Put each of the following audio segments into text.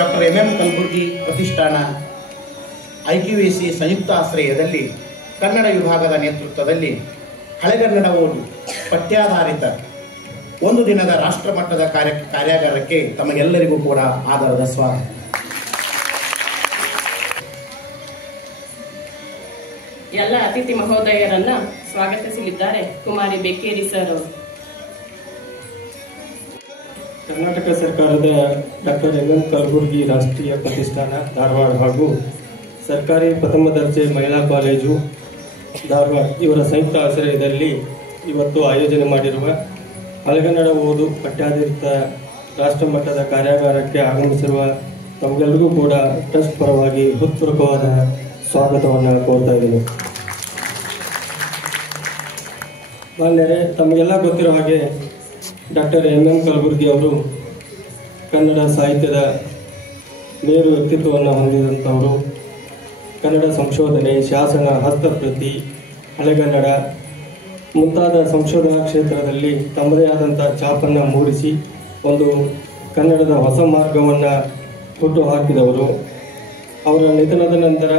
Doctor M Kalaburagi ಪ್ರತಿಷ್ಠಾನ IQAC ಸಂಯುಕ್ತ ಆಶ್ರಯದಲ್ಲಿ ಕನ್ನಡ ವಿಭಾಗದ ನೇತೃತ್ವದಲ್ಲಿ ಹಳೆಗನ್ನಡ ಓದು ಪಠ್ಯಾಧಾರಿತ ಒಂದು ದಿನದ ರಾಷ್ಟ್ರಮಟ್ಟದ ಕಾರ್ಯಾಗಾರಕ್ಕೆ ತಮಗೆಲ್ಲರಿಗೂ ಕೂಡ ಆದರದ ಸ್ವಾಗತ. ಎಲ್ಲ ಅತಿಥಿ ಮಹೋದಯರನ್ನ ಸ್ವಾಗತಿಸಲಿದ್ದಾರೆ ಕುಮಾರಿ ಬೆಕ್ಕೇರಿ ಸರ್ ಅವರು. ಕರ್ನಾಟಕ ಸರ್ಕಾರದ ಡಾಕ್ಟರ್ ಎಂ ಕಲಬುರ್ಗಿ ರಾಷ್ಟ್ರೀಯ ಪ್ರತಿಷ್ಠಾನ ಧಾರವಾಡ ಹಾಗೂ ಸರ್ಕಾರಿ ಪ್ರಥಮ ದರ್ಜೆ ಮಹಿಳಾ ಕಾಲೇಜು ಧಾರವಾಡ ಇವರ ಸಂಯುಕ್ತ ಆಶ್ರಯದಲ್ಲಿ ಇವತ್ತು ಆಯೋಜನೆ ಮಾಡಿರುವ ಹಳೆಗನ್ನಡ ಓದು ಪಠ್ಯಾಧಾರಿತ ರಾಷ್ಟ್ರಮಟ್ಟದ ಕಾರ್ಯಾಗಾರಕ್ಕೆ ಆಗಮಿಸಿರುವ ತಮಗೆಲ್ಲರಿಗೂ ಕೂಡ ಟ್ರಸ್ಟ್ ಪರವಾಗಿ ಹೃತ್ಪೂರ್ವಕವಾದ ಸ್ವಾಗತವನ್ನು ಕೋರ್ತಾ ಇದ್ದೀನಿ. ಮಾನ್ಯರೇ, ತಮಗೆಲ್ಲ ಗೊತ್ತಿರೋ ಹಾಗೆ ಡಾಕ್ಟರ್ ಎಂ ಕಲಬುರ್ಗಿ ಅವರು ಕನ್ನಡ ಸಾಹಿತ್ಯದ ಮೇರು ವ್ಯಕ್ತಿತ್ವವನ್ನು ಹೊಂದಿದಂಥವರು. ಕನ್ನಡ ಸಂಶೋಧನೆ, ಶಾಸನ, ಹಸ್ತಪ್ರತಿ, ಹಳೆಗನ್ನಡ ಮುಂತಾದ ಸಂಶೋಧನಾ ಕ್ಷೇತ್ರದಲ್ಲಿ ತಮ್ಮದೇ ಆದಂಥ ಛಾಪನ್ನು ಮೂಡಿಸಿ ಒಂದು ಕನ್ನಡದ ಹೊಸ ಮಾರ್ಗವನ್ನು ಹುಟ್ಟು ಹಾಕಿದವರು. ಅವರ ನಿಧನದ ನಂತರ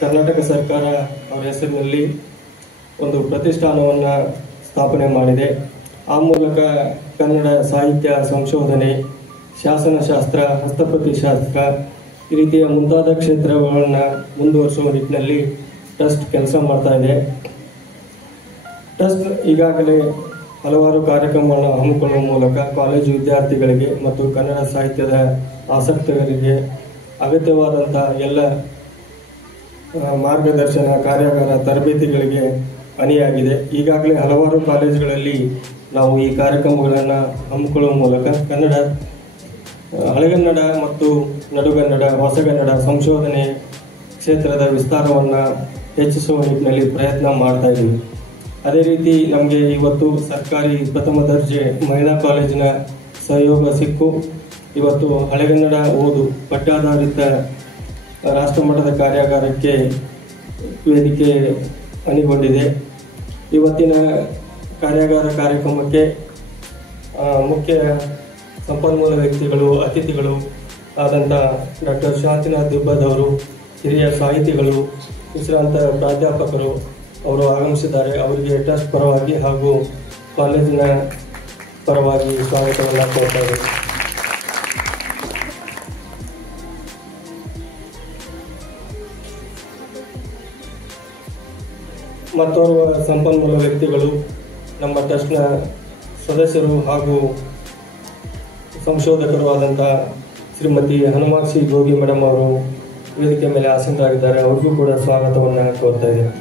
ಕರ್ನಾಟಕ ಸರ್ಕಾರ ಅವರ ಹೆಸರಿನಲ್ಲಿ ಒಂದು ಪ್ರತಿಷ್ಠಾನವನ್ನು ಸ್ಥಾಪನೆ ಮಾಡಿದೆ. ಆ ಮೂಲಕ ಕನ್ನಡ ಸಾಹಿತ್ಯ ಸಂಶೋಧನೆ, ಶಾಸನಶಾಸ್ತ್ರ, ಹಸ್ತಪ್ರತಿ ಶಾಸ್ತ್ರ ಈ ರೀತಿಯ ಮುಂತಾದ ಕ್ಷೇತ್ರಗಳನ್ನು ಮುಂದುವರಿಸುವ ನಿಟ್ಟಿನಲ್ಲಿ ಟ್ರಸ್ಟ್ ಕೆಲಸ ಮಾಡ್ತಾ ಇದೆ. ಟ್ರಸ್ಟ್ ಈಗಾಗಲೇ ಹಲವಾರು ಕಾರ್ಯಕ್ರಮಗಳನ್ನು ಹಮ್ಮಿಕೊಳ್ಳುವ ಮೂಲಕ ಕಾಲೇಜು ವಿದ್ಯಾರ್ಥಿಗಳಿಗೆ ಮತ್ತು ಕನ್ನಡ ಸಾಹಿತ್ಯದ ಆಸಕ್ತರಿಗೆ ಅಗತ್ಯವಾದಂಥ ಎಲ್ಲ ಮಾರ್ಗದರ್ಶನ, ಕಾರ್ಯಾಗಾರ, ತರಬೇತಿಗಳಿಗೆ ಅಣಿಯಾಗಿದೆ. ಈಗಾಗಲೇ ಹಲವಾರು ಕಾಲೇಜುಗಳಲ್ಲಿ ನಾವು ಈ ಕಾರ್ಯಕ್ರಮಗಳನ್ನು ಹಮ್ಮಿಕೊಳ್ಳುವ ಮೂಲಕ ಕನ್ನಡ, ಹಳೆಗನ್ನಡ ಮತ್ತು ನಡುಗನ್ನಡ, ಹೊಸಗನ್ನಡ ಸಂಶೋಧನೆ ಕ್ಷೇತ್ರದ ವಿಸ್ತಾರವನ್ನು ಹೆಚ್ಚಿಸುವ ನಿಟ್ಟಿನಲ್ಲಿ ಪ್ರಯತ್ನ ಮಾಡ್ತಾ ಇದ್ದೀವಿ. ಅದೇ ರೀತಿ ನಮಗೆ ಇವತ್ತು ಸರ್ಕಾರಿ ಪ್ರಥಮ ದರ್ಜೆ ಮಹಿಳಾ ಕಾಲೇಜಿನ ಸಹಯೋಗ ಸಿಕ್ಕು ಇವತ್ತು ಹಳೆಗನ್ನಡ ಓದು ಪಠ್ಯಾಧಾರಿತ ರಾಷ್ಟ್ರಮಟ್ಟದ ಕಾರ್ಯಾಗಾರಕ್ಕೆ ವೇದಿಕೆ ಅಣಿಗೊಂಡಿದೆ. ಇವತ್ತಿನ ಕಾರ್ಯಾಗಾರ ಕಾರ್ಯಕ್ರಮಕ್ಕೆ ಮುಖ್ಯ ಸಂಪನ್ಮೂಲ ವ್ಯಕ್ತಿಗಳು, ಅತಿಥಿಗಳು ಆದಂಥ ಡಾಕ್ಟರ್ ಶಾಂತಿನಾಥ್ ದುಬ್ಬದ್ ಅವರು, ಹಿರಿಯ ಸಾಹಿತಿಗಳು, ವಿಶ್ರಾಂತ ಪ್ರಾಧ್ಯಾಪಕರು ಅವರು ಆಗಮಿಸಿದ್ದಾರೆ. ಅವರಿಗೆ ಟ್ರಸ್ಟ್ ಪರವಾಗಿ ಹಾಗೂ ಕಾಲೇಜಿನ ಪರವಾಗಿ ಸ್ವಾಗತವನ್ನು ಕೋರ್ತಾ ಇದ್ದೇವೆ. ಮತ್ತೋರ್ವ ಸಂಪನ್ಮೂಲ ವ್ಯಕ್ತಿಗಳು ನಮ್ಮ ಟ್ರಸ್ಟ್ನ ಸದಸ್ಯರು ಹಾಗೂ ಸಂಶೋಧಕರು ಆದಂಥ ಶ್ರೀಮತಿ ಹನುಮಾಕ್ಷಿ ಗೋಗಿ ಮೇಡಮ್ ಅವರು ವೇದಿಕೆ ಮೇಲೆ ಆಸೀನರಾಗಿದ್ದಾರೆ. ಅವ್ರಿಗೂ ಕೂಡ ಸ್ವಾಗತವನ್ನು ಕೋರ್ತಾ ಇದ್ದೇವೆ.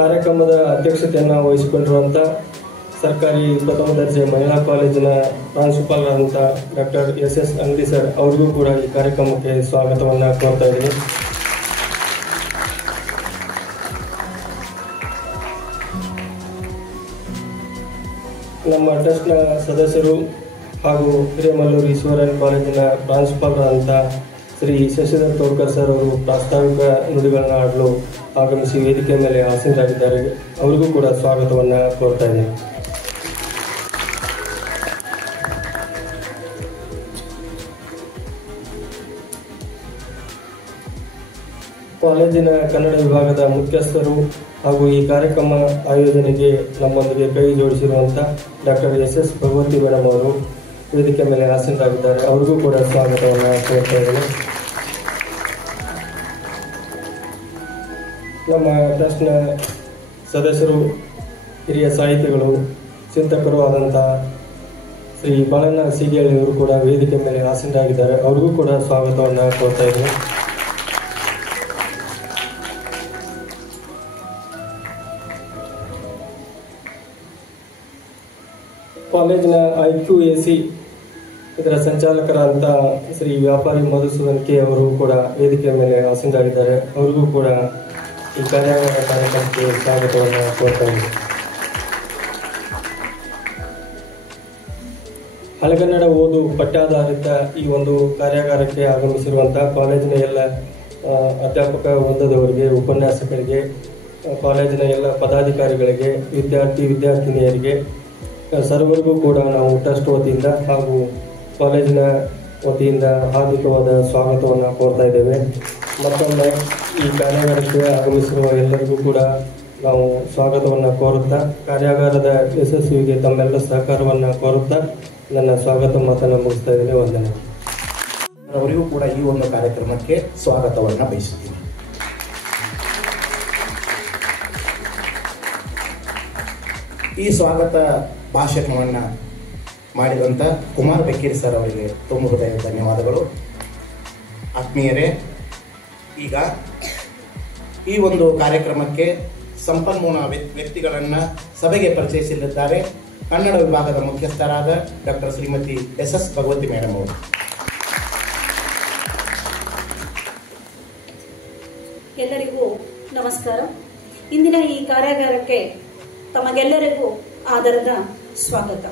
ಕಾರ್ಯಕ್ರಮದ ಅಧ್ಯಕ್ಷತೆಯನ್ನು ವಹಿಸಿಕೊಂಡಿರುವಂಥ ಸರ್ಕಾರಿ ಪ್ರಥಮ ದರ್ಜೆ ಮಹಿಳಾ ಕಾಲೇಜಿನ ಪ್ರಾಂಶುಪಾಲರಾದಂಥ ಡಾಕ್ಟರ್ SS ಅಂಗಡಿ ಸರ್ ಅವರಿಗೂ ಕೂಡ ಈ ಕಾರ್ಯಕ್ರಮಕ್ಕೆ ಸ್ವಾಗತವನ್ನು ಕೋರ್ತಾ ಇದ್ದೀನಿ. ನಮ್ಮ ಟ್ರಸ್ಟ್ನ ಸದಸ್ಯರು ಹಾಗೂ ಹಿರೇಮಲ್ಲೂರು ಈಶ್ವರನ್ ಕಾಲೇಜಿನ ಪ್ರಾಂಶುಪಾಲರಾದಂಥ ಶ್ರೀ ಶಶಿಧರ್ ತೋರ್ಕರ್ ಸರ್ ಅವರು ಪ್ರಾಸ್ತಾವಿಕ ನುಡಿಗಳನ್ನು ಆಡಲು ಆಗಮಿಸಿ ವೇದಿಕೆ ಮೇಲೆ ಆಸೀನರಾಗಿದ್ದಾರೆ. ಅವರಿಗೂ ಕೂಡ ಸ್ವಾಗತವನ್ನು ಕೋರ್ತಾ ಇದ್ದೇನೆ. ಕಾಲೇಜಿನ ಕನ್ನಡ ವಿಭಾಗದ ಮುಖ್ಯಸ್ಥರು ಹಾಗೂ ಈ ಕಾರ್ಯಕ್ರಮ ಆಯೋಜನೆಗೆ ನಮ್ಮೊಂದಿಗೆ ಕೈ ಜೋಡಿಸಿರುವಂಥ ಡಾಕ್ಟರ್ SS ಭಗವತಿ ಮೇಡಮ್ ಅವರು ವೇದಿಕೆ ಮೇಲೆ ಆಸೀನರಾಗಿದ್ದಾರೆ. ಅವರಿಗೂ ಕೂಡ ಸ್ವಾಗತವನ್ನು ಕೋರ್ತಾ ಇದ್ದೇನೆ. ನಮ್ಮ ಟ್ರಸ್ಟ್ನ ಸದಸ್ಯರು, ಹಿರಿಯ ಸಾಹಿತಿಗಳು, ಚಿಂತಕರು ಆದಂಥ ಶ್ರೀ ಬಾಳಣ್ಣ ಸೀಗೇಳಿ ಅವರು ಕೂಡ ವೇದಿಕೆ ಮೇಲೆ ಆಸೀನರಾಗಿದ್ದಾರೆ. ಅವರಿಗೂ ಕೂಡ ಸ್ವಾಗತವನ್ನು ಕೋರ್ತಾ ಇದ್ದೇನೆ. ಕಾಲೇಜಿನ IQAC ಇದರ ಸಂಚಾಲಕರಾದಂಥ ಶ್ರೀ ವ್ಯಾಪಾರಿ ಮಧುಸೂದನ್ ಕೆ ಅವರು ಕೂಡ ವೇದಿಕೆ ಮೇಲೆ ಆಸೀನರಾಗಿದ್ದಾರೆ. ಅವರಿಗೂ ಕೂಡ ಈ ಕಾರ್ಯಕ್ರಮಕ್ಕೆ ಸ್ವಾಗತವನ್ನು ಕೋರ್ತಾ ಇದ್ದೇನೆ. ಹಳೆಗನ್ನಡ ಓದು ಪಠ್ಯಾಧಾರಿತ ಈ ಒಂದು ಕಾರ್ಯಾಗಾರಕ್ಕೆ ಆಗಮಿಸಿರುವಂತಹ ಕಾಲೇಜಿನ ಎಲ್ಲ ಅಧ್ಯಾಪಕ ವೃಂದದವರಿಗೆ, ಉಪನ್ಯಾಸಕರಿಗೆ ಕಾಲೇಜಿನ ಎಲ್ಲ ಪದಾಧಿಕಾರಿಗಳಿಗೆ, ವಿದ್ಯಾರ್ಥಿನಿಯರಿಗೆ ಸರ್ವರಿಗೂ ಕೂಡ ನಾವು ಟ್ರಸ್ಟ್ ವತಿಯಿಂದ ಹಾಗೂ ಕಾಲೇಜಿನ ವತಿಯಿಂದ ಹಾರ್ದಿಕವಾದ ಸ್ವಾಗತವನ್ನು ಕೋರ್ತಾ ಇದ್ದೇವೆ. ಮತ್ತೊಮ್ಮೆ ಈ ಕಾರ್ಯಾಗಾರಕ್ಕೆ ಆಗಮಿಸಿರುವ ಎಲ್ಲರಿಗೂ ಕೂಡ ನಾವು ಸ್ವಾಗತವನ್ನು ಕೋರುತ್ತಾ, ಕಾರ್ಯಾಗಾರದ ಯಶಸ್ವಿಗೆ ತಮ್ಮೆಲ್ಲ ಸಹಕಾರವನ್ನು ಕೋರುತ್ತಾ ನನ್ನ ಸ್ವಾಗತ ಮಾತನ್ನು ಮುಗಿಸ್ತಾ ಇದ್ದೇನೆ. ವಂದನೆ. ಅವರಿಗೂ ಕೂಡ ಈ ಒಂದು ಕಾರ್ಯಕ್ರಮಕ್ಕೆ ಸ್ವಾಗತವನ್ನು ಬಯಸುತ್ತೀನಿ. ಈ ಸ್ವಾಗತ ಭಾಷಣವನ್ನು ಮಾಡಿದಂಥ ಕುಮಾರ್ ಬೆಕ್ಕೇರಿ ಸರ್ ಅವರಿಗೆ ತುಂಬ ಹೃದಯದ ಧನ್ಯವಾದಗಳು. ಆತ್ಮೀಯರೇ, ಈಗ ಈ ಒಂದು ಕಾರ್ಯಕ್ರಮಕ್ಕೆ ಸಂಪನ್ಮೂಲ ವ್ಯಕ್ತಿಗಳನ್ನು ಸಭೆಗೆ ಪರಿಚಯಿಸಲಿದ್ದಾರೆ ಕನ್ನಡ ವಿಭಾಗದ ಮುಖ್ಯಸ್ಥರಾದ doctor Shrimati S Bhagavathi madam ಅವರು. ಎಲ್ಲರಿಗೂ ನಮಸ್ಕಾರ. ಇಂದಿನ ಈ ಕಾರ್ಯಾಗಾರಕ್ಕೆ ತಮಗೆಲ್ಲರಿಗೂ ಆದರದ ಸ್ವಾಗತ.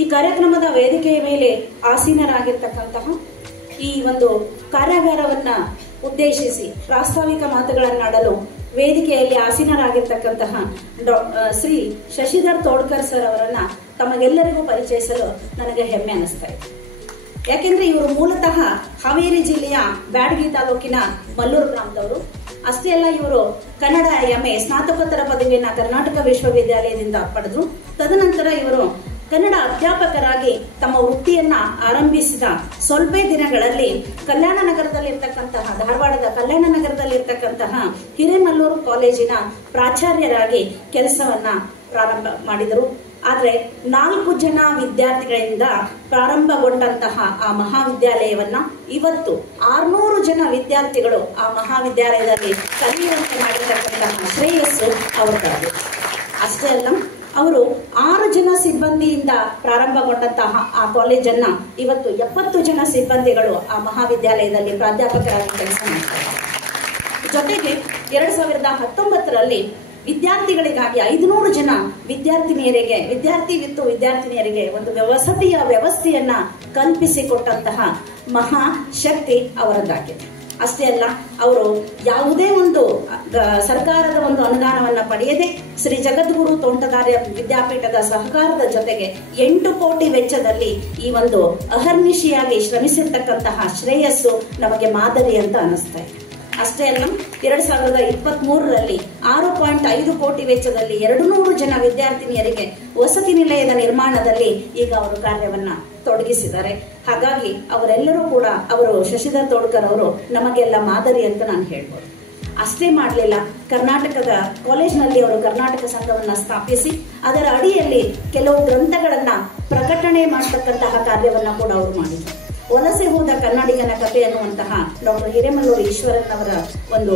ಈ ಕಾರ್ಯಕ್ರಮದ ವೇದಿಕೆಯ ಮೇಲೆ ಆಸೀನರಾಗಿರ್ತಕ್ಕಂತಹ ಈ ಒಂದು ಕಾರ್ಯಾಗಾರವನ್ನ ಉದ್ದೇಶಿಸಿ ಪ್ರಾಸ್ತಾವಿಕ ಮಾತುಗಳನ್ನಾಡಲು ವೇದಿಕೆಯಲ್ಲಿ ಆಸೀನರಾಗಿರ್ತಕ್ಕಂತಹ ಶ್ರೀ ಶಶಿಧರ್ ತೋಡ್ಕರ್ ಸರ್ ಅವರನ್ನ ತಮಗೆಲ್ಲರಿಗೂ ಪರಿಚಯಿಸಲು ನನಗೆ ಹೆಮ್ಮೆ ಅನಿಸ್ತಾ ಇದೆ. ಯಾಕೆಂದ್ರೆ ಇವರು ಮೂಲತಃ ಹಾವೇರಿ ಜಿಲ್ಲೆಯ ಬ್ಯಾಡಗಿ ತಾಲೂಕಿನ ಮಲ್ಲೂರು ಗ್ರಾಮದವರು. ಅಷ್ಟೇ ಅಲ್ಲ, ಇವರು ಕನ್ನಡ MA ಸ್ನಾತಕೋತ್ತರ ಪದವಿಯನ್ನ ಕರ್ನಾಟಕ ವಿಶ್ವವಿದ್ಯಾಲಯದಿಂದ ಪಡೆದ್ರು. ತದನಂತರ ಇವರು ಕನ್ನಡ ಅಧ್ಯಾಪಕರಾಗಿ ತಮ್ಮ ವೃತ್ತಿಯನ್ನ ಆರಂಭಿಸಿದ ಸ್ವಲ್ಪ ದಿನಗಳಲ್ಲಿ ಕಲ್ಯಾಣ ನಗರದಲ್ಲಿರ್ತಕ್ಕಂತಹ ಧಾರವಾಡದ ಕಲ್ಯಾಣ ನಗರದಲ್ಲಿರ್ತಕ್ಕಂತಹ ಹಿರೇಮಲ್ಲೂರು ಕಾಲೇಜಿನ ಪ್ರಾಚಾರ್ಯರಾಗಿ ಕೆಲಸವನ್ನ ಪ್ರಾರಂಭ ಮಾಡಿದರು. ಆದರೆ 4 ಜನ ವಿದ್ಯಾರ್ಥಿಗಳಿಂದ ಪ್ರಾರಂಭಗೊಂಡಂತಹ ಆ ಮಹಾವಿದ್ಯಾಲಯವನ್ನ ಇವತ್ತು 600 ಜನ ವಿದ್ಯಾರ್ಥಿಗಳು ಆ ಮಹಾವಿದ್ಯಾಲಯದಲ್ಲಿ ಕಲಿಯುವಂತೆ ಮಾಡಿರ್ತಕ್ಕಂತಹ ಶ್ರೇಯಸ್ಸು ಅವರದಾಗಿದೆ. ಅಷ್ಟೇ ಅಲ್ಲ, ಅವರು 6 ಜನ ಸಿಬ್ಬಂದಿಯಿಂದ ಪ್ರಾರಂಭಗೊಂಡಂತಹ ಆ ಕಾಲೇಜನ್ನ ಇವತ್ತು 70 ಜನ ಸಿಬ್ಬಂದಿಗಳು ಆ ಮಹಾವಿದ್ಯಾಲಯದಲ್ಲಿ ಪ್ರಾಧ್ಯಾಪಕರಾಗಿ ಕೆಲಸ ಮಾಡ್ತಾರೆ. ಜೊತೆಗೆ 2019ರಲ್ಲಿ ವಿದ್ಯಾರ್ಥಿಗಳಿಗಾಗಿ 500 ಜನ ವಿದ್ಯಾರ್ಥಿನಿಯರಿಗೆ ಒಂದು ವಸತಿಯ ವ್ಯವಸ್ಥೆಯನ್ನ ಕಲ್ಪಿಸಿಕೊಟ್ಟಂತಹ ಮಹಾಶಕ್ತಿ ಅವರದ್ದಾಗಿದೆ. ಅಷ್ಟೇ ಅಲ್ಲ, ಅವರು ಯಾವುದೇ ಒಂದು ಸರ್ಕಾರದ ಒಂದು ಅನುದಾನವನ್ನ ಪಡೆಯದೆ ಶ್ರೀ ಜಗದ್ಗುರು ತೋಂಟದಾರ್ಯ ವಿದ್ಯಾಪೀಠದ ಸಹಕಾರದ ಜೊತೆಗೆ 8 ಕೋಟಿ ವೆಚ್ಚದಲ್ಲಿ ಈ ಒಂದು ಅಹರ್ನಿಶಿಯಾಗಿ ಶ್ರಮಿಸಿರ್ತಕ್ಕಂತಹ ಶ್ರೇಯಸ್ಸು ನಮಗೆ ಮಾದರಿ ಅಂತ ಅನಿಸ್ತಾ ಇದೆ. ಅಷ್ಟೇ ಅಲ್ಲ, 2023ರಲ್ಲಿ 6.5 ಕೋಟಿ ವೆಚ್ಚದಲ್ಲಿ 200 ಜನ ವಿದ್ಯಾರ್ಥಿನಿಯರಿಗೆ ವಸತಿ ನಿಲಯದ ನಿರ್ಮಾಣದಲ್ಲಿ ಈಗ ಅವರು ಕಾರ್ಯವನ್ನ ತೊಡಗಿಸಿದ್ದಾರೆ. ಹಾಗಾಗಿ ಅವರೆಲ್ಲರೂ ಕೂಡ ಶಶಿಧರ್ ತೋಡ್ಕರ್ ಅವರು ನಮಗೆಲ್ಲ ಮಾದರಿ ಅಂತ ನಾನು ಹೇಳ್ಬೋದು. ಅಷ್ಟೇ ಮಾಡಲಿಲ್ಲ, ಕರ್ನಾಟಕದ ಕಾಲೇಜ್ನಲ್ಲಿ ಅವರು ಕರ್ನಾಟಕ ಸಂಘವನ್ನ ಸ್ಥಾಪಿಸಿ ಅದರ ಅಡಿಯಲ್ಲಿ ಕೆಲವು ಗ್ರಂಥಗಳನ್ನ ಪ್ರಕಟಣೆ ಮಾಡತಕ್ಕಂತಹ ಕಾರ್ಯವನ್ನ ಕೂಡ ಅವರು ಮಾಡಿದರು. ವಲಸೆ ಹೋದ ಕನ್ನಡಿಗನ ಕಥೆ ಅನ್ನುವಂತಹ ಡಾಕ್ಟರ್ ಹಿರೇಮಲ್ಲೂರು ಈಶ್ವರನ್ ಅವರ ಒಂದು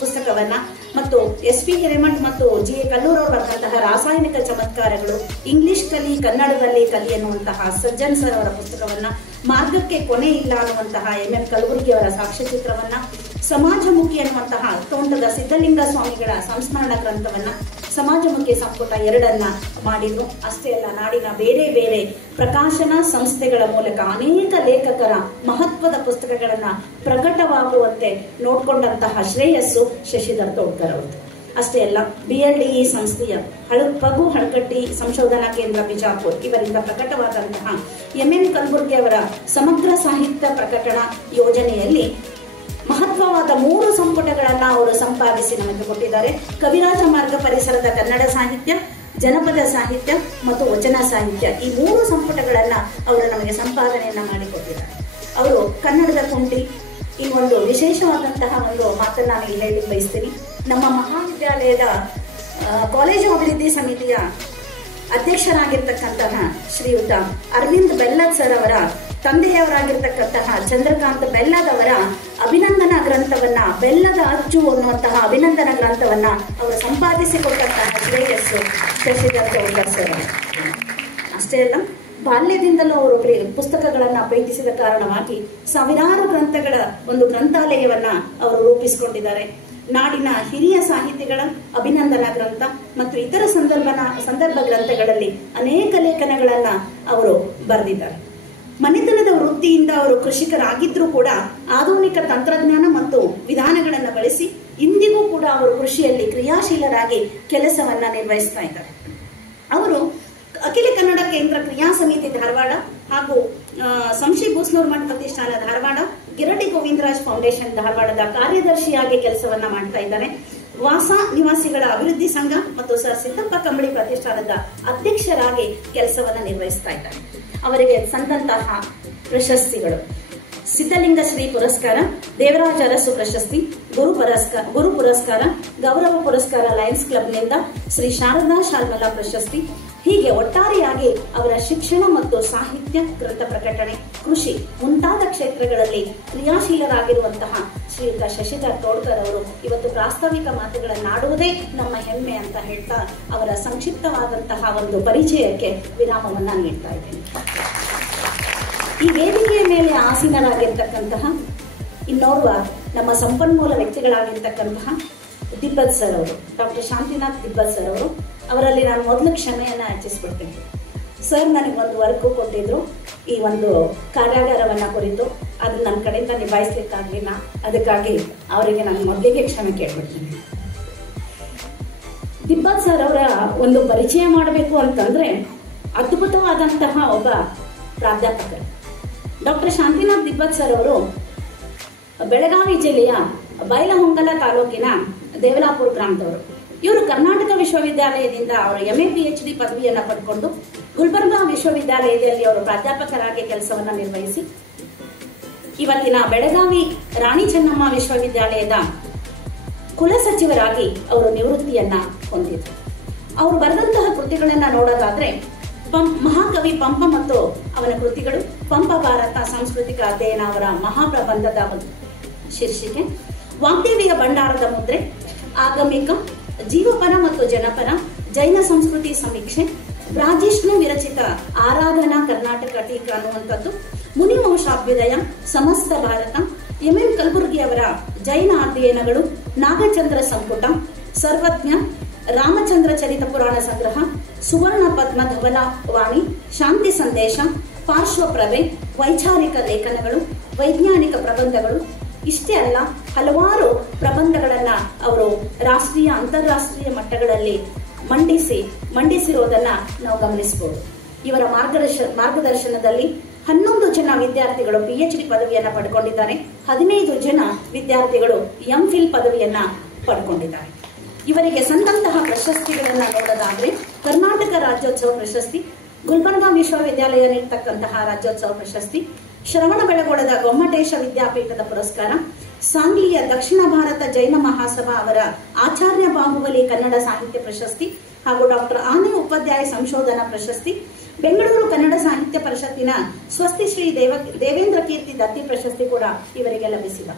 ಪುಸ್ತಕವನ್ನ ಮತ್ತು SP ಹಿರೇಮಠ್ ಮತ್ತು GA ಕಲ್ಲೂರ್ ಅವರು ಬರೆದಂತಹ ರಾಸಾಯನಿಕ ಚಮತ್ಕಾರಗಳು, ಇಂಗ್ಲಿಷ್ ಕಲಿ ಕನ್ನಡದಲ್ಲಿ ಕಲಿ ಅನ್ನುವಂತಹ ಸಜ್ಜನ್ ಸರ್ ಅವರ ಪುಸ್ತಕವನ್ನ, ಮಾರ್ಗಕ್ಕೆ ಕೊನೆ ಇಲ್ಲ ಅನ್ನುವಂತಹ MM ಕಲಬುರ್ಗಿ ಅವರ ಸಾಕ್ಷ್ಯಚಿತ್ರವನ್ನ, ಸಮಾಜಮುಖಿ ಅನ್ನುವಂತಹ ತೋಂಟದ ಸಿದ್ದಲಿಂಗ ಸ್ವಾಮಿಗಳ ಸಂಸ್ಮರಣ ಗ್ರಂಥವನ್ನ, ಸಮಾಜಮುಖಿ ಸಂಪುಟ 2 ಮಾಡಿದ್ರು. ಅಷ್ಟೇ ಅಲ್ಲ, ನಾಡಿನ ಬೇರೆ ಬೇರೆ ಪ್ರಕಾಶನ ಸಂಸ್ಥೆಗಳ ಮೂಲಕ ಅನೇಕ ಲೇಖಕರ ಮಹತ್ವದ ಪುಸ್ತಕಗಳನ್ನ ಪ್ರಕಟವಾಗುವಂತೆ ನೋಡಿಕೊಂಡಂತಹ ಶ್ರೇಯಸ್ಸು ಶಶಿಧರ್ ತೋಡ್ಕರ್ ಅವರು. ಅಷ್ಟೇ ಅಲ್ಲ, BLDE ಸಂಸ್ಥೆಯ ಪಗು ಹಳಕಟ್ಟಿ ಸಂಶೋಧನಾ ಕೇಂದ್ರ ಬಿಜಾಪುರ್ ಇವರಿಂದ ಪ್ರಕಟವಾದಂತಹ MM ಕಲಬುರ್ಗಿ ಅವರ ಸಮಗ್ರ ಸಾಹಿತ್ಯ ಪ್ರಕಟಣಾ ಯೋಜನೆಯಲ್ಲಿ ಮಹತ್ವವಾದ 3 ಸಂಪುಟಗಳನ್ನ ಅವರು ಸಂಪಾದಿಸಿ ನಮಗೆ ಕೊಟ್ಟಿದ್ದಾರೆ. ಕವಿರಾಜ ಮಾರ್ಗ ಪರಿಸರದ ಕನ್ನಡ ಸಾಹಿತ್ಯ, ಜನಪದ ಸಾಹಿತ್ಯ ಮತ್ತು ವಚನ ಸಾಹಿತ್ಯ, ಈ 3 ಸಂಪುಟಗಳನ್ನ ಅವರು ನಮಗೆ ಸಂಪಾದನೆಯನ್ನ ಮಾಡಿಕೊಟ್ಟಿದ್ದಾರೆ. ಅವರು ಕನ್ನಡದ ಕುಂಟಿ, ಈ ಒಂದು ವಿಶೇಷವಾದಂತಹ ಒಂದು ಮಾತನ್ನ ನಾನು ಇಲ್ಲಿ ಹೇಳಿ ಬಯಸ್ತೀನಿ. ನಮ್ಮ ಮಹಾವಿದ್ಯಾಲಯದ ಕಾಲೇಜು ಅಭಿವೃದ್ಧಿ ಸಮಿತಿಯ ಅಧ್ಯಕ್ಷರಾಗಿರ್ತಕ್ಕಂತಹ ಶ್ರೀಯುತ ಅರವಿಂದ್ ಬೆಲ್ಲದ್ ಸರ್ ಅವರ ತಂದೆಯವರಾಗಿರ್ತಕ್ಕಂತಹ ಚಂದ್ರಕಾಂತ್ ಬೆಲ್ಲದವರ ಅಭಿನಂದನಾ ಗ್ರಂಥವನ್ನ, ಬೆಲ್ಲದ ಅಚ್ಚು ಅನ್ನುವಂತಹ ಅಭಿನಂದನಾ ಗ್ರಂಥವನ್ನ ಅವರು ಸಂಪಾದಿಸಿಕೊಟ್ಟಂತಹ ಶ್ರೇಯಸ್ಸು ಶಶಿಧರ್ ತೋಡ್ಕರ್ ಸರ್. ಅಷ್ಟೇ ಅಲ್ಲ, ಬಾಲ್ಯದಿಂದಲೂ ಅವರು ಪುಸ್ತಕಗಳನ್ನ ಪ್ರೀತಿಸಿದ ಕಾರಣವಾಗಿ ಸಾವಿರಾರು ಗ್ರಂಥಗಳ ಒಂದು ಗ್ರಂಥಾಲಯವನ್ನ ಅವರು ರೂಪಿಸಿಕೊಂಡಿದ್ದಾರೆ. ನಾಡಿನ ಹಿರಿಯ ಸಾಹಿತಿಗಳ ಅಭಿನಂದನಾ ಗ್ರಂಥ ಮತ್ತು ಇತರ ಸಂದರ್ಭ ಗ್ರಂಥಗಳಲ್ಲಿ ಅನೇಕ ಲೇಖನಗಳನ್ನ ಅವರು ಬರೆದಿದ್ದಾರೆ. ಮನೆತನದ ವೃತ್ತಿಯಿಂದ ಅವರು ಕೃಷಿಕರಾಗಿದ್ರೂ ಕೂಡ ಆಧುನಿಕ ತಂತ್ರಜ್ಞಾನ ಮತ್ತು ವಿಧಾನಗಳನ್ನು ಬಳಸಿ ಇಂದಿಗೂ ಕೂಡ ಅವರು ಕೃಷಿಯಲ್ಲಿ ಕ್ರಿಯಾಶೀಲರಾಗಿ ಕೆಲಸವನ್ನ ನಿರ್ವಹಿಸ್ತಾ ಇದ್ದಾರೆ. ಅವರು ಅಖಿಲ ಕನ್ನಡ ಕೇಂದ್ರ ಕ್ರಿಯಾ ಸಮಿತಿ ಧಾರವಾಡ ಹಾಗೂ ಸಂಶಿ ಬೂಸ್ನೂರ್ ಮಠ ಪ್ರತಿಷ್ಠಾನ ಧಾರವಾಡ, ಗಿರಡಿ ಗೋವಿಂದರಾಜ್ ಫೌಂಡೇಶನ್ ಧಾರವಾಡದ ಕಾರ್ಯದರ್ಶಿಯಾಗಿ ಕೆಲಸವನ್ನ ಮಾಡ್ತಾ ಇದ್ದಾರೆ. ವಾಸ ನಿವಾಸಿಗಳ ಅಭಿವೃದ್ಧಿ ಸಂಘ ಮತ್ತು ಸರ್ ಸಿದ್ದಪ್ಪ ಕಂಬಳಿ ಪ್ರತಿಷ್ಠಾನದ ಅಧ್ಯಕ್ಷರಾಗಿ ಕೆಲಸವನ್ನ ನಿರ್ವಹಿಸ್ತಾ ಇದ್ದಾರೆ. ಅವರಿಗೆ ಸಂದಂತಹ ಪ್ರಶಸ್ತಿಗಳು: ಸಿದ್ಧಲಿಂಗ ಶ್ರೀ ಪುರಸ್ಕಾರ, ದೇವರಾಜ ಅರಸು ಪ್ರಶಸ್ತಿ, ಗುರು ಪುರಸ್ಕಾರ, ಗೌರವ ಪುರಸ್ಕಾರ ಲಯನ್ಸ್ ಕ್ಲಬ್ನಿಂದ ಶ್ರೀ ಶಾರದಾ ಶಾಲ್ಮಲಾ ಪ್ರಶಸ್ತಿ. ಹೀಗೆ ಒಟ್ಟಾರೆಯಾಗಿ ಅವರ ಶಿಕ್ಷಣ ಮತ್ತು ಸಾಹಿತ್ಯ, ಕೃತ ಪ್ರಕಟಣೆ, ಕೃಷಿ ಮುಂತಾದ ಕ್ಷೇತ್ರಗಳಲ್ಲಿ ಕ್ರಿಯಾಶೀಲರಾಗಿರುವಂತಹ ಶ್ರೀಯುತ ಶಶಿಧರ್ ತೋಡ್ಕರ್ ಅವರು ಇವತ್ತು ಪ್ರಾಸ್ತಾವಿಕ ಮಾತುಗಳನ್ನಾಡುವುದೇ ನಮ್ಮ ಹೆಮ್ಮೆ ಅಂತ ಹೇಳ್ತಾ ಅವರ ಸಂಕ್ಷಿಪ್ತವಾದಂತಹ ಒಂದು ಪರಿಚಯಕ್ಕೆ ವಿರಾಮವನ್ನ ನೀಡ್ತಾ ಇದ್ದೇನೆ. ಈ ವೇದಿಕೆಯ ಮೇಲೆ ಆಸೀನರಾಗಿರ್ತಕ್ಕಂತಹ ಇನ್ನೋರ್ವ ನಮ್ಮ ಸಂಪನ್ಮೂಲ ವ್ಯಕ್ತಿಗಳಾಗಿರ್ತಕ್ಕಂತಹ ದಿಬ್ಬತ್ ಸರ್ ಅವರು, ಡಾಕ್ಟರ್ ಶಾಂತಿನಾಥ್ ದಿಬ್ಬತ್ ಸರ್ ಅವರು, ಅವರಲ್ಲಿ ನಾನು ಮೊದಲು ಕ್ಷಮೆಯನ್ನ ಯಾಚಿಸ್ಬಿಡ್ತೀನಿ. ಸರ್ ನನಗೆ ಒಂದು ವರ್ಕ್ ಕೊಟ್ಟಿದ್ರು ಈ ಒಂದು ಕಾರ್ಯಾಗಾರವನ್ನ ಕುರಿತು, ಅದು ನನ್ನ ಕಡೆಯಿಂದ ನಿಭಾಯಿಸ್ಲಿಕ್ಕಾಗ್ಲಿಲ್ಲ. ಅದಕ್ಕಾಗಿ ಅವರಿಗೆ ನಾನು ಮೊದಲಿಗೆ ಕ್ಷಮೆ ಕೇಳ್ಬಿಡ್ತೀನಿ. ದಿಬ್ಬತ್ ಸರ್ ಅವರ ಒಂದು ಪರಿಚಯ ಮಾಡಬೇಕು ಅಂತಂದ್ರೆ ಅದ್ಭುತವಾದಂತಹ ಒಬ್ಬ ಪ್ರಾಧ್ಯಾಪಕರು. ಡಾಕ್ಟರ್ ಶಾಂತಿನಾಥ್ ದಿಬ್ಬತ್ ಸರ್ ಅವರು ಬೆಳಗಾವಿ ಜಿಲ್ಲೆಯ ಬೈಲಹೊಂಗಲ ತಾಲೂಕಿನ ದೇವಲಾಪುರ ಗ್ರಾಮದವರು. ಇವರು ಕರ್ನಾಟಕ ವಿಶ್ವವಿದ್ಯಾಲಯದಿಂದ ಅವರು MA PhD ಪದವಿಯನ್ನ ಪಡ್ಕೊಂಡು ಗುಲ್ಬರ್ಗಾ ವಿಶ್ವವಿದ್ಯಾಲಯದಲ್ಲಿ ಅವರು ಪ್ರಾಧ್ಯಾಪಕರಾಗಿ ಕೆಲಸವನ್ನ ನಿರ್ವಹಿಸಿ ಇವತ್ತಿನ ಬೆಳಗಾವಿ ರಾಣಿ ಚೆನ್ನಮ್ಮ ವಿಶ್ವವಿದ್ಯಾಲಯದ ಕುಲಸಚಿವರಾಗಿ ಅವರು ನಿವೃತ್ತಿಯನ್ನ ಹೊಂದಿದ್ರು. ಅವರು ಬರೆದಂತಹ ಕೃತಿಗಳನ್ನ ನೋಡೋದಾದ್ರೆ ಮಹಾಕವಿ ಪಂಪ ಮತ್ತು ಅವನ ಕೃತಿಗಳು, ಪಂಪ ಭಾರತ ಸಾಂಸ್ಕೃತಿಕ ಅಧ್ಯಯನ ಅವರ ಮಹಾಪ್ರಬಂಧದ ಒಂದು ಶೀರ್ಷಿಕೆ, ವಾಗ್ದೇವಿಯ ಭಂಡಾರದ ಮುದ್ರೆ, ಆಗಮಿಕ, ಜೀವಪರ ಮತ್ತು ಜನಪರ, ಜೈನ ಸಂಸ್ಕೃತಿ ಸಮೀಕ್ಷೆ, ರಾಜಿಷ್ಣು ವಿರಚಿತ ಆರಾಧನಾ ಕರ್ನಾಟಕ ಟೀಕಾ ಅನ್ನುವಂಥದ್ದು, ಮುನಿವಂಶಾಭ್ಯುದಯ, ಸಮಸ್ತ ಭಾರತ, MM ಕಲಬುರ್ಗಿ ಅವರ ಜೈನ ಅಧ್ಯಯನಗಳು, ನಾಗಚಂದ್ರ ಸಂಪುಟ, ಸರ್ವಜ್ಞ, ರಾಮಚಂದ್ರ ಚರಿತ ಪುರಾಣ ಸಂಗ್ರಹ, ಸುವರ್ಣ ಪದ್ಮ ಧವಲ ವಾಣಿ, ಶಾಂತಿ ಸಂದೇಶ, ಪಾರ್ಶ್ವಪ್ರಭೆ, ವೈಚಾರಿಕ ಲೇಖನಗಳು, ವೈಜ್ಞಾನಿಕ ಪ್ರಬಂಧಗಳು. ಇಷ್ಟೇ ಅಲ್ಲ, ಹಲವಾರು ಪ್ರಬಂಧಗಳನ್ನ ಅವರು ರಾಷ್ಟ್ರೀಯ ಅಂತಾರಾಷ್ಟ್ರೀಯ ಮಟ್ಟಗಳಲ್ಲಿ ಮಂಡಿಸಿರೋದನ್ನ ನಾವು ಗಮನಿಸಬಹುದು. ಇವರ ಮಾರ್ಗದರ್ಶನದಲ್ಲಿ 11 ಜನ ವಿದ್ಯಾರ್ಥಿಗಳು PhD ಪದವಿಯನ್ನ ಪಡ್ಕೊಂಡಿದ್ದಾರೆ. 15 ಜನ ವಿದ್ಯಾರ್ಥಿಗಳು MPhil ಪದವಿಯನ್ನ ಪಡ್ಕೊಂಡಿದ್ದಾರೆ. ಇವರಿಗೆ ಸಂದಂತಹ ಪ್ರಶಸ್ತಿಗಳನ್ನ ನೋಡೋದಾದ್ರೆ ಕರ್ನಾಟಕ ರಾಜ್ಯೋತ್ಸವ ಪ್ರಶಸ್ತಿ, ಗುಲ್ಬರ್ಗಾ ವಿಶ್ವವಿದ್ಯಾಲಯ ನೀಡತಕ್ಕಂತಹ ರಾಜ್ಯೋತ್ಸವ ಪ್ರಶಸ್ತಿ, ಶ್ರವಣಬೆಳಗೊಳದ ಗೊಮ್ಮಟೇಶ ವಿದ್ಯಾಪೀಠದ ಪುರಸ್ಕಾರ, ಸಾಂಗ್ಲಿಯ ದಕ್ಷಿಣ ಭಾರತ ಜೈನ ಮಹಾಸಭಾ ಅವರ ಆಚಾರ್ಯ ಬಾಹುಬಲಿ ಕನ್ನಡ ಸಾಹಿತ್ಯ ಪ್ರಶಸ್ತಿ ಹಾಗೂ ಡಾಕ್ಟರ್ ಆನೆ ಉಪಾಧ್ಯಾಯ ಸಂಶೋಧನಾ ಪ್ರಶಸ್ತಿ, ಬೆಂಗಳೂರು ಕನ್ನಡ ಸಾಹಿತ್ಯ ಪರಿಷತ್ತಿನ ಸ್ವಸ್ತಿ ಶ್ರೀ ದೇವೇಂದ್ರ ಕೀರ್ತಿ ದತ್ತಿ ಪ್ರಶಸ್ತಿ ಕೂಡ ಇವರಿಗೆ ಲಭಿಸಿದ.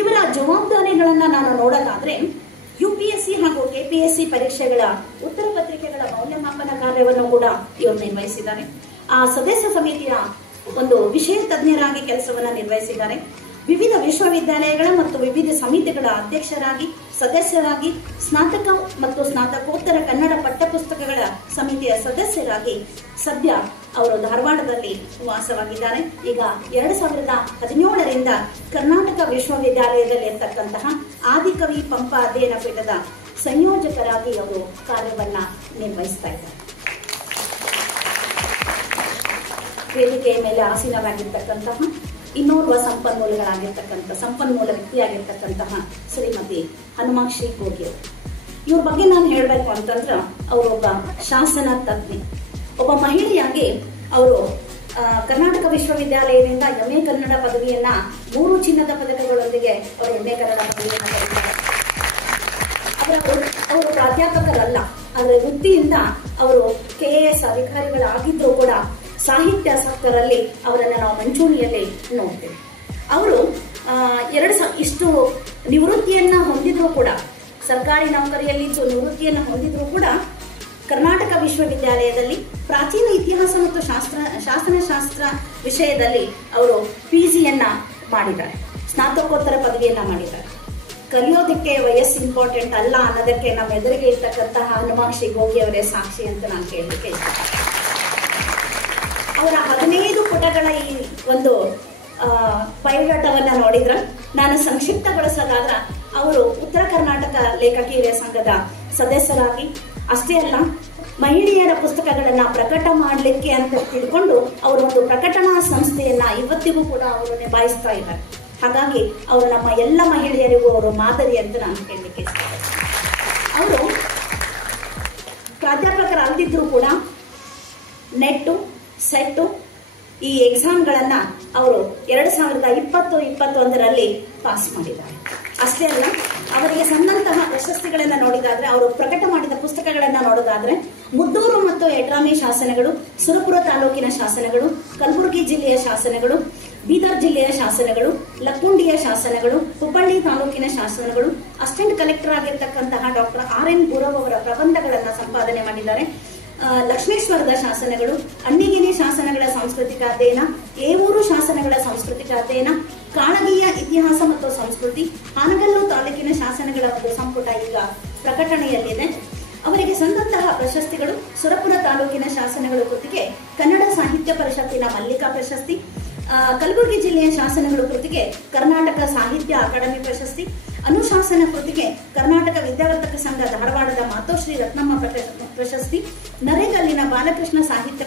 ಇವರ ಜವಾಬ್ದಾರಿಗಳನ್ನ ನಾನು ನೋಡೋದಾದ್ರೆ UPSC ಹಾಗೂ KPSC ಪರೀಕ್ಷೆಗಳ ಉತ್ತರ ಪತ್ರಿಕೆಗಳ ಮೌಲ್ಯಮಾಪನ ಕಾರ್ಯವನ್ನು ಕೂಡ ಇವರು ನಿರ್ವಹಿಸಿದ್ದಾರೆ. ಆ ಸದಸ್ಯ ಸಮಿತಿಯ ಒಂದು ವಿಷಯ ತಜ್ಞರಾಗಿ ಕೆಲಸವನ್ನ ನಿರ್ವಹಿಸಿದ್ದಾರೆ. ವಿವಿಧ ವಿಶ್ವವಿದ್ಯಾಲಯಗಳ ಮತ್ತು ವಿವಿಧ ಸಮಿತಿಗಳ ಅಧ್ಯಕ್ಷರಾಗಿ, ಸದಸ್ಯರಾಗಿ, ಸ್ನಾತಕ ಮತ್ತು ಸ್ನಾತಕೋತ್ತರ ಕನ್ನಡ ಪಠ್ಯಪುಸ್ತಕಗಳ ಸಮಿತಿಯ ಸದಸ್ಯರಾಗಿ ಸದ್ಯ ಅವರು ಧಾರವಾಡದಲ್ಲಿ ವಾಸವಾಗಿದ್ದಾರೆ. ಈಗ 2017ರಿಂದ ಕರ್ನಾಟಕ ವಿಶ್ವವಿದ್ಯಾಲಯದಲ್ಲಿ ಇರತಕ್ಕಂತಹ ಆದಿಕವಿ ಪಂಪ ಅಧ್ಯಯನ ಪೀಠದ ಸಂಯೋಜಕರಾಗಿ ಅವರು ಕಾರ್ಯವನ್ನ ನಿರ್ವಹಿಸ್ತಾ ಇದ್ದಾರೆ. ವೇದಿಕೆಯ ಮೇಲೆ ಆಸೀನರಾಗಿರ್ತಕ್ಕಂತಹ ಇನ್ನೋರ್ವ ಸಂಪನ್ಮೂಲ ವ್ಯಕ್ತಿಯಾಗಿರ್ತಕ್ಕಂತಹ ಶ್ರೀಮತಿ ಹನುಮಾಕ್ಷಿ ಗೋಗಿ. ಇವ್ರ ಬಗ್ಗೆ ನಾನು ಹೇಳಬೇಕು ಅಂತಂದ್ರೆ ಅವರೊಬ್ಬ ಶಾಸನ ತಜ್ಞೆ, ಒಬ್ಬ ಮಹಿಳೆಯಾಗಿ ಅವರು ಕರ್ನಾಟಕ ವಿಶ್ವವಿದ್ಯಾಲಯದಿಂದ MA ಕನ್ನಡ ಪದವಿಯನ್ನ 3 ಚಿನ್ನದ ಪದಕಗಳೊಂದಿಗೆ ಅವರು MA ಕನ್ನಡ ಪದವಿಯನ್ನ ಪಡೆದಿದ್ದಾರೆ. ಅವರು ಪ್ರಾಧ್ಯಾಪಕರಲ್ಲ, ಆದರೆ ವೃತ್ತಿಯಿಂದ ಅವರು KAS ಅಧಿಕಾರಿಗಳಾಗಿದ್ರು ಕೂಡ ಸಾಹಿತ್ಯಾಸಕ್ತರಲ್ಲಿ ಅವರನ್ನ ನಾವು ಮಂಚೂಣಿಯಲ್ಲಿ ನೋಡ್ತೇವೆ. ಅವರು ಇಷ್ಟು ನಿವೃತ್ತಿಯನ್ನ ಹೊಂದಿದ್ರು ಕೂಡ, ಸರ್ಕಾರಿ ನೌಕರಿಯಲ್ಲಿದ್ದು ನಿವೃತ್ತಿಯನ್ನ ಹೊಂದಿದ್ರು ಕೂಡ ಕರ್ನಾಟಕ ವಿಶ್ವವಿದ್ಯಾಲಯದಲ್ಲಿ ಪ್ರಾಚೀನ ಇತಿಹಾಸ ಮತ್ತು ಶಾಸನಶಾಸ್ತ್ರ ವಿಷಯದಲ್ಲಿ ಅವರು PGಯನ್ನ ಮಾಡಿದ್ದಾರೆ, ಸ್ನಾತಕೋತ್ತರ ಪದವಿಯನ್ನ ಮಾಡಿದ್ದಾರೆ. ಕಲಿಯೋದಕ್ಕೆ ವಯಸ್ಸು ಇಂಪಾರ್ಟೆಂಟ್ ಅಲ್ಲ ಅನ್ನೋದಕ್ಕೆ ನಮ್ಮ ಎದುರಿಗೆ ಇರ್ತಕ್ಕಂತಹ ಹನುಮಾಕ್ಷಿ ಗೋಗಿ ಅವರೇ ಸಾಕ್ಷಿ ಅಂತ ನಾನು ಕೇಳಲಿಕ್ಕೆ ಇಷ್ಟ. ಅವರ 15 ಪುಟಗಳ ಈ ಒಂದು ಬಯೋಡಾಟವನ್ನ ನೋಡಿದ್ರ ನಾನು ಸಂಕ್ಷಿಪ್ತಗೊಳಿಸೋದಾದ್ರೆ ಅವರು ಉತ್ತರ ಕರ್ನಾಟಕ ಲೇಖಕಿಯರ ಸಂಘದ ಸದಸ್ಯರಾಗಿ ಅಷ್ಟೇ ಅಲ್ಲ, ಮಹಿಳೆಯರ ಪುಸ್ತಕಗಳನ್ನ ಪ್ರಕಟ ಮಾಡಲಿಕ್ಕೆ ಅಂತ ತಿಳ್ಕೊಂಡು ಅವರು ಒಂದು ಪ್ರಕಟಣಾ ಸಂಸ್ಥೆಯನ್ನ ಇವತ್ತಿಗೂ ಕೂಡ ಅವರು ನಿಭಾಯಿಸ್ತಾ ಇದ್ದಾರೆ. ಹಾಗಾಗಿ ಅವರು ನಮ್ಮ ಎಲ್ಲ ಮಹಿಳೆಯರಿಗೂ ಅವರು ಮಾದರಿ ಅಂತ ನಾನು ಹೇಳಲಿಕ್ಕೆ ಇಷ್ಟಪಡ್ತೀನಿ. ಅವರು ಪ್ರಾಧ್ಯಾಪಕರಾಗದಿದ್ರು ಕೂಡ ನೆಟ್ಟು ಸೆಟ್ಟು ಈ ಎಕ್ಸಾಮ್ಗಳನ್ನ ಅವರು 2020-21ರಲ್ಲಿ ಪಾಸ್ ಮಾಡಿದ್ದಾರೆ. ಅಷ್ಟೇ ಅಲ್ಲ, ಅವರಿಗೆ ಸಂದಂತಹ ಪ್ರಶಸ್ತಿಗಳನ್ನ ನೋಡಿದಾದ್ರೆ, ಅವರು ಪ್ರಕಟ ಮಾಡಿದ ಪುಸ್ತಕಗಳನ್ನ ನೋಡೋದಾದ್ರೆ ಮುದ್ದೂರು ಮತ್ತು ಯಡ್ರಾಮಿ ಶಾಸನಗಳು, ಸುರಪುರ ತಾಲೂಕಿನ ಶಾಸನಗಳು, ಕಲಬುರಗಿ ಜಿಲ್ಲೆಯ ಶಾಸನಗಳು, ಬೀದರ್ ಜಿಲ್ಲೆಯ ಶಾಸನಗಳು, ಲಕ್ಕುಂಡಿಯ ಶಾಸನಗಳು, ಹುಬ್ಬಳ್ಳಿ ತಾಲೂಕಿನ ಶಾಸನಗಳು, ಅಸಿಸ್ಟೆಂಟ್ ಕಲೆಕ್ಟರ್ ಆಗಿರ್ತಕ್ಕಂತಹ ಡಾಕ್ಟರ್ RN ಗುರವ್ ಅವರ ಪ್ರಬಂಧಗಳನ್ನ ಸಂಪಾದನೆ ಮಾಡಿದ್ದಾರೆ. ಲಕ್ಷ್ಮೇಶ್ವರದ ಶಾಸನಗಳು, ಅಣ್ಣಿಗಿರಿ ಶಾಸನಗಳ ಸಾಂಸ್ಕೃತಿಕ ಅಧ್ಯಯನ, ಏವೂರು ಶಾಸನಗಳ ಸಾಂಸ್ಕೃತಿಕ ಅಧ್ಯಯನ, ಕಾಳಗಿಯ ಇತಿಹಾಸ ಮತ್ತು ಸಂಸ್ಕೃತಿ, ಹಾನಗಲ್ಲು ತಾಲೂಕಿನ ಶಾಸನಗಳ ಒಂದು ಸಂಪುಟ ಈಗ ಪ್ರಕಟಣೆಯಲ್ಲಿದೆ. ಅವರಿಗೆ ಸಂದಂತಹ ಪ್ರಶಸ್ತಿಗಳು: ಸುರಪುರ ತಾಲೂಕಿನ ಶಾಸನಗಳು ಕೃತಿಗೆ ಕನ್ನಡ ಸಾಹಿತ್ಯ ಪರಿಷತ್ತಿನ ಮಲ್ಲಿಕಾ ಪ್ರಶಸ್ತಿ, ಕಲಬುರಗಿ ಜಿಲ್ಲೆಯ ಶಾಸನಗಳು ಕೃತಿಗೆ ಕರ್ನಾಟಕ ಸಾಹಿತ್ಯ ಅಕಾಡೆಮಿ ಪ್ರಶಸ್ತಿ, ಅನುಶಾಸನ ಕೃತಿಗೆ ಕರ್ನಾಟಕ ವಿದ್ಯಾವರ್ಧಕ ಸಂಘ ಧಾರವಾಡದ ಮಾತೋಶ್ರೀ ರತ್ನಮ್ಮ ಪ್ರಶಸ್ತಿ, ನರೇಗಲ್ಲಿನ ಬಾಲಕೃಷ್ಣ ಸಾಹಿತ್ಯ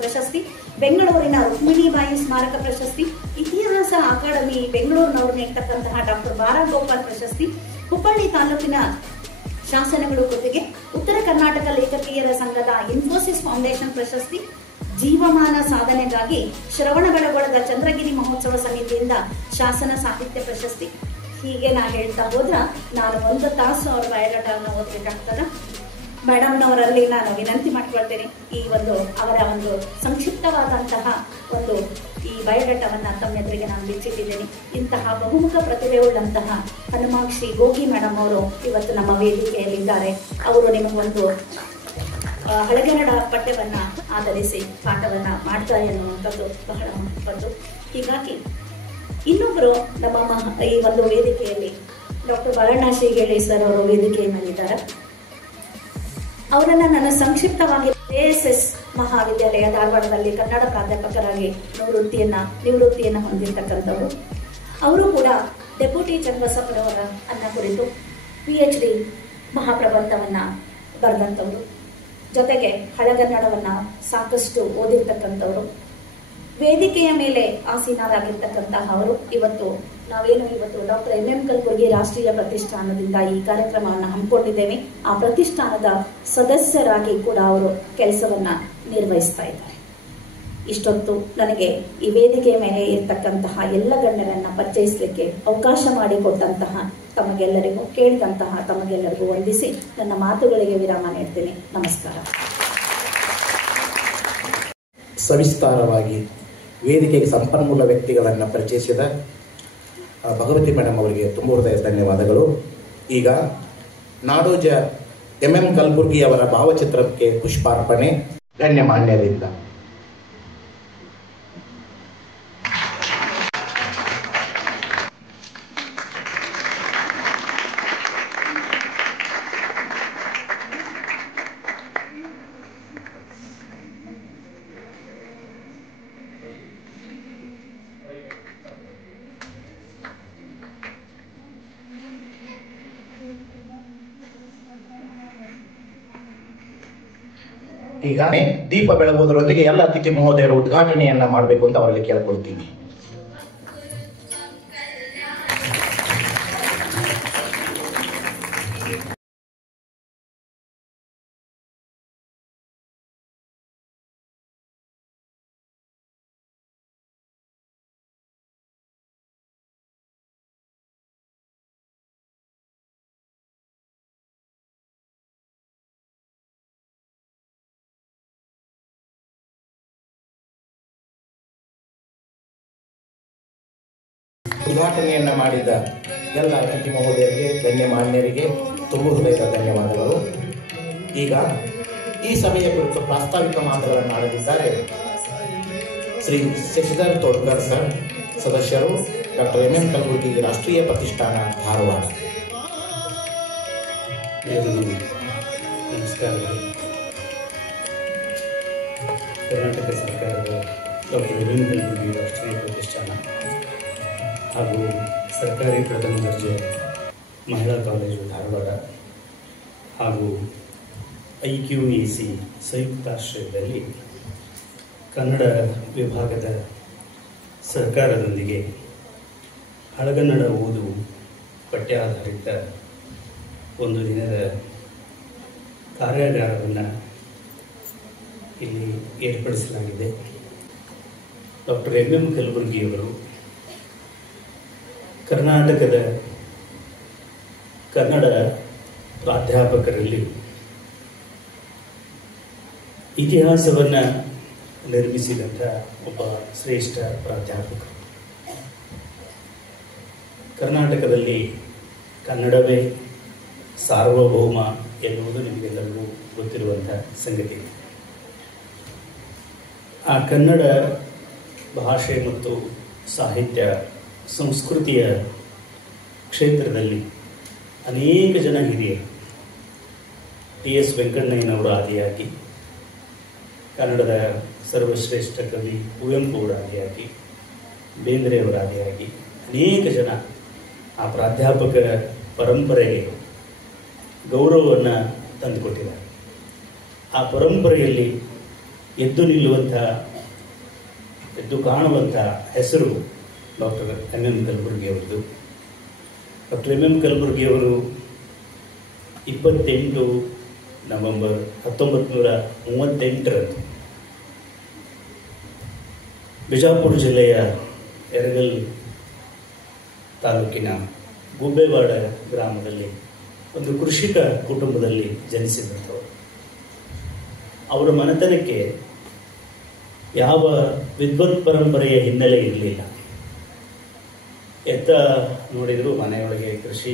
ಪ್ರಶಸ್ತಿ, ಬೆಂಗಳೂರಿನ ರುಕ್ಮಿಣಿಬಾಯಿ ಸ್ಮಾರಕ ಪ್ರಶಸ್ತಿ, ಇತಿಹಾಸ ಅಕಾಡೆಮಿ ಬೆಂಗಳೂರಿನವರು ನೀಡತಕ್ಕಂತಹ ಡಾಕ್ಟರ್ ಬಾರಾ ಗೋಪಾಲ್ ಪ್ರಶಸ್ತಿ, ಹುಬ್ಬಳ್ಳಿ ತಾಲೂಕಿನ ಶಾಸನಗಳು ಕೃತಿಗೆ ಉತ್ತರ ಕರ್ನಾಟಕ ಲೇಖಕಿಯರ ಸಂಘದ ಇನ್ಫೋಸಿಸ್ ಫೌಂಡೇಶನ್ ಪ್ರಶಸ್ತಿ, ಜೀವಮಾನ ಸಾಧನೆಗಾಗಿ ಶ್ರವಣಬೆಳಗೊಳದ ಚಂದ್ರಗಿರಿ ಮಹೋತ್ಸವ ಸಮಿತಿಯಿಂದ ಶಾಸನ ಸಾಹಿತ್ಯ ಪ್ರಶಸ್ತಿ. ಹೀಗೆ ನಾ ಹೇಳ್ತಾ ಹೋದ್ರ ನಾನು 1 ತಾಸು ಅವ್ರ ಬಯೋಡಾಟಾವನ್ನು ಓದಬೇಕಾಗ್ತದ. ಮೇಡಮ್ನವರಲ್ಲಿ ನಾನು ವಿನಂತಿ ಮಾಡ್ಕೊಳ್ತೇನೆ, ಈ ಒಂದು ಅವರ ಒಂದು ಸಂಕ್ಷಿಪ್ತವಾದಂತಹ ಒಂದು ಈ ಬಯೋಡಾಟಾವನ್ನ ತಮ್ಮ ಎದುರಿಗೆ ನಾನು ಬಿಚ್ಚಿಟ್ಟಿದ್ದೇನೆ. ಇಂತಹ ಬಹುಮುಖ ಪ್ರತಿಭೆ ಉಳ್ಳಂತಹ ಹನುಮಾಕ್ಷಿ ಗೋಗಿ ಮೇಡಮ್ ಅವರು ಇವತ್ತು ನಮ್ಮ ವೇದಿಕೆಯಲ್ಲಿದ್ದಾರೆ. ಅವರು ನಿಮಗೊಂದು ಹಳೆಗನ್ನಡ ಪಠ್ಯವನ್ನ ಆಧರಿಸಿ ಪಾಠವನ್ನ ಮಾಡ್ತಾರೆ ಅನ್ನುವಂಥದ್ದು ಬಹಳ ಮಹತ್ವದ್ದು. ಹೀಗಾಗಿ ಇನ್ನೊಬ್ಬರು ನಮ್ಮ ಈ ಒಂದು ವೇದಿಕೆಯಲ್ಲಿ ಡಾಕ್ಟರ್ ಬಾಳಣ್ಣ ಶ್ರೀಗೇಳಿ ಸರ್ ಅವರು ವೇದಿಕೆಯ ಮೇಲಿದ್ದಾರೆ. ಅವರನ್ನ ನಾನು ಸಂಕ್ಷಿಪ್ತವಾಗಿ ASS ಮಹಾವಿದ್ಯಾಲಯ ಧಾರವಾಡದಲ್ಲಿ ಕನ್ನಡ ಪ್ರಾಧ್ಯಾಪಕರಾಗಿ ನಿವೃತ್ತಿಯನ್ನ ಹೊಂದಿರತಕ್ಕಂಥವರು. ಅವರು ಕೂಡ ಡೆಪ್ಯೂಟಿ ಚನ್ನಬಸಪ್ಪನವರ ಅನ್ನ ಕುರಿತು PhD ಮಹಾಪ್ರಬಂಧವನ್ನ ಬರೆದಂಥವ್ರು. ಜೊತೆಗೆ ಹಳೆಗನ್ನಡವನ್ನ ಸಾಕಷ್ಟು ಓದಿರ್ತಕ್ಕಂಥವ್ರು. ವೇದಿಕೆಯ ಮೇಲೆ ಆಸೀನರಾಗಿರ್ತಕ್ಕಂತಹ ಅವರು ಇವತ್ತು ಡಾಕ್ಟರ್ MM ಕಲಬುರ್ಗಿ ರಾಷ್ಟ್ರೀಯ ಪ್ರತಿಷ್ಠಾನದಿಂದ ಈ ಕಾರ್ಯಕ್ರಮವನ್ನು ಹಮ್ಮಿಕೊಂಡಿದ್ದೇವೆ. ಆ ಪ್ರತಿಷ್ಠಾನದ ಸದಸ್ಯರಾಗಿ ಕೂಡ ಅವರು ಕೆಲಸವನ್ನ ನಿರ್ವಹಿಸ್ತಾ ಇದ್ದಾರೆ. ಇಷ್ಟೊತ್ತು ನನಗೆ ಈ ವೇದಿಕೆಯ ಮೇಲೆ ಇರ್ತಕ್ಕಂತಹ ಎಲ್ಲ ಗಣ್ಯರನ್ನ ಪರಿಚಯಿಸಲಿಕ್ಕೆ ಅವಕಾಶ ಮಾಡಿಕೊಟ್ಟಂತಹ ತಮಗೆಲ್ಲರಿಗೂ ಕೇಳಿದಂತಹ ತಮಗೆಲ್ಲರಿಗೂ ವಂದಿಸಿ ನನ್ನ ಮಾತುಗಳಿಗೆ ವಿರಾಮ ನೀಡ್ತೇನೆ. ನಮಸ್ಕಾರ. ಸವಿಸ್ತಾರವಾಗಿ ವೇದಿಕೆಗೆ ಸಂಪನ್ಮೂಲ ವ್ಯಕ್ತಿಗಳನ್ನು ಪರಿಚಯಿಸಿದ ಭಗವತಿ ಮೇಡಮ್ ಅವರಿಗೆ ತುಂಬ ಹೃದಯ ಧನ್ಯವಾದಗಳು. ಈಗ ನಾಡೋಜ MM ಕಲಬುರ್ಗಿ ಅವರ ಭಾವಚಿತ್ರಕ್ಕೆ ಪುಷ್ಪಾರ್ಪಣೆ ಗಣ್ಯಮಾನ್ಯರಿಂದ. ಈಗ ದೀಪ ಬೆಳಗುವುದರೊಂದಿಗೆ ಎಲ್ಲ ಅತಿಥಿ ಮಹೋದಯರು ಉದ್ಘಾಟನೆಯನ್ನ ಮಾಡಬೇಕು ಅಂತ ಅವರಲ್ಲಿ ಕೇಳ್ಕೊಳ್ತೀನಿ. ಉದ್ಘಾಟನೆಯನ್ನ ಮಾಡಿದ ಎಲ್ಲ ಅತಿಥಿ ಮಹೋದಯರಿಗೆ, ಗಣ್ಯಮಾನ್ಯರಿಗೆ ತುಂಬ ಹೃದಯದ ಧನ್ಯವಾದಗಳು. ಈಗ ಈ ಸಭೆಯ ಕುರಿತು ಪ್ರಾಸ್ತಾವಿಕ ಮಾತುಗಳನ್ನು ಆಡಲಿದ್ದಾರೆ ಶ್ರೀ ಶಶಿಧರ್ ತೋಡ್ಕರ್ ಸರ್, ಸದಸ್ಯರು, ಡಾಕ್ಟರ್ MM ಕಲಬುರ್ಗಿ ರಾಷ್ಟ್ರೀಯ ಪ್ರತಿಷ್ಠಾನ, ಧಾರವಾಡ. ನಮಸ್ಕಾರಗಳು. ಕರ್ನಾಟಕ ಸರ್ಕಾರದ ಡಾಕ್ಟರ್ MM ಕಲಬುರ್ಗಿ ರಾಷ್ಟ್ರೀಯ ಪ್ರತಿಷ್ಠಾನ ಹಾಗೂ ಸರ್ಕಾರಿ ಪ್ರಥಮ ದರ್ಜೆ ಮಹಿಳಾ ಕಾಲೇಜು ಧಾರವಾಡ ಹಾಗೂ IQAC ಸಂಯುಕ್ತಾಶ್ರಯದಲ್ಲಿ ಕನ್ನಡ ವಿಭಾಗದ ಸರ್ಕಾರದೊಂದಿಗೆ ಹಳಗನ್ನಡ ಓದು ಪಠ್ಯಾಧಾರಿತ ಒಂದು ದಿನದ ಕಾರ್ಯಾಗಾರವನ್ನು ಇಲ್ಲಿ ಏರ್ಪಡಿಸಲಾಗಿದೆ. ಡಾಕ್ಟರ್ MM ಕಲಬುರ್ಗಿಯವರು ಕರ್ನಾಟಕದ ಕನ್ನಡ ಪ್ರಾಧ್ಯಾಪಕರಲ್ಲಿ ಇತಿಹಾಸವನ್ನು ನಿರ್ಮಿಸಿದಂಥ ಒಬ್ಬ ಶ್ರೇಷ್ಠ ಪ್ರಾಧ್ಯಾಪಕರು. ಕರ್ನಾಟಕದಲ್ಲಿ ಕನ್ನಡವೇ ಸಾರ್ವಭೌಮ ಎನ್ನುವುದು ನಿಮಗೆಲ್ಲರಿಗೂ ಗೊತ್ತಿರುವಂಥ ಸಂಗತಿ. ಆ ಕನ್ನಡ ಭಾಷೆ ಮತ್ತು ಸಾಹಿತ್ಯ ಸಂಸ್ಕೃತಿಯ ಕ್ಷೇತ್ರದಲ್ಲಿ ಅನೇಕ ಜನ ಹಿರಿಯರು, TS ವೆಂಕಣ್ಣಯ್ಯನವರ ಆದಿಯಾಗಿ, ಕನ್ನಡದ ಸರ್ವಶ್ರೇಷ್ಠ ಕವಿ ಕುವೆಂಪು ಅವರ ಆದಿಯಾಗಿ, ಬೇಂದ್ರೆಯವರ ಆದಿಯಾಗಿ ಅನೇಕ ಜನ ಆ ಪ್ರಾಧ್ಯಾಪಕ ಪರಂಪರೆಗೆ ಗೌರವವನ್ನು ತಂದುಕೊಟ್ಟಿದ್ದಾರೆ. ಆ ಪರಂಪರೆಯಲ್ಲಿ ಎದ್ದು ನಿಲ್ಲುವಂಥ, ಎದ್ದು ಕಾಣುವಂಥ ಹೆಸರು ಡಾಕ್ಟರ್ MM ಕಲಬುರ್ಗಿಯವರದು. ಡಾಕ್ಟರ್ MM ಕಲಬುರ್ಗಿಯವರು 28 ನವೆಂಬರ್ 1938ರಂದು ಬಿಜಾಪುರ ಜಿಲ್ಲೆಯ ಯರಗಲ್ ತಾಲೂಕಿನ ಗುಬ್ಬೇವಾಡ ಗ್ರಾಮದಲ್ಲಿ ಒಂದು ಕೃಷಿಕ ಕುಟುಂಬದಲ್ಲಿ ಜನಿಸಿದಂಥವರು. ಅವರ ಮನೆತನಕ್ಕೆ ಯಾವ ವಿದ್ವತ್ ಪರಂಪರೆಯ ಹಿನ್ನೆಲೆ ಇರಲಿಲ್ಲ. ಎತ್ತ ನೋಡಿದರೂ ಮನೆಯೊಳಗೆ ಕೃಷಿ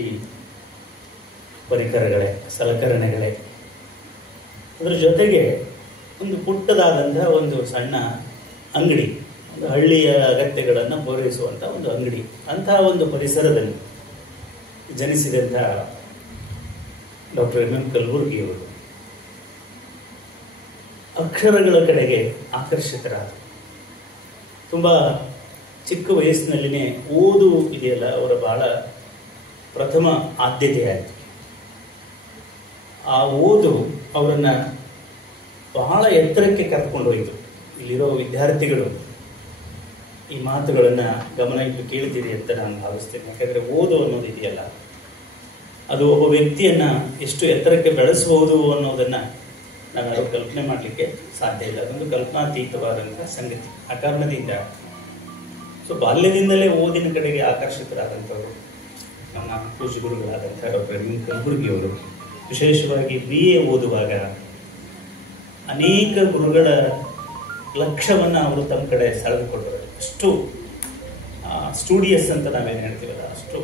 ಪರಿಕರಗಳೇ, ಸಲಕರಣೆಗಳೇ, ಅದರ ಜೊತೆಗೆ ಒಂದು ಪುಟ್ಟದಾದಂಥ ಒಂದು ಸಣ್ಣ ಅಂಗಡಿ, ಒಂದು ಹಳ್ಳಿಯ ಅಗತ್ಯಗಳನ್ನು ಪೂರೈಸುವಂಥ ಒಂದು ಅಂಗಡಿ, ಅಂತಹ ಒಂದು ಪರಿಸರದಲ್ಲಿ ಜನಿಸಿದಂಥ ಡಾಕ್ಟರ್ MM ಕಲಬುರ್ಗಿಯವರು ಅಕ್ಷರಗಳ ಕಡೆಗೆ ಆಕರ್ಷಿತರಾದರು. ತುಂಬ ಚಿಕ್ಕ ವಯಸ್ಸಿನಲ್ಲಿನೇ ಓದು ಇದೆಯಲ್ಲ ಅವರ ಬಹಳ ಪ್ರಥಮ ಆದ್ಯತೆಯಾಯಿತು. ಆ ಓದು ಅವರನ್ನು ಬಹಳ ಎತ್ತರಕ್ಕೆ ಕರ್ಕೊಂಡೋಯಿತು. ಇಲ್ಲಿರೋ ವಿದ್ಯಾರ್ಥಿಗಳು ಈ ಮಾತುಗಳನ್ನು ಗಮನ ಇಟ್ಟು ಕೇಳ್ತೀರಿ ಅಂತ ನಾನು ಭಾವಿಸ್ತೇನೆ. ಯಾಕಂದರೆ ಓದು ಅನ್ನೋದು ಇದೆಯಲ್ಲ, ಅದು ಒಬ್ಬ ವ್ಯಕ್ತಿಯನ್ನು ಎಷ್ಟು ಎತ್ತರಕ್ಕೆ ಬೆಳೆಸಬಹುದು ಅನ್ನೋದನ್ನು ನಾವ್ಯಾರು ಕಲ್ಪನೆ ಮಾಡಲಿಕ್ಕೆ ಸಾಧ್ಯ ಇಲ್ಲ. ಅದೊಂದು ಕಲ್ಪನಾತೀತವಾದಂಥ ಸಂಗತಿ. ಆ ಕಾರಣದಿಂದ ಬಾಲ್ಯದಿಂದಲೇ ಓದಿನ ಕಡೆಗೆ ಆಕರ್ಷಿತರಾದಂಥವರು ನಮ್ಮ ಪೂಜ್ಯ ಗುರುಗಳಾದಂಥ ಡಾಕ್ಟರ್ MM ಕಲಬುರ್ಗಿಯವರು. ವಿಶೇಷವಾಗಿ BA ಓದುವಾಗ ಅನೇಕ ಗುರುಗಳ ಲಕ್ಷ್ಯವನ್ನು ಅವರು ತಮ್ಮ ಕಡೆ ಸೆಳೆದುಕೊಂಡರು. ಅಷ್ಟು ಸ್ಟೂಡಿಯಸ್ ಅಂತ ನಾವೇನು ಹೇಳ್ತೀವಲ್ಲ, ಅಷ್ಟು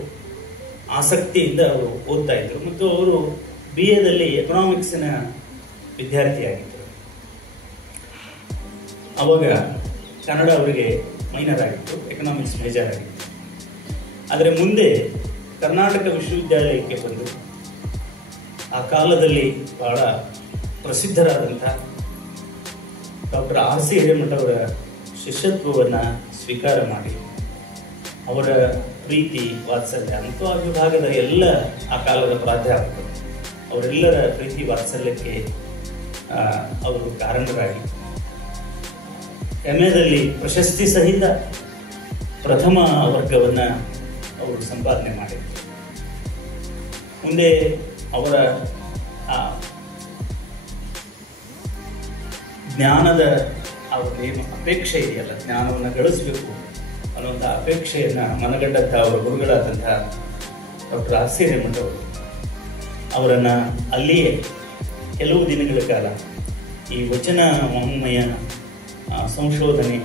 ಆಸಕ್ತಿಯಿಂದ ಅವರು ಓದ್ತಾ ಇದ್ರು. ಮತ್ತು ಅವರು BAದಲ್ಲಿ ಎಕನಾಮಿಕ್ಸಿನ ವಿದ್ಯಾರ್ಥಿಯಾಗಿದ್ದರು. ಅವಾಗ ಕನ್ನಡ ಅವರಿಗೆ ಮೈನರ್ ಆಗಿತ್ತು, ಎಕನಾಮಿಕ್ಸ್ ಮೇಜರ್ ಆಗಿತ್ತು. ಆದರೆ ಮುಂದೆ ಕರ್ನಾಟಕ ವಿಶ್ವವಿದ್ಯಾಲಯಕ್ಕೆ ಬಂದು ಆ ಕಾಲದಲ್ಲಿ ಬಹಳ ಪ್ರಸಿದ್ಧರಾದಂಥ ಡಾಕ್ಟರ್ RC ಹಿರೇಮಠ ಅವರ ಶಿಷ್ಯತ್ವವನ್ನು ಸ್ವೀಕಾರ ಮಾಡಿ ಅವರ ಪ್ರೀತಿ ವಾತ್ಸಲ್ಯ ಮತ್ತು ಆ ವಿಭಾಗದ ಎಲ್ಲ ಆ ಕಾಲದ ಪ್ರಾಧ್ಯಾಪಕರು ಅವರೆಲ್ಲರ ಪ್ರೀತಿ ವಾತ್ಸಲ್ಯಕ್ಕೆ ಅವರು ಕಾರಣರಾಗಿ MAದಲ್ಲಿ ಪ್ರಶಸ್ತಿ ಸಹಿತ ಪ್ರಥಮ ವರ್ಗವನ್ನು ಅವರು ಸಂಪಾದನೆ ಮಾಡಿದರು. ಮುಂದೆ ಅವರ ಜ್ಞಾನದ ಅವರೇನು ಅಪೇಕ್ಷೆ ಇದೆಯಲ್ಲ, ಜ್ಞಾನವನ್ನು ಗಳಿಸಬೇಕು ಅನ್ನುವಂಥ ಅಪೇಕ್ಷೆಯನ್ನು ಮನಗಂಡಂಥ ಅವರ ಗುರುಗಳಾದಂಥ ಡಾಕ್ಟರ್ RC ಹಿರೇಮಠ ಅವರು ಅವರನ್ನು ಅಲ್ಲಿಯೇ ಕೆಲವು ದಿನಗಳ ಕಾಲ ಈ ವಚನ ವಾಂಗ್ಮಯ ಸಂಶೋಧನೆ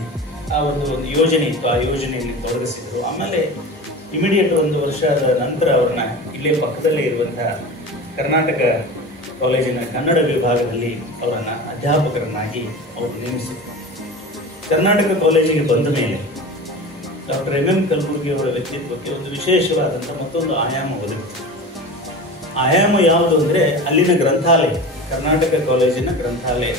ಆ ಒಂದು ಯೋಜನೆ ಇತ್ತು, ಆ ಯೋಜನೆಯಲ್ಲಿ ತೊಡಗಿಸಿದರು. ಆಮೇಲೆ ಇಮಿಡಿಯೇಟ್ 1 ವರ್ಷದ ನಂತರ ಅವ್ರನ್ನ ಇಲ್ಲೇ ಪಕ್ಕದಲ್ಲೇ ಇರುವಂತಹ ಕರ್ನಾಟಕ ಕಾಲೇಜಿನ ಕನ್ನಡ ವಿಭಾಗದಲ್ಲಿ ಅವರನ್ನು ಅಧ್ಯಾಪಕರನ್ನಾಗಿ ಅವರು ನೇಮಿಸಿದರು. ಕರ್ನಾಟಕ ಕಾಲೇಜಿಗೆ ಬಂದ ಮೇಲೆ ಡಾಕ್ಟರ್ MM ಕಲಬುರ್ಗಿ ಅವರ ವ್ಯಕ್ತಿತ್ವಕ್ಕೆ ಒಂದು ವಿಶೇಷವಾದಂಥ ಮತ್ತೊಂದು ಆಯಾಮ ಒದಗಿತು. ಆಯಾಮ ಯಾವುದು ಅಂದರೆ ಅಲ್ಲಿನ ಗ್ರಂಥಾಲಯ, ಕರ್ನಾಟಕ ಕಾಲೇಜಿನ ಗ್ರಂಥಾಲಯ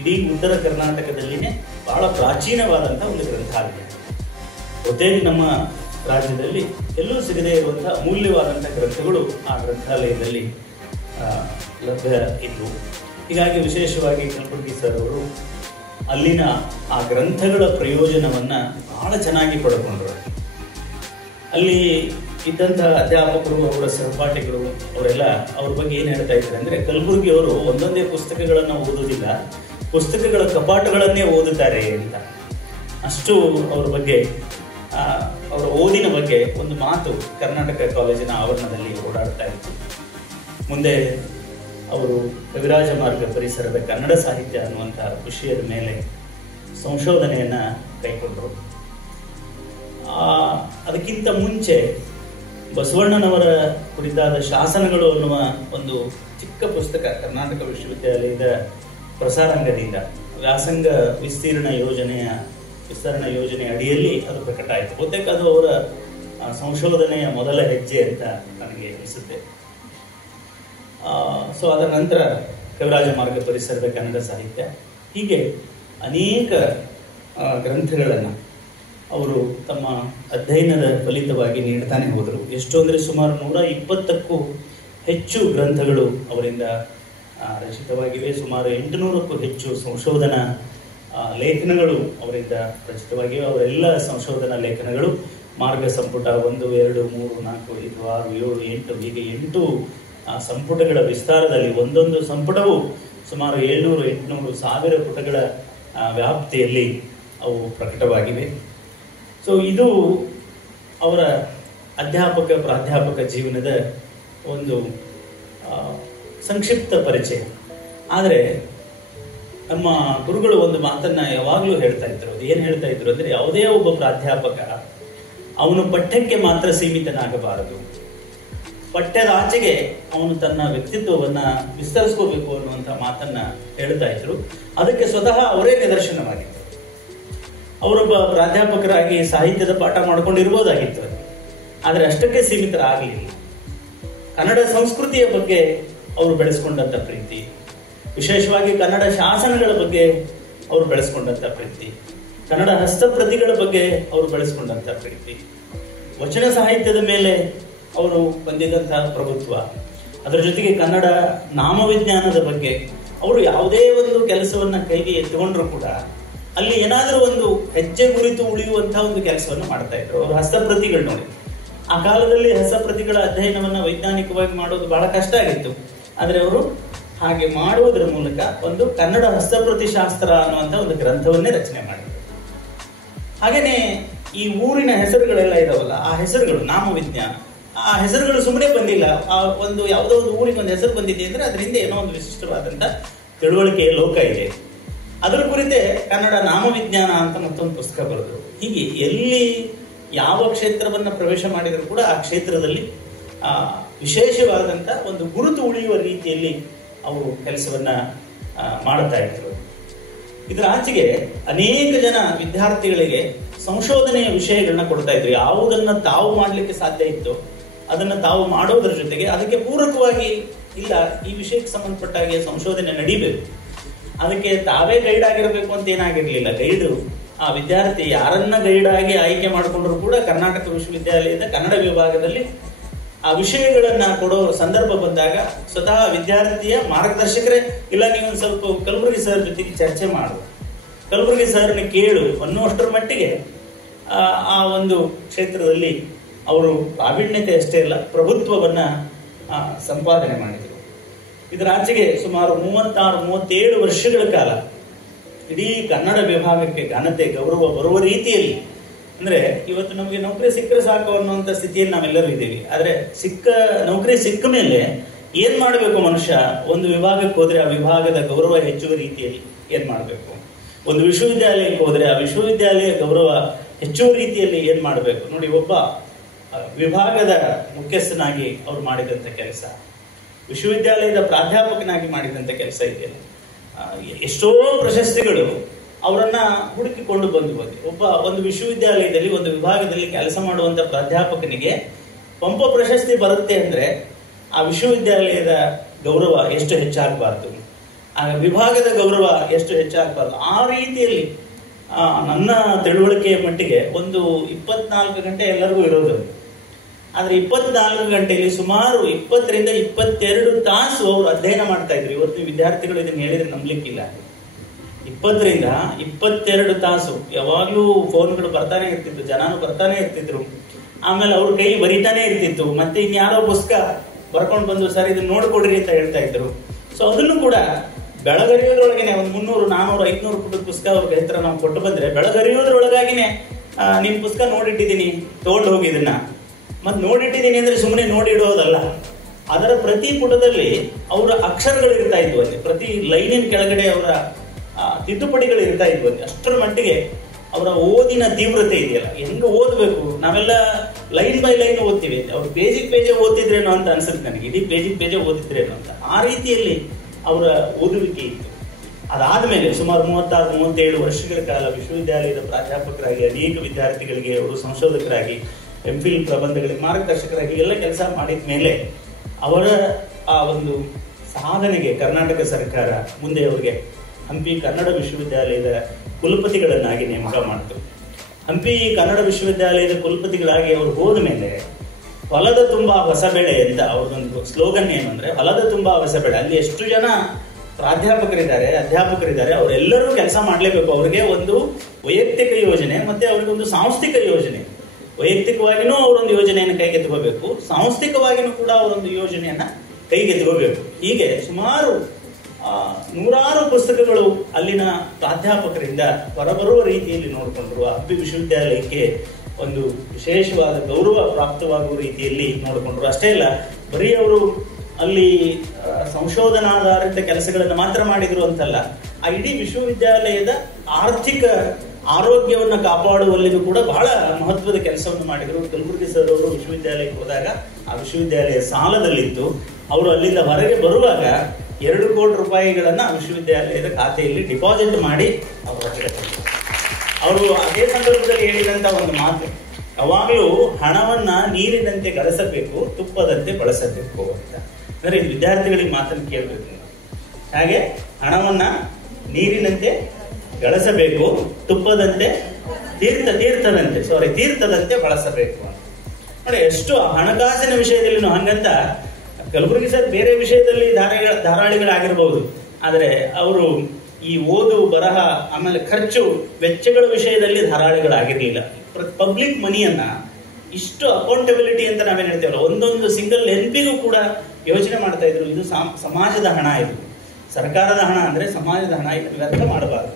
ಇಡೀ ಉತ್ತರ ಕರ್ನಾಟಕದಲ್ಲಿನೇ ಬಹಳ ಪ್ರಾಚೀನವಾದಂಥ ಒಂದು ಗ್ರಂಥಾಲಯ. ಜೊತೆಗೆ ನಮ್ಮ ರಾಜ್ಯದಲ್ಲಿ ಎಲ್ಲೂ ಸಿಗದೇ ಇರುವಂತಹ ಅಮೂಲ್ಯವಾದಂತಹ ಗ್ರಂಥಗಳು ಆ ಗ್ರಂಥಾಲಯದಲ್ಲಿ ಲಭ್ಯ ಇದ್ವು. ಹೀಗಾಗಿ ವಿಶೇಷವಾಗಿ ಕಲಬುರ್ಗಿ ಸರ್ ಅವರು ಅಲ್ಲಿನ ಆ ಗ್ರಂಥಗಳ ಪ್ರಯೋಜನವನ್ನ ಬಹಳ ಚೆನ್ನಾಗಿ ಪಡ್ಕೊಂಡ್ರು. ಅಲ್ಲಿ ಇದ್ದಂತಹ ಅಧ್ಯಾಪಕರು, ಅವರ ಸಹಪಾಠಿಗಳು ಅವರೆಲ್ಲ ಅವ್ರ ಬಗ್ಗೆ ಏನು ಹೇಳ್ತಾ ಇದ್ದಾರೆ ಅಂದ್ರೆ, ಕಲಬುರ್ಗಿ ಅವರು ಒಂದೊಂದೇ ಪುಸ್ತಕಗಳನ್ನು ಓದುವುದಿಲ್ಲ, ಪುಸ್ತಕಗಳ ಕಪಾಟುಗಳನ್ನೇ ಓದುತ್ತಾರೆ ಅಂತ. ಅಷ್ಟು ಅವ್ರ ಬಗ್ಗೆ, ಅವರ ಓದಿನ ಬಗ್ಗೆ ಒಂದು ಮಾತು ಕರ್ನಾಟಕ ಕಾಲೇಜಿನ ಆವರಣದಲ್ಲಿ ಓಡಾಡ್ತಾ ಇತ್ತು. ಮುಂದೆ ಅವರು ಕವಿರಾಜ ಮಾರ್ಗ ಪರಿಸರದ ಕನ್ನಡ ಸಾಹಿತ್ಯ ಅನ್ನುವಂತಹ ವಿಷಯದ ಮೇಲೆ ಸಂಶೋಧನೆಯನ್ನ ಕೈಗೊಂಡರು. ಅದಕ್ಕಿಂತ ಮುಂಚೆ ಬಸವಣ್ಣನವರ ಕುರಿತಾದ ಶಾಸನಗಳು ಅನ್ನುವ ಒಂದು ಚಿಕ್ಕ ಪುಸ್ತಕ ಕರ್ನಾಟಕ ವಿಶ್ವವಿದ್ಯಾಲಯದ ಪ್ರಸಾರಾಂಗದಿಂದ ವ್ಯಾಸಂಗ ವಿಸ್ತರಣಾ ಯೋಜನೆ ಅಡಿಯಲ್ಲಿ ಅದು ಪ್ರಕಟ ಆಯಿತು. ಬಹುತೇಕ ಅದು ಅವರ ಸಂಶೋಧನೆಯ ಮೊದಲ ಹೆಜ್ಜೆ ಅಂತ ನನಗೆ ಅನಿಸುತ್ತೆ. ಸೊ ಅದರ ನಂತರ ಕವಿರಾಜ ಮಾರ್ಗ ಪರಿಸರದ ಕನ್ನಡ ಸಾಹಿತ್ಯ, ಹೀಗೆ ಅನೇಕ ಗ್ರಂಥಗಳನ್ನು ಅವರು ತಮ್ಮ ಅಧ್ಯಯನದ ಫಲಿತವಾಗಿ ನೀಡ್ತಾನೆ ಹೋದರು. ಎಷ್ಟು ಅಂದರೆ ಸುಮಾರು 120ಕ್ಕೂ ಹೆಚ್ಚು ಗ್ರಂಥಗಳು ಅವರಿಂದ ರಚಿತವಾಗಿವೆ. ಸುಮಾರು 800ಕ್ಕೂ ಹೆಚ್ಚು ಸಂಶೋಧನಾ ಲೇಖನಗಳು ಅವರಿಂದ ರಚಿತವಾಗಿವೆ. ಅವರೆಲ್ಲ ಸಂಶೋಧನಾ ಲೇಖನಗಳು ಮಾರ್ಗ ಸಂಪುಟ 1, 2, 3, 4, 5, 6, 7, 8 ಹೀಗೆ 8 ಸಂಪುಟಗಳ ವಿಸ್ತಾರದಲ್ಲಿ, ಒಂದೊಂದು ಸಂಪುಟವು ಸುಮಾರು 700-800-1000 ಪುಟಗಳ ವ್ಯಾಪ್ತಿಯಲ್ಲಿ ಅವು ಪ್ರಕಟವಾಗಿವೆ. ಸೊ ಇದು ಅವರ ಪ್ರಾಧ್ಯಾಪಕ ಜೀವನದ ಒಂದು ಸಂಕ್ಷಿಪ್ತ ಪರಿಚಯ. ಆದರೆ ನಮ್ಮ ಗುರುಗಳು ಒಂದು ಮಾತನ್ನ ಯಾವಾಗಲೂ ಹೇಳ್ತಾ ಇದ್ರು. ಅದು ಏನು ಹೇಳ್ತಾ ಇದ್ರು ಅಂದ್ರೆ, ಯಾವುದೇ ಒಬ್ಬ ಪ್ರಾಧ್ಯಾಪಕ ಅವನು ಪಠ್ಯಕ್ಕೆ ಮಾತ್ರ ಸೀಮಿತನಾಗಬಾರದು, ಪಠ್ಯದ ಆಚೆಗೆ ಅವನು ತನ್ನ ವ್ಯಕ್ತಿತ್ವವನ್ನ ವಿಸ್ತರಿಸ್ಕೋಬೇಕು ಅನ್ನುವಂಥ ಮಾತನ್ನ ಹೇಳ್ತಾ ಇದ್ರು. ಅದಕ್ಕೆ ಸ್ವತಃ ಅವರೇ ನಿದರ್ಶನವಾಗಿತ್ತು. ಅವರೊಬ್ಬ ಪ್ರಾಧ್ಯಾಪಕರಾಗಿ ಸಾಹಿತ್ಯದ ಪಾಠ ಮಾಡ್ಕೊಂಡಿರ್ಬೋದಾಗಿತ್ತು, ಆದರೆ ಅಷ್ಟಕ್ಕೆ ಸೀಮಿತರಾಗಲಿಲ್ಲ. ಕನ್ನಡ ಸಂಸ್ಕೃತಿಯ ಬಗ್ಗೆ ಅವರು ಬೆಳೆಸ್ಕೊಂಡಂತ ಪ್ರೀತಿ, ವಿಶೇಷವಾಗಿ ಕನ್ನಡ ಶಾಸನಗಳ ಬಗ್ಗೆ ಅವರು ಬೆಳೆಸ್ಕೊಂಡಂತ ಪ್ರೀತಿ, ಕನ್ನಡ ಹಸ್ತಪ್ರತಿಗಳ ಬಗ್ಗೆ ಅವರು ಬೆಳೆಸ್ಕೊಂಡಂತ ಪ್ರೀತಿ, ವಚನ ಸಾಹಿತ್ಯದ ಮೇಲೆ ಅವರು ಬಂದಿದ್ದಂತಹ ಪ್ರಭುತ್ವ, ಅದರ ಜೊತೆಗೆ ಕನ್ನಡ ನಾಮವಿಜ್ಞಾನದ ಬಗ್ಗೆ ಅವರು ಯಾವುದೇ ಒಂದು ಕೆಲಸವನ್ನ ಕೈಗೆ ಎತ್ತುಕೊಂಡ್ರು ಕೂಡ ಅಲ್ಲಿ ಏನಾದರೂ ಒಂದು ಹೆಜ್ಜೆ ಕುರಿತು ಉಳಿಯುವಂತಹ ಒಂದು ಕೆಲಸವನ್ನು ಮಾಡ್ತಾ ಇದ್ರು. ಅವರು ಹಸ್ತಪ್ರತಿಗಳು ನೋಡಿ, ಆ ಕಾಲದಲ್ಲಿ ಹಸ್ತಪ್ರತಿಗಳ ಅಧ್ಯಯನವನ್ನ ವೈಜ್ಞಾನಿಕವಾಗಿ ಮಾಡೋದು ಬಹಳ ಕಷ್ಟ ಆಗಿತ್ತು. ಆದರೆ ಅವರು ಹಾಗೆ ಮಾಡುವುದರ ಮೂಲಕ ಒಂದು ಕನ್ನಡ ಹಸ್ತಪ್ರತಿ ಶಾಸ್ತ್ರ ಅನ್ನುವಂಥ ಒಂದು ಗ್ರಂಥವನ್ನೇ ರಚನೆ ಮಾಡಿದರು. ಹಾಗೇನೆ ಈ ಊರಿನ ಹೆಸರುಗಳೆಲ್ಲ ಇದಾವಲ್ಲ, ಆ ಹೆಸರುಗಳು ನಾಮವಿಜ್ಞಾನ, ಆ ಹೆಸರುಗಳು ಸುಮ್ಮನೆ ಬಂದಿಲ್ಲ. ಆ ಒಂದು ಯಾವುದೋ ಒಂದು ಊರಿಗೆ ಒಂದು ಹೆಸರು ಬಂದಿದೆ ಅಂದ್ರೆ ಅದರಿಂದ ಏನೋ ಒಂದು ವಿಶಿಷ್ಟವಾದಂತ ತಿಳುವಳಿಕೆಯ ಲೋಕ ಇದೆ. ಅದರ ಕುರಿತೇ ಕನ್ನಡ ನಾಮವಿಜ್ಞಾನ ಅಂತ ಮತ್ತೊಂದು ಪುಸ್ತಕ ಬರೆದರು. ಹೀಗೆ ಎಲ್ಲಿ ಯಾವ ಕ್ಷೇತ್ರವನ್ನ ಪ್ರವೇಶ ಮಾಡಿದರೂ ಕೂಡ ಆ ಕ್ಷೇತ್ರದಲ್ಲಿ ವಿಶೇಷವಾದಂತ ಒಂದು ಗುರುತು ಉಳಿಯುವ ರೀತಿಯಲ್ಲಿ ಅವರು ಕೆಲಸವನ್ನ ಮಾಡ್ತಾ ಇದ್ರು. ಇದರ ಆಚೆಗೆ ಅನೇಕ ಜನ ವಿದ್ಯಾರ್ಥಿಗಳಿಗೆ ಸಂಶೋಧನೆಯ ವಿಷಯಗಳನ್ನ ಕೊಡ್ತಾ ಇದ್ರು. ಯಾವುದನ್ನ ತಾವು ಮಾಡ್ಲಿಕ್ಕೆ ಸಾಧ್ಯ ಇತ್ತು ಅದನ್ನ ತಾವು ಮಾಡೋದ್ರ ಜೊತೆಗೆ ಅದಕ್ಕೆ ಪೂರಕವಾಗಿ ಇಲ್ಲ, ಈ ವಿಷಯಕ್ಕೆ ಸಂಬಂಧಪಟ್ಟ ಹಾಗೆ ಸಂಶೋಧನೆ ನಡೀಬೇಕು, ಅದಕ್ಕೆ ತಾವೇ ಗೈಡ್ ಆಗಿರಬೇಕು ಅಂತ ಏನಾಗಿರ್ಲಿಲ್ಲ. ಗೈಡು ಆ ವಿದ್ಯಾರ್ಥಿ ಯಾರನ್ನ ಗೈಡ್ ಆಗಿ ಆಯ್ಕೆ ಮಾಡಿಕೊಂಡ್ರು ಕೂಡ ಕರ್ನಾಟಕ ವಿಶ್ವವಿದ್ಯಾಲಯದ ಕನ್ನಡ ವಿಭಾಗದಲ್ಲಿ ಆ ವಿಷಯಗಳನ್ನ ಕೊಡೋ ಸಂದರ್ಭ ಬಂದಾಗ ಸ್ವತಃ ವಿದ್ಯಾರ್ಥಿಯ ಮಾರ್ಗದರ್ಶಕರೇ ಇಲ್ಲ, ನೀವು ಒಂದು ಸ್ವಲ್ಪ ಕಲಬುರ್ಗಿ ಸರ್ ಜೊತೆಗೆ ಚರ್ಚೆ ಮಾಡು, ಕಲಬುರ್ಗಿ ಸರ್ನ ಕೇಳು ಅನ್ನುವಷ್ಟರ ಮಟ್ಟಿಗೆ ಆ ಒಂದು ಕ್ಷೇತ್ರದಲ್ಲಿ ಅವರು ಪ್ರಾವೀಣ್ಯತೆ ಅಷ್ಟೇ ಅಲ್ಲ, ಪ್ರಭುತ್ವವನ್ನ ಸಂಪಾದನೆ ಮಾಡಿದರು. ಇದರ ಆಚೆಗೆ ಸುಮಾರು 36-37 ವರ್ಷಗಳ ಕಾಲ ಇಡೀ ಕನ್ನಡ ವಿಭಾಗಕ್ಕೆ ಘನತೆ ಗೌರವ ಬರುವ ರೀತಿಯಲ್ಲಿ, ಅಂದ್ರೆ ಇವತ್ತು ನಮಗೆ ನೌಕರಿ ಸಿಕ್ಕರೆ ಸಾಕು ಅನ್ನುವಂಥ ಸ್ಥಿತಿಯಲ್ಲಿ ನಾವೆಲ್ಲರೂ ಇದ್ದೀವಿ. ಆದ್ರೆ ನೌಕರಿ ಸಿಕ್ಕ ಮೇಲೆ ಏನ್ ಮಾಡಬೇಕು ಮನುಷ್ಯ? ಒಂದು ವಿಭಾಗಕ್ಕೆ ಹೋದ್ರೆ ಆ ವಿಭಾಗದ ಗೌರವ ಹೆಚ್ಚುವ ರೀತಿಯಲ್ಲಿ ಏನ್ ಮಾಡಬೇಕು, ಒಂದು ವಿಶ್ವವಿದ್ಯಾಲಯಕ್ಕೆ ಹೋದ್ರೆ ಆ ವಿಶ್ವವಿದ್ಯಾಲಯ ಗೌರವ ಹೆಚ್ಚುವ ರೀತಿಯಲ್ಲಿ ಏನ್ ಮಾಡಬೇಕು ನೋಡಿ. ಒಬ್ಬ ವಿಭಾಗದ ಮುಖ್ಯಸ್ಥನಾಗಿ ಅವ್ರು ಮಾಡಿದಂತ ಕೆಲಸ, ವಿಶ್ವವಿದ್ಯಾಲಯದ ಪ್ರಾಧ್ಯಾಪಕನಾಗಿ ಮಾಡಿದಂತ ಕೆಲಸ ಇದೆಯಲ್ಲ, ಎಷ್ಟೋ ಪ್ರಶಸ್ತಿಗಳು ಅವರನ್ನ ಹುಡುಕಿಕೊಂಡು ಬಂದು ಒಂದು ವಿಶ್ವವಿದ್ಯಾಲಯದಲ್ಲಿ ಒಂದು ವಿಭಾಗದಲ್ಲಿ ಕೆಲಸ ಮಾಡುವಂತ ಪ್ರಾಧ್ಯಾಪಕನಿಗೆ ಪಂಪ ಪ್ರಶಸ್ತಿ ಬರುತ್ತೆ ಅಂದ್ರೆ ಆ ವಿಶ್ವವಿದ್ಯಾಲಯದ ಗೌರವ ಎಷ್ಟು ಹೆಚ್ಚಾಗಬಾರ್ದು, ಆ ವಿಭಾಗದ ಗೌರವ ಎಷ್ಟು ಹೆಚ್ಚಾಗಬಾರ್ದು. ಆ ರೀತಿಯಲ್ಲಿ ನನ್ನ ತಿಳುವಳಿಕೆಯ ಮಟ್ಟಿಗೆ ಒಂದು 24 ಗಂಟೆ ಎಲ್ಲರಿಗೂ ಇರೋದು. ಆದ್ರೆ 24 ಗಂಟೆಯಲ್ಲಿ ಸುಮಾರು 20 ರಿಂದ 22 ತಾಸು ಅವರು ಅಧ್ಯಯನ ಮಾಡ್ತಾ ಇದ್ರು. ಇವತ್ತು ವಿದ್ಯಾರ್ಥಿಗಳು ಇದನ್ನ ಹೇಳಿದ್ರೆ ನಂಬಲಿಕ್ಕಿಲ್ಲ. 20 ರಿಂದ 22 ತಾಸು ಯಾವಾಗ್ಲೂ ಫೋನ್ಗಳು ಬರ್ತಾನೆ ಇರ್ತಿತ್ತು, ಜನನು ಬರ್ತಾನೆ ಇರ್ತಿದ್ರು. ಆಮೇಲೆ ಅವ್ರ ಕೈ ಬರಿತಾನೆ ಇರ್ತಿತ್ತು. ಮತ್ತೆ ಇನ್ಯಾರೋ ಪುಸ್ತಕ ಬರ್ಕೊಂಡು ಬಂದು ಸರ್ ಇದನ್ನ ನೋಡ್ಕೊಡ್ರಿ ಅಂತ ಹೇಳ್ತಾ ಇದ್ರು. ಸೊ ಅದನ್ನು ಕೂಡ ಬೆಳಗರಿಯೋದ್ರೊಳಗೇನೆ ಒಂದು 300, 400, 500 ಪುಟದ ಪುಸ್ತಕ ಅವ್ರ ಹತ್ರ ನಾವು ಕೊಟ್ಟು ಬಂದ್ರೆ ಬೆಳಗರಿಯೋದ್ರೊಳಗಾಗಿನೇ ನಿಮ್ ಪುಸ್ತಕ ನೋಡಿಟ್ಟಿದ್ದೀನಿ, ತಗೊಂಡು ಹೋಗಿ ಇದನ್ನ. ಮತ್ ನೋಡಿಟ್ಟಿದ್ದೀನಿ ಅಂದ್ರೆ ಸುಮ್ಮನೆ ನೋಡಿಡೋದಲ್ಲ, ಅದರ ಪ್ರತಿ ಪುಟದಲ್ಲಿ ಅವರ ಅಕ್ಷರಗಳು ಇರ್ತಾ ಇದ್ವು ಅಲ್ಲಿ, ಪ್ರತಿ ಲೈನಿನ ಕೆಳಗಡೆ ಅವರ ತಿದ್ದುಪಡಿಗಳು ಇರ್ತಾ ಇದ್ವು ಅಲ್ಲಿ. ಅಷ್ಟರ ಮಟ್ಟಿಗೆ ಅವರ ಓದಿನ ತೀವ್ರತೆ ಇದೆಯಲ್ಲ, ಹೆಂಗ ಓದ್ಬೇಕು. ನಾವೆಲ್ಲ ಲೈನ್ ಬೈ ಲೈನ್ ಓದ್ತೀವಿ, ಅವ್ರು ಪೇಜಿಗೆ ಪೇಜೆ ಓದ್ತಿದ್ರೇನೋ ಅಂತ ಅನ್ಸುತ್ತೆ ನನಗೆ, ಇಡೀ ಪೇಜಿಗೆ ಪೇಜೆ ಓದಿದ್ರೇನೋ ಅಂತ. ಆ ರೀತಿಯಲ್ಲಿ ಅವರ ಓದುವಿಕೆ ಇತ್ತು. ಅದಾದ್ಮೇಲೆ ಸುಮಾರು 36-37 ವರ್ಷಗಳ ಕಾಲ ವಿಶ್ವವಿದ್ಯಾಲಯದ ಪ್ರಾಧ್ಯಾಪಕರಾಗಿ ಅನೇಕ ವಿದ್ಯಾರ್ಥಿಗಳಿಗೆ ಅವರು ಸಂಶೋಧಕರಾಗಿ ಎಂಫಿಲ್ ಪ್ರಬಂಧಗಳಿಗೆ ಮಾರ್ಗದರ್ಶಕರಾಗಿ ಎಲ್ಲ ಕೆಲಸ ಮಾಡಿದ ಮೇಲೆ ಅವರ ಆ ಒಂದು ಸಾಧನೆಗೆ ಕರ್ನಾಟಕ ಸರ್ಕಾರ ಮುಂದೆ ಅವರಿಗೆ ಹಂಪಿ ಕನ್ನಡ ವಿಶ್ವವಿದ್ಯಾಲಯದ ಕುಲಪತಿಗಳನ್ನಾಗಿ ನೇಮಕ ಮಾಡಿತು. ಹಂಪಿ ಕನ್ನಡ ವಿಶ್ವವಿದ್ಯಾಲಯದ ಕುಲಪತಿಗಳಾಗಿ ಅವರು ಹೋದ ಮೇಲೆ ಹೊಲದ ತುಂಬಾ ಹೊಸ ಬೆಳೆ ಅಂತ ಅವ್ರದೊಂದು ಸ್ಲೋಗನ್ ಏನು ಅಂದ್ರೆ, ಹೊಲದ ತುಂಬಾ ಹೊಸ ಬೆಳೆ. ಅಲ್ಲಿ ಎಷ್ಟು ಜನ ಪ್ರಾಧ್ಯಾಪಕರಿದ್ದಾರೆ, ಅಧ್ಯಾಪಕರಿದ್ದಾರೆ, ಅವರೆಲ್ಲರೂ ಕೆಲಸ ಮಾಡ್ಲೇಬೇಕು. ಅವ್ರಿಗೆ ಒಂದು ವೈಯಕ್ತಿಕ ಯೋಜನೆ ಮತ್ತೆ ಅವ್ರಿಗೆ ಒಂದು ಸಾಂಸ್ಥಿಕ ಯೋಜನೆ. ವೈಯಕ್ತಿಕವಾಗಿನೂ ಅವರೊಂದು ಯೋಜನೆಯನ್ನು ಕೈಗೆತ್ತಿಕೋಬೇಕು, ಸಾಂಸ್ಥಿಕವಾಗಿನೂ ಕೂಡ ಅವರೊಂದು ಯೋಜನೆಯನ್ನ ಕೈಗೆತ್ತಿಕೋಬೇಕು. ಹೀಗೆ ಸುಮಾರು 100 ಪುಸ್ತಕಗಳು ಅಲ್ಲಿನ ಪ್ರಾಧ್ಯಾಪಕರಿಂದ ಹೊರಬರುವ ರೀತಿಯಲ್ಲಿ ನೋಡಿಕೊಂಡ್ರು. ಹಂಪಿ ವಿಶ್ವವಿದ್ಯಾಲಯಕ್ಕೆ ಒಂದು ವಿಶೇಷವಾದ ಗೌರವ ಪ್ರಾಪ್ತವಾಗುವ ರೀತಿಯಲ್ಲಿ ನೋಡಿಕೊಂಡ್ರು. ಅಷ್ಟೇ ಅಲ್ಲ, ಬರೀ ಅವರು ಅಲ್ಲಿ ಸಂಶೋಧನಾಧಾರಿತ ಕೆಲಸಗಳನ್ನು ಮಾತ್ರ ಮಾಡಿದ್ರು ಅಂತಲ್ಲ, ಆ ಇಡೀ ವಿಶ್ವವಿದ್ಯಾಲಯದ ಆರ್ಥಿಕ ಆರೋಗ್ಯವನ್ನು ಕಾಪಾಡುವಲ್ಲಿನೂ ಕೂಡ ಬಹಳ ಮಹತ್ವದ ಕೆಲಸವನ್ನು ಮಾಡಿದರು. ಕಲಬುರ್ಗಿ ಸರ್ ಅವರು ವಿಶ್ವವಿದ್ಯಾಲಯಕ್ಕೆ ಹೋದಾಗ ಆ ವಿಶ್ವವಿದ್ಯಾಲಯ ಸಾಲದಲ್ಲಿತ್ತು. ಅವರು ಅಲ್ಲಿಂದ ಹೊರಗೆ ಬರುವಾಗ 2 ಕೋಟಿ ರೂಪಾಯಿಗಳನ್ನ ವಿಶ್ವವಿದ್ಯಾಲಯದ ಖಾತೆಯಲ್ಲಿ ಡಿಪಾಸಿಟ್ ಮಾಡಿ ಅವರು ಅದೇ ಸಂದರ್ಭದಲ್ಲಿ ಹೇಳಿದಂತ ಒಂದು ಮಾತು, ಯಾವಾಗಲೂ ಹಣವನ್ನ ನೀರಿನಂತೆ ಗಳಿಸಬೇಕು, ತುಪ್ಪದಂತೆ ಬಳಸಬೇಕು ಅಂತ. ಅಂದ್ರೆ ವಿದ್ಯಾರ್ಥಿಗಳಿಗೆ ಮಾತನ್ನು ಕೇಳಬೇಕು. ಹಾಗೆ ಹಣವನ್ನ ನೀರಿನಂತೆ ಗಳಿಸಬೇಕು, ತುಪ್ಪದಂತೆ ತೀರ್ಥದಂತೆ ಬಳಸಬೇಕು ಅಂತ. ನೋಡಿ, ಎಷ್ಟು ಹಣಕಾಸಿನ ವಿಷಯದಲ್ಲಿ ಹಂಗಂತ ಕಲಬುರ್ಗಿ ಸರ್ ಬೇರೆ ವಿಷಯದಲ್ಲಿ ಧಾರಾಳಿಗಳಾಗಿರ್ಬಹುದು, ಆದರೆ ಅವರು ಈ ಓದು ಬರಹ ಆಮೇಲೆ ಖರ್ಚು ವೆಚ್ಚಗಳ ವಿಷಯದಲ್ಲಿ ಧಾರಾಳಿಗಳಾಗಿರ್ಲಿಲ್ಲ. ಪಬ್ಲಿಕ್ ಮನಿಯನ್ನ ಇಷ್ಟು ಅಕೌಂಟಬಿಲಿಟಿ ಅಂತ ನಾವೇನ್ ಹೇಳ್ತೇವಲ್ಲ, ಒಂದೊಂದು ಸಿಂಗಲ್ ಎನ್ಪಿಗೂ ಕೂಡ ಯೋಚನೆ ಮಾಡ್ತಾ ಇದ್ರು. ಇದು ಸಮಾಜದ ಹಣ, ಇದು ಸರ್ಕಾರದ ಹಣ ಅಂದ್ರೆ ಸಮಾಜದ ಹಣ, ಇದನ್ನು ವ್ಯರ್ಥ ಮಾಡಬಾರದು.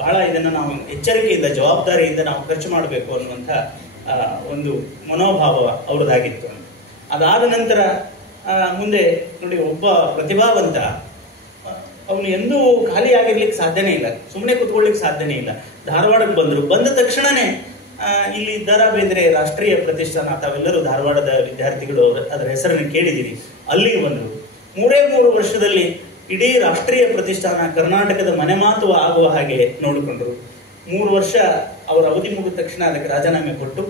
ಬಹಳ ಇದನ್ನ ನಾವು ಎಚ್ಚರಿಕೆಯಿಂದ ಜವಾಬ್ದಾರಿಯಿಂದ ನಾವು ಖರ್ಚು ಮಾಡಬೇಕು ಅನ್ನುವಂಥ ಒಂದು ಮನೋಭಾವ ಅವ್ರದ್ದಾಗಿತ್ತು. ಅದಾದ ನಂತರ ಮುಂದೆ ನೋಡಿ, ಒಬ್ಬ ಪ್ರತಿಭಾವಂತ ಅವನು ಎಂದೂ ಖಾಲಿ ಆಗಿರ್ಲಿಕ್ಕೆ ಸಾಧ್ಯನೇ ಇಲ್ಲ, ಸುಮ್ಮನೆ ಕುತ್ಕೊಳ್ಳಿಕ್ಕೆ ಸಾಧ್ಯನೇ ಇಲ್ಲ. ಧಾರವಾಡಕ್ಕೆ ಬಂದ ತಕ್ಷಣನೇ ಇಲ್ಲಿ ದ.ರಾ. ಬೇಂದ್ರೆ ರಾಷ್ಟ್ರೀಯ ಪ್ರತಿಷ್ಠಾನ, ತಾವೆಲ್ಲರೂ ಧಾರವಾಡದ ವಿದ್ಯಾರ್ಥಿಗಳು ಅದರ ಹೆಸರನ್ನು ಕೇಳಿದಿರಿ, ಅಲ್ಲಿಗೆ ಬಂದರು. 3 ವರ್ಷದಲ್ಲಿ ಇಡೀ ರಾಷ್ಟ್ರೀಯ ಪ್ರತಿಷ್ಠಾನ ಕರ್ನಾಟಕದ ಮನೆ ಮಾತು ಆಗುವ ಹಾಗೆ ನೋಡಿಕೊಂಡ್ರು. 3 ವರ್ಷ ಅವರ ಅವಧಿ ಮುಗಿದ ತಕ್ಷಣ ಅದಕ್ಕೆ ರಾಜೀನಾಮೆ ಕೊಟ್ಟು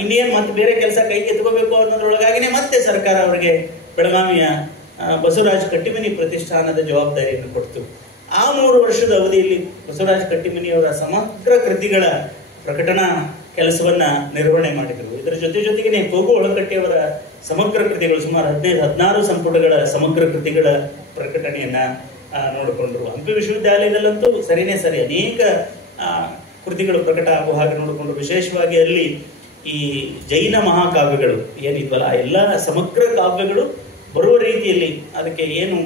ಇನ್ನೇನು ಮತ್ತೆ ಬೇರೆ ಕೆಲಸ ಕೈಗೆ ಎತ್ಕೋಬೇಕು ಅನ್ನೋದ್ರೊಳಗಾಗಿನೇ ಮತ್ತೆ ಸರ್ಕಾರ ಅವರಿಗೆ ಬೆಳಗಾವಿಯ ಬಸವರಾಜ ಕಟ್ಟಿಮನಿ ಪ್ರತಿಷ್ಠಾನದ ಜವಾಬ್ದಾರಿಯನ್ನು ಕೊಡ್ತು. ಆ 3 ವರ್ಷದ ಅವಧಿಯಲ್ಲಿ ಬಸವರಾಜ ಕಟ್ಟಿಮನಿಯವರ ಸಮಗ್ರ ಕೃತಿಗಳ ಪ್ರಕಟಣಾ ಕೆಲಸವನ್ನ ನಿರ್ವಹಣೆ ಮಾಡಿದರು. ಇದರ ಜೊತೆಗೆ ಕೋಗು ಒಳಕಟ್ಟಿಯವರ ಸಮಗ್ರ ಕೃತಿಗಳು ಸುಮಾರು 15-16 ಸಂಪುಟಗಳ ಸಮಗ್ರ ಕೃತಿಗಳ ಪ್ರಕಟಣೆಯನ್ನ ನೋಡಿಕೊಂಡ್ರು. ಹಂಪಿ ವಿಶ್ವವಿದ್ಯಾಲಯದಲ್ಲಂತೂ ಸರಿನೇ ಸರಿ ಅನೇಕ ಕೃತಿಗಳು ಪ್ರಕಟ ಆಗುವ ಹಾಗೆ ನೋಡಿಕೊಂಡ್ರು. ವಿಶೇಷವಾಗಿ ಅಲ್ಲಿ ಈ ಜೈನ ಮಹಾಕಾವ್ಯಗಳು ಏನಿದ್ವಲ್ಲ, ಎಲ್ಲ ಸಮಗ್ರ ಕಾವ್ಯಗಳು ಬರುವ ರೀತಿಯಲ್ಲಿ ಅದಕ್ಕೆ ಏನು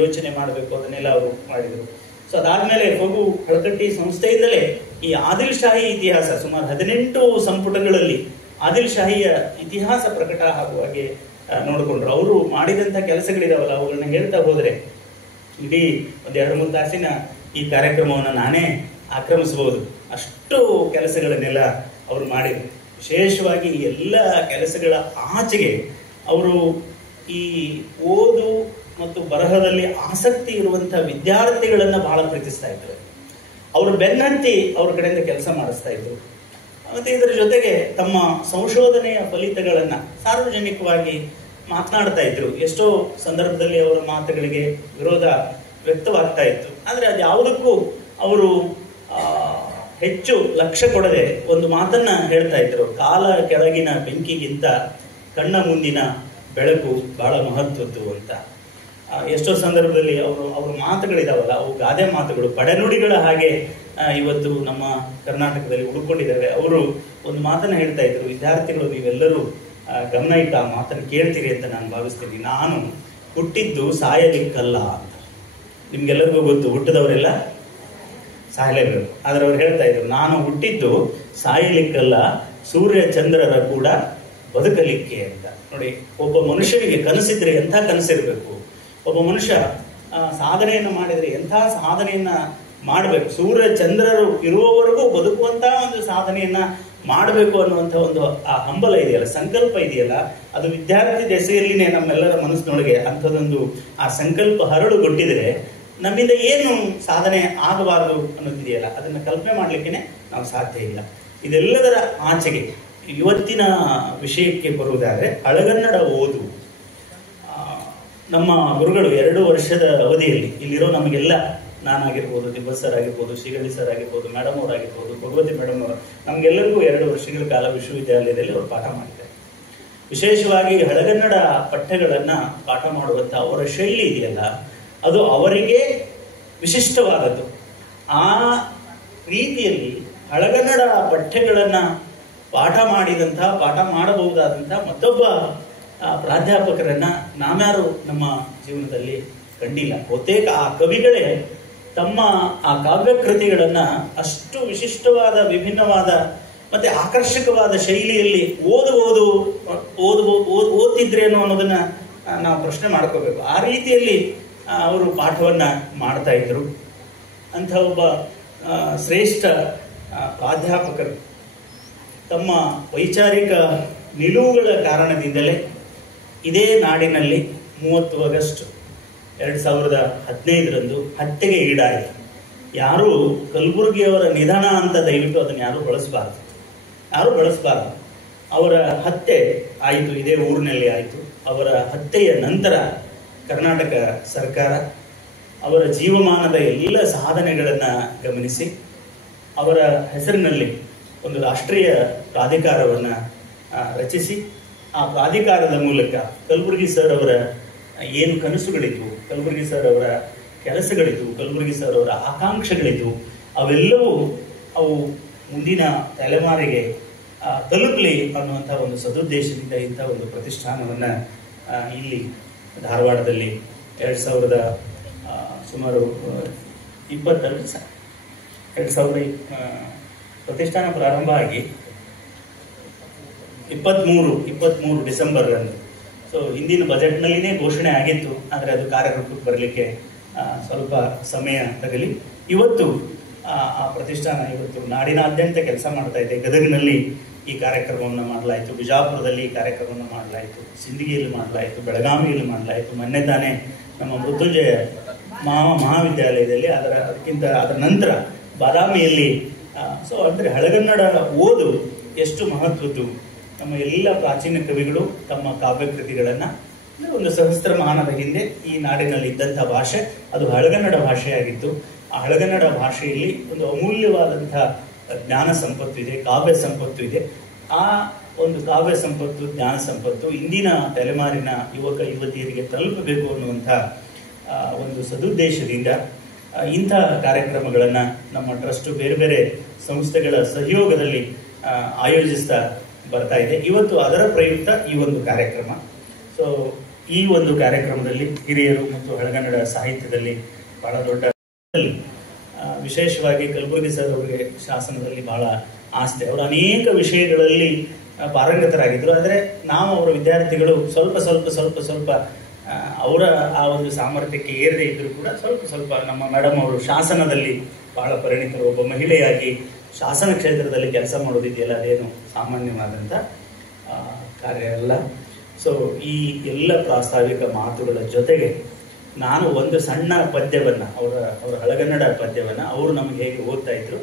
ಯೋಚನೆ ಮಾಡಬೇಕು ಅದನ್ನೆಲ್ಲ ಅವರು ಮಾಡಿದರು. ಸೊ ಅದಾದ್ಮೇಲೆ ಕೋಗು ಹಳಕಟ್ಟಿ ಸಂಸ್ಥೆಯಿಂದಲೇ ಈ ಆದಿಲ್ ಶಾಹಿ ಇತಿಹಾಸ ಸುಮಾರು 18 ಸಂಪುಟಗಳಲ್ಲಿ ಆದಿಲ್ ಶಾಹಿಯ ಇತಿಹಾಸ ಪ್ರಕಟ ಆಗುವ ಹಾಗೆ ನೋಡಿಕೊಂಡ್ರು. ಅವರು ಮಾಡಿದಂತ ಕೆಲಸಗಳಿದಾವಲ್ಲ, ಅವುಗಳನ್ನ ಹೇಳ್ತಾ ಹೋದ್ರೆ ಇಡೀ 1-2-3 ತಾಸಿನ ಈ ಕಾರ್ಯಕ್ರಮವನ್ನು ನಾನೇ ಆಕ್ರಮಿಸಬಹುದು, ಅಷ್ಟು ಕೆಲಸಗಳನ್ನೆಲ್ಲ ಅವರು ಮಾಡಿದರು. ವಿಶೇಷವಾಗಿ ಎಲ್ಲ ಕೆಲಸಗಳ ಆಚೆಗೆ ಅವರು ಈ ಓದು ಮತ್ತು ಬರಹದಲ್ಲಿ ಆಸಕ್ತಿ ಇರುವಂತಹ ವಿದ್ಯಾರ್ಥಿಗಳನ್ನ ಬಹಳ ಪ್ರೀತಿಸ್ತಾ ಇದ್ರು. ಅವರು ಬೆನ್ನತ್ತಿ ಅವ್ರ ಕಡೆಯಿಂದ ಕೆಲಸ ಮಾಡಿಸ್ತಾ ಇದ್ರು. ಮತ್ತೆ ಇದರ ಜೊತೆಗೆ ತಮ್ಮ ಸಂಶೋಧನೆಯ ಫಲಿತಗಳನ್ನ ಸಾರ್ವಜನಿಕವಾಗಿ ಮಾತನಾಡ್ತಾ ಇದ್ರು. ಎಷ್ಟೋ ಸಂದರ್ಭದಲ್ಲಿ ಅವರ ಮಾತುಗಳಿಗೆ ವಿರೋಧ ವ್ಯಕ್ತವಾಗ್ತಾ ಇತ್ತು, ಆದ್ರೆ ಅದು ಯಾವುದಕ್ಕೂ ಅವರು ಹೆಚ್ಚು ಲಕ್ಷ್ಯ ಕೊಡದೆ ಒಂದು ಮಾತನ್ನ ಹೇಳ್ತಾ ಇದ್ರು, ಕಾಲ ಕೆಳಗಿನ ಬೆಂಕಿಗಿಂತ ಕಣ್ಣ ಮುಂದಿನ ಬೆಳಕು ಬಹಳ ಮಹತ್ವದ್ದು ಅಂತ. ಎಷ್ಟೋ ಸಂದರ್ಭದಲ್ಲಿ ಅವ್ರ ಮಾತುಗಳಿದಾವಲ್ಲ, ಅವು ಗಾದೆ ಮಾತುಗಳು, ಪಡೆನುಡಿಗಳ ಹಾಗೆ ಇವತ್ತು ನಮ್ಮ ಕರ್ನಾಟಕದಲ್ಲಿ ಉಳ್ಕೊಂಡಿದ್ದಾವೆ. ಅವರು ಒಂದು ಮಾತನ್ನ ಹೇಳ್ತಾ ಇದ್ರು, ವಿದ್ಯಾರ್ಥಿಗಳು ನೀವೆಲ್ಲರೂ ಗಮನ ಇಟ್ಟು ಆ ಮಾತನ್ನು ಕೇಳ್ತೀರಿ ಅಂತ ನಾನು ಭಾವಿಸ್ತೀನಿ. ನಾನು ಹುಟ್ಟಿದ್ದು ಸಾಯಲಿಕ್ಕಲ್ಲ ಅಂತ. ನಿಮ್ಗೆಲ್ಲರಿಗೂ ಗೊತ್ತು, ಹುಟ್ಟಿದವರೆಲ್ಲ ಸಾಯಲೇಬೇಕು. ಆದ್ರೆ ಅವ್ರು ಹೇಳ್ತಾ ಇದ್ರು, ನಾನು ಹುಟ್ಟಿದ್ದು ಸಾಯಲಿಕ್ಕಲ್ಲ, ಸೂರ್ಯ ಚಂದ್ರರ ಕೂಡ ಬದುಕಲಿಕ್ಕೆ ಅಂತ. ನೋಡಿ, ಒಬ್ಬ ಮನುಷ್ಯನಿಗೆ ಕನಸಿದ್ರೆ ಎಂಥ ಕನಸಿರ್ಬೇಕು, ಒಬ್ಬ ಮನುಷ್ಯ ಸಾಧನೆಯನ್ನು ಮಾಡಿದ್ರೆ ಎಂಥ ಸಾಧನೆಯನ್ನ ಮಾಡಬೇಕು, ಸೂರ್ಯ ಚಂದ್ರರು ಇರುವವರೆಗೂ ಬದುಕುವಂತ ಒಂದು ಸಾಧನೆಯನ್ನ ಮಾಡಬೇಕು ಅನ್ನುವಂಥ ಒಂದು ಆ ಹಂಬಲ ಇದೆಯಲ್ಲ, ಸಂಕಲ್ಪ ಇದೆಯಲ್ಲ, ಅದು ವಿದ್ಯಾರ್ಥಿ ದೆಸೆಯಲ್ಲಿನೇ ನಮ್ಮೆಲ್ಲರ ಮನಸ್ಸಿನೊಳಗೆ ಅಂಥದ್ದೊಂದು ಆ ಸಂಕಲ್ಪ ಹರಡುಗೊಟ್ಟಿದ್ರೆ ನಮ್ಮಿಂದ ಏನು ಸಾಧನೆ ಆಗಬಾರದು ಅನ್ನೋದಿದೆಯಲ್ಲ, ಅದನ್ನ ಕಲ್ಪನೆ ಮಾಡ್ಲಿಕ್ಕೆ ನಾವು ಸಾಧ್ಯ ಇಲ್ಲ. ಇದೆಲ್ಲದರ ಆಚೆಗೆ ಇವತ್ತಿನ ವಿಷಯಕ್ಕೆ ಬರುವುದಾದ್ರೆ ಹಳಗನ್ನಡ ಓದು. ನಮ್ಮ ಗುರುಗಳು 2 ವರ್ಷದ ಅವಧಿಯಲ್ಲಿ ಇಲ್ಲಿರೋ ನಮಗೆಲ್ಲ, ನಾನಾಗಿರ್ಬೋದು, ದಿಬ್ಬತ್ ಸರ್ ಆಗಿರ್ಬೋದು, ಶ್ರೀಗಳಿ ಸರ್ ಆಗಿರ್ಬೋದು, ಮೇಡಮ್ ಅವರಾಗಿರ್ಬೋದು, ಭಗವತಿ ಮೇಡಮ್ ಅವರು, ನಮ್ಗೆಲ್ಲರಿಗೂ 2 ವರ್ಷಗಳ ಕಾಲ ವಿಶ್ವವಿದ್ಯಾಲಯದಲ್ಲಿ ಅವರು ಪಾಠ ಮಾಡಿದ್ದಾರೆ. ವಿಶೇಷವಾಗಿ ಹಳಗನ್ನಡ ಪಠ್ಯಗಳನ್ನ ಪಾಠ ಮಾಡುವಂತ ಅವರ ಶೈಲಿ ಇದೆಯಲ್ಲ, ಅದು ಅವರಿಗೆ ವಿಶಿಷ್ಟವಾದದ್ದು. ಆ ರೀತಿಯಲ್ಲಿ ಹಳಗನ್ನಡ ಪಠ್ಯಗಳನ್ನ ಪಾಠ ಮಾಡಬಹುದಾದಂಥ ಮತ್ತೊಬ್ಬ ಪ್ರಾಧ್ಯಾಪಕರನ್ನ ನಾವ್ಯಾರು ನಮ್ಮ ಜೀವನದಲ್ಲಿ ಕಂಡಿಲ್ಲ. ಬಹುತೇಕ ಆ ಕವಿಗಳೇ ತಮ್ಮ ಆ ಕಾವ್ಯ ಕೃತಿಗಳನ್ನ ಅಷ್ಟು ವಿಶಿಷ್ಟವಾದ, ವಿಭಿನ್ನವಾದ ಮತ್ತೆ ಆಕರ್ಷಕವಾದ ಶೈಲಿಯಲ್ಲಿ ಓದ್ತಿದ್ರೇನೋ ಅನ್ನೋದನ್ನ ನಾವು ಪ್ರಶ್ನೆ ಮಾಡ್ಕೋಬೇಕು. ಆ ರೀತಿಯಲ್ಲಿ ಅವರು ಪಾಠವನ್ನ ಮಾಡ್ತಾ ಇದ್ರು. ಅಂಥ ಒಬ್ಬ ಶ್ರೇಷ್ಠ ಪ್ರಾಧ್ಯಾಪಕರು ತಮ್ಮ ವೈಚಾರಿಕ ನಿಲುವುಗಳ ಕಾರಣದಿಂದಲೇ ಇದೇ ನಾಡಿನಲ್ಲಿ 30 ಆಗಸ್ಟ್ 2015 ಹತ್ಯೆಗೆ ಈಡಾಯಿತು. ಯಾರು ಕಲಬುರ್ಗಿಯವರ ನಿಧನ ಅಂತ ದಯವಿಟ್ಟು ಅದನ್ನು ಯಾರು ಬಳಸಬಾರದು. ಅವರ ಹತ್ಯೆ ಆಯಿತು, ಇದೇ ಊರಿನಲ್ಲಿ ಆಯಿತು. ಅವರ ಹತ್ಯೆಯ ನಂತರ ಕರ್ನಾಟಕ ಸರ್ಕಾರ ಅವರ ಜೀವಮಾನದ ಎಲ್ಲ ಸಾಧನೆಗಳನ್ನ ಗಮನಿಸಿ ಅವರ ಹೆಸರಿನಲ್ಲಿ ಒಂದು ರಾಷ್ಟ್ರೀಯ ಪ್ರಾಧಿಕಾರವನ್ನ ರಚಿಸಿ, ಆ ಪ್ರಾಧಿಕಾರದ ಮೂಲಕ ಕಲಬುರ್ಗಿ ಸರ್ ಅವರ ಏನು ಕನಸುಗಳಿದ್ವು, ಕಲಬುರ್ಗಿ ಸರ್ ಅವರ ಕೆಲಸಗಳಿದ್ವು, ಕಲಬುರ್ಗಿ ಸರ್ ಅವರ ಆಕಾಂಕ್ಷೆಗಳಿದ್ವು, ಅವೆಲ್ಲವೂ ಅವು ಮುಂದಿನ ತಲೆಮಾರಿಗೆ ತಲುಪಲಿ ಅನ್ನುವಂಥ ಒಂದು ಸದುದ್ದೇಶದಿಂದ ಇಂಥ ಒಂದು ಪ್ರತಿಷ್ಠಾನವನ್ನ ಇಲ್ಲಿ ಧಾರವಾಡದಲ್ಲಿ 2000 ಸುಮಾರು 2000 ಪ್ರತಿಷ್ಠಾನ ಪ್ರಾರಂಭ ಆಗಿ 23 ಡಿಸೆಂಬರ್ ರಂದು. ಸೊ ಹಿಂದಿನ ಬಜೆಟ್ನಲ್ಲಿನೇ ಘೋಷಣೆ ಆಗಿತ್ತು, ಆದರೆ ಅದು ಕಾರ್ಯರೂಪಕ್ಕೆ ಬರಲಿಕ್ಕೆ ಸ್ವಲ್ಪ ಸಮಯ ತಗಲಿ. ಇವತ್ತು ಆ ಪ್ರತಿಷ್ಠಾನ ಇವತ್ತು ನಾಡಿನಾದ್ಯಂತ ಕೆಲಸ ಮಾಡ್ತಾ ಇದೆ. ಗದಗಿನಲ್ಲಿ ಈ ಕಾರ್ಯಕ್ರಮವನ್ನು ಮಾಡಲಾಯಿತು, ಬಿಜಾಪುರದಲ್ಲಿ ಈ ಕಾರ್ಯಕ್ರಮವನ್ನು ಮಾಡಲಾಯಿತು, ಸಿಂದಗಿಯಲ್ಲಿ ಮಾಡಲಾಯಿತು, ಬೆಳಗಾವಿಯಲ್ಲಿ ಮಾಡಲಾಯಿತು, ಮೊನ್ನೆ ತಾನೇ ನಮ್ಮ ಮೃತ್ಯುಂಜಯ ಮಹಾವಿದ್ಯಾಲಯದಲ್ಲಿ, ಅದರ ನಂತರ ಬಾದಾಮಿಯಲ್ಲಿ. ಸೊ ಅಂದರೆ ಹಳಗನ್ನಡ ಓದು ಎಷ್ಟು ಮಹತ್ವದ್ದು. ನಮ್ಮ ಎಲ್ಲ ಪ್ರಾಚೀನ ಕವಿಗಳು ತಮ್ಮ ಕಾವ್ಯ ಕೃತಿಗಳನ್ನ ಒಂದು ಸಹಸ್ರಮಾನದ ಹಿಂದೆ ಈ ನಾಡಿನಲ್ಲಿ ಇದ್ದಂಥ ಭಾಷೆ ಅದು ಹಳಗನ್ನಡ ಭಾಷೆಯಾಗಿತ್ತು. ಆ ಹಳಗನ್ನಡ ಭಾಷೆಯಲ್ಲಿ ಒಂದು ಅಮೂಲ್ಯವಾದಂತಹ ಜ್ಞಾನ ಸಂಪತ್ತು ಇದೆ, ಕಾವ್ಯ ಸಂಪತ್ತು ಇದೆ. ಆ ಒಂದು ಕಾವ್ಯ ಸಂಪತ್ತು, ಜ್ಞಾನ ಸಂಪತ್ತು ಇಂದಿನ ತಲೆಮಾರಿನ ಯುವಕ ಯುವತಿಯರಿಗೆ ತಲುಪಬೇಕು ಅನ್ನುವಂಥ ಒಂದು ಸದುದ್ದೇಶದಿಂದ ಇಂಥ ಕಾರ್ಯಕ್ರಮಗಳನ್ನು ನಮ್ಮ ಟ್ರಸ್ಟ್ ಬೇರೆ ಬೇರೆ ಸಂಸ್ಥೆಗಳ ಸಹಯೋಗದಲ್ಲಿ ಆಯೋಜಿಸ್ತಾ ಬರ್ತಾ ಇದೆ. ಇವತ್ತು ಅದರ ಪ್ರಯುಕ್ತ ಈ ಒಂದು ಕಾರ್ಯಕ್ರಮ. ಸೊ ಈ ಒಂದು ಕಾರ್ಯಕ್ರಮದಲ್ಲಿ ಹಿರಿಯರು ಮತ್ತು ಹಳಗನ್ನಡ ಸಾಹಿತ್ಯದಲ್ಲಿ ಬಹಳ ದೊಡ್ಡ ವಿಶೇಷವಾಗಿ ಕಲಬುರ್ಗಿ ಸರ್ ಅವರಿಗೆ ಶಾಸನದಲ್ಲಿ ಬಹಳ ಆಸ್ತಿ, ಅವರು ಅನೇಕ ವಿಷಯಗಳಲ್ಲಿ ಪಾರಂಗತರಾಗಿದ್ದರು. ಆದರೆ ನಾವು ಅವರ ವಿದ್ಯಾರ್ಥಿಗಳು ಸ್ವಲ್ಪ ಅವರ ಆ ಒಂದು ಸಾಮರ್ಥ್ಯಕ್ಕೆ ಏರದೇ ಇದ್ದರೂ ಕೂಡ ಸ್ವಲ್ಪ ನಮ್ಮ ಮೇಡಮ್ ಅವರು ಶಾಸನದಲ್ಲಿ ಬಹಳ ಪರಿಣಿತರು. ಒಬ್ಬ ಮಹಿಳೆಯಾಗಿ ಶಾಸನ ಕ್ಷೇತ್ರದಲ್ಲಿ ಕೆಲಸ ಮಾಡೋದಿದೆಯಲ್ಲ, ಅದೇನು ಸಾಮಾನ್ಯವಾದಂಥ ಕಾರ್ಯ ಅಲ್ಲ. ಸೊ ಈ ಎಲ್ಲ ಪ್ರಾಸ್ತಾವಿಕ ಮಾತುಗಳ ಜೊತೆಗೆ ನಾನು ಒಂದು ಸಣ್ಣ ಪದ್ಯವನ್ನು, ಅವರ ಹಳಗನ್ನಡ ಪದ್ಯವನ್ನು ಅವರು ನಮಗೆ ಹೇಗೆ ಓದ್ತಾ ಇದ್ರು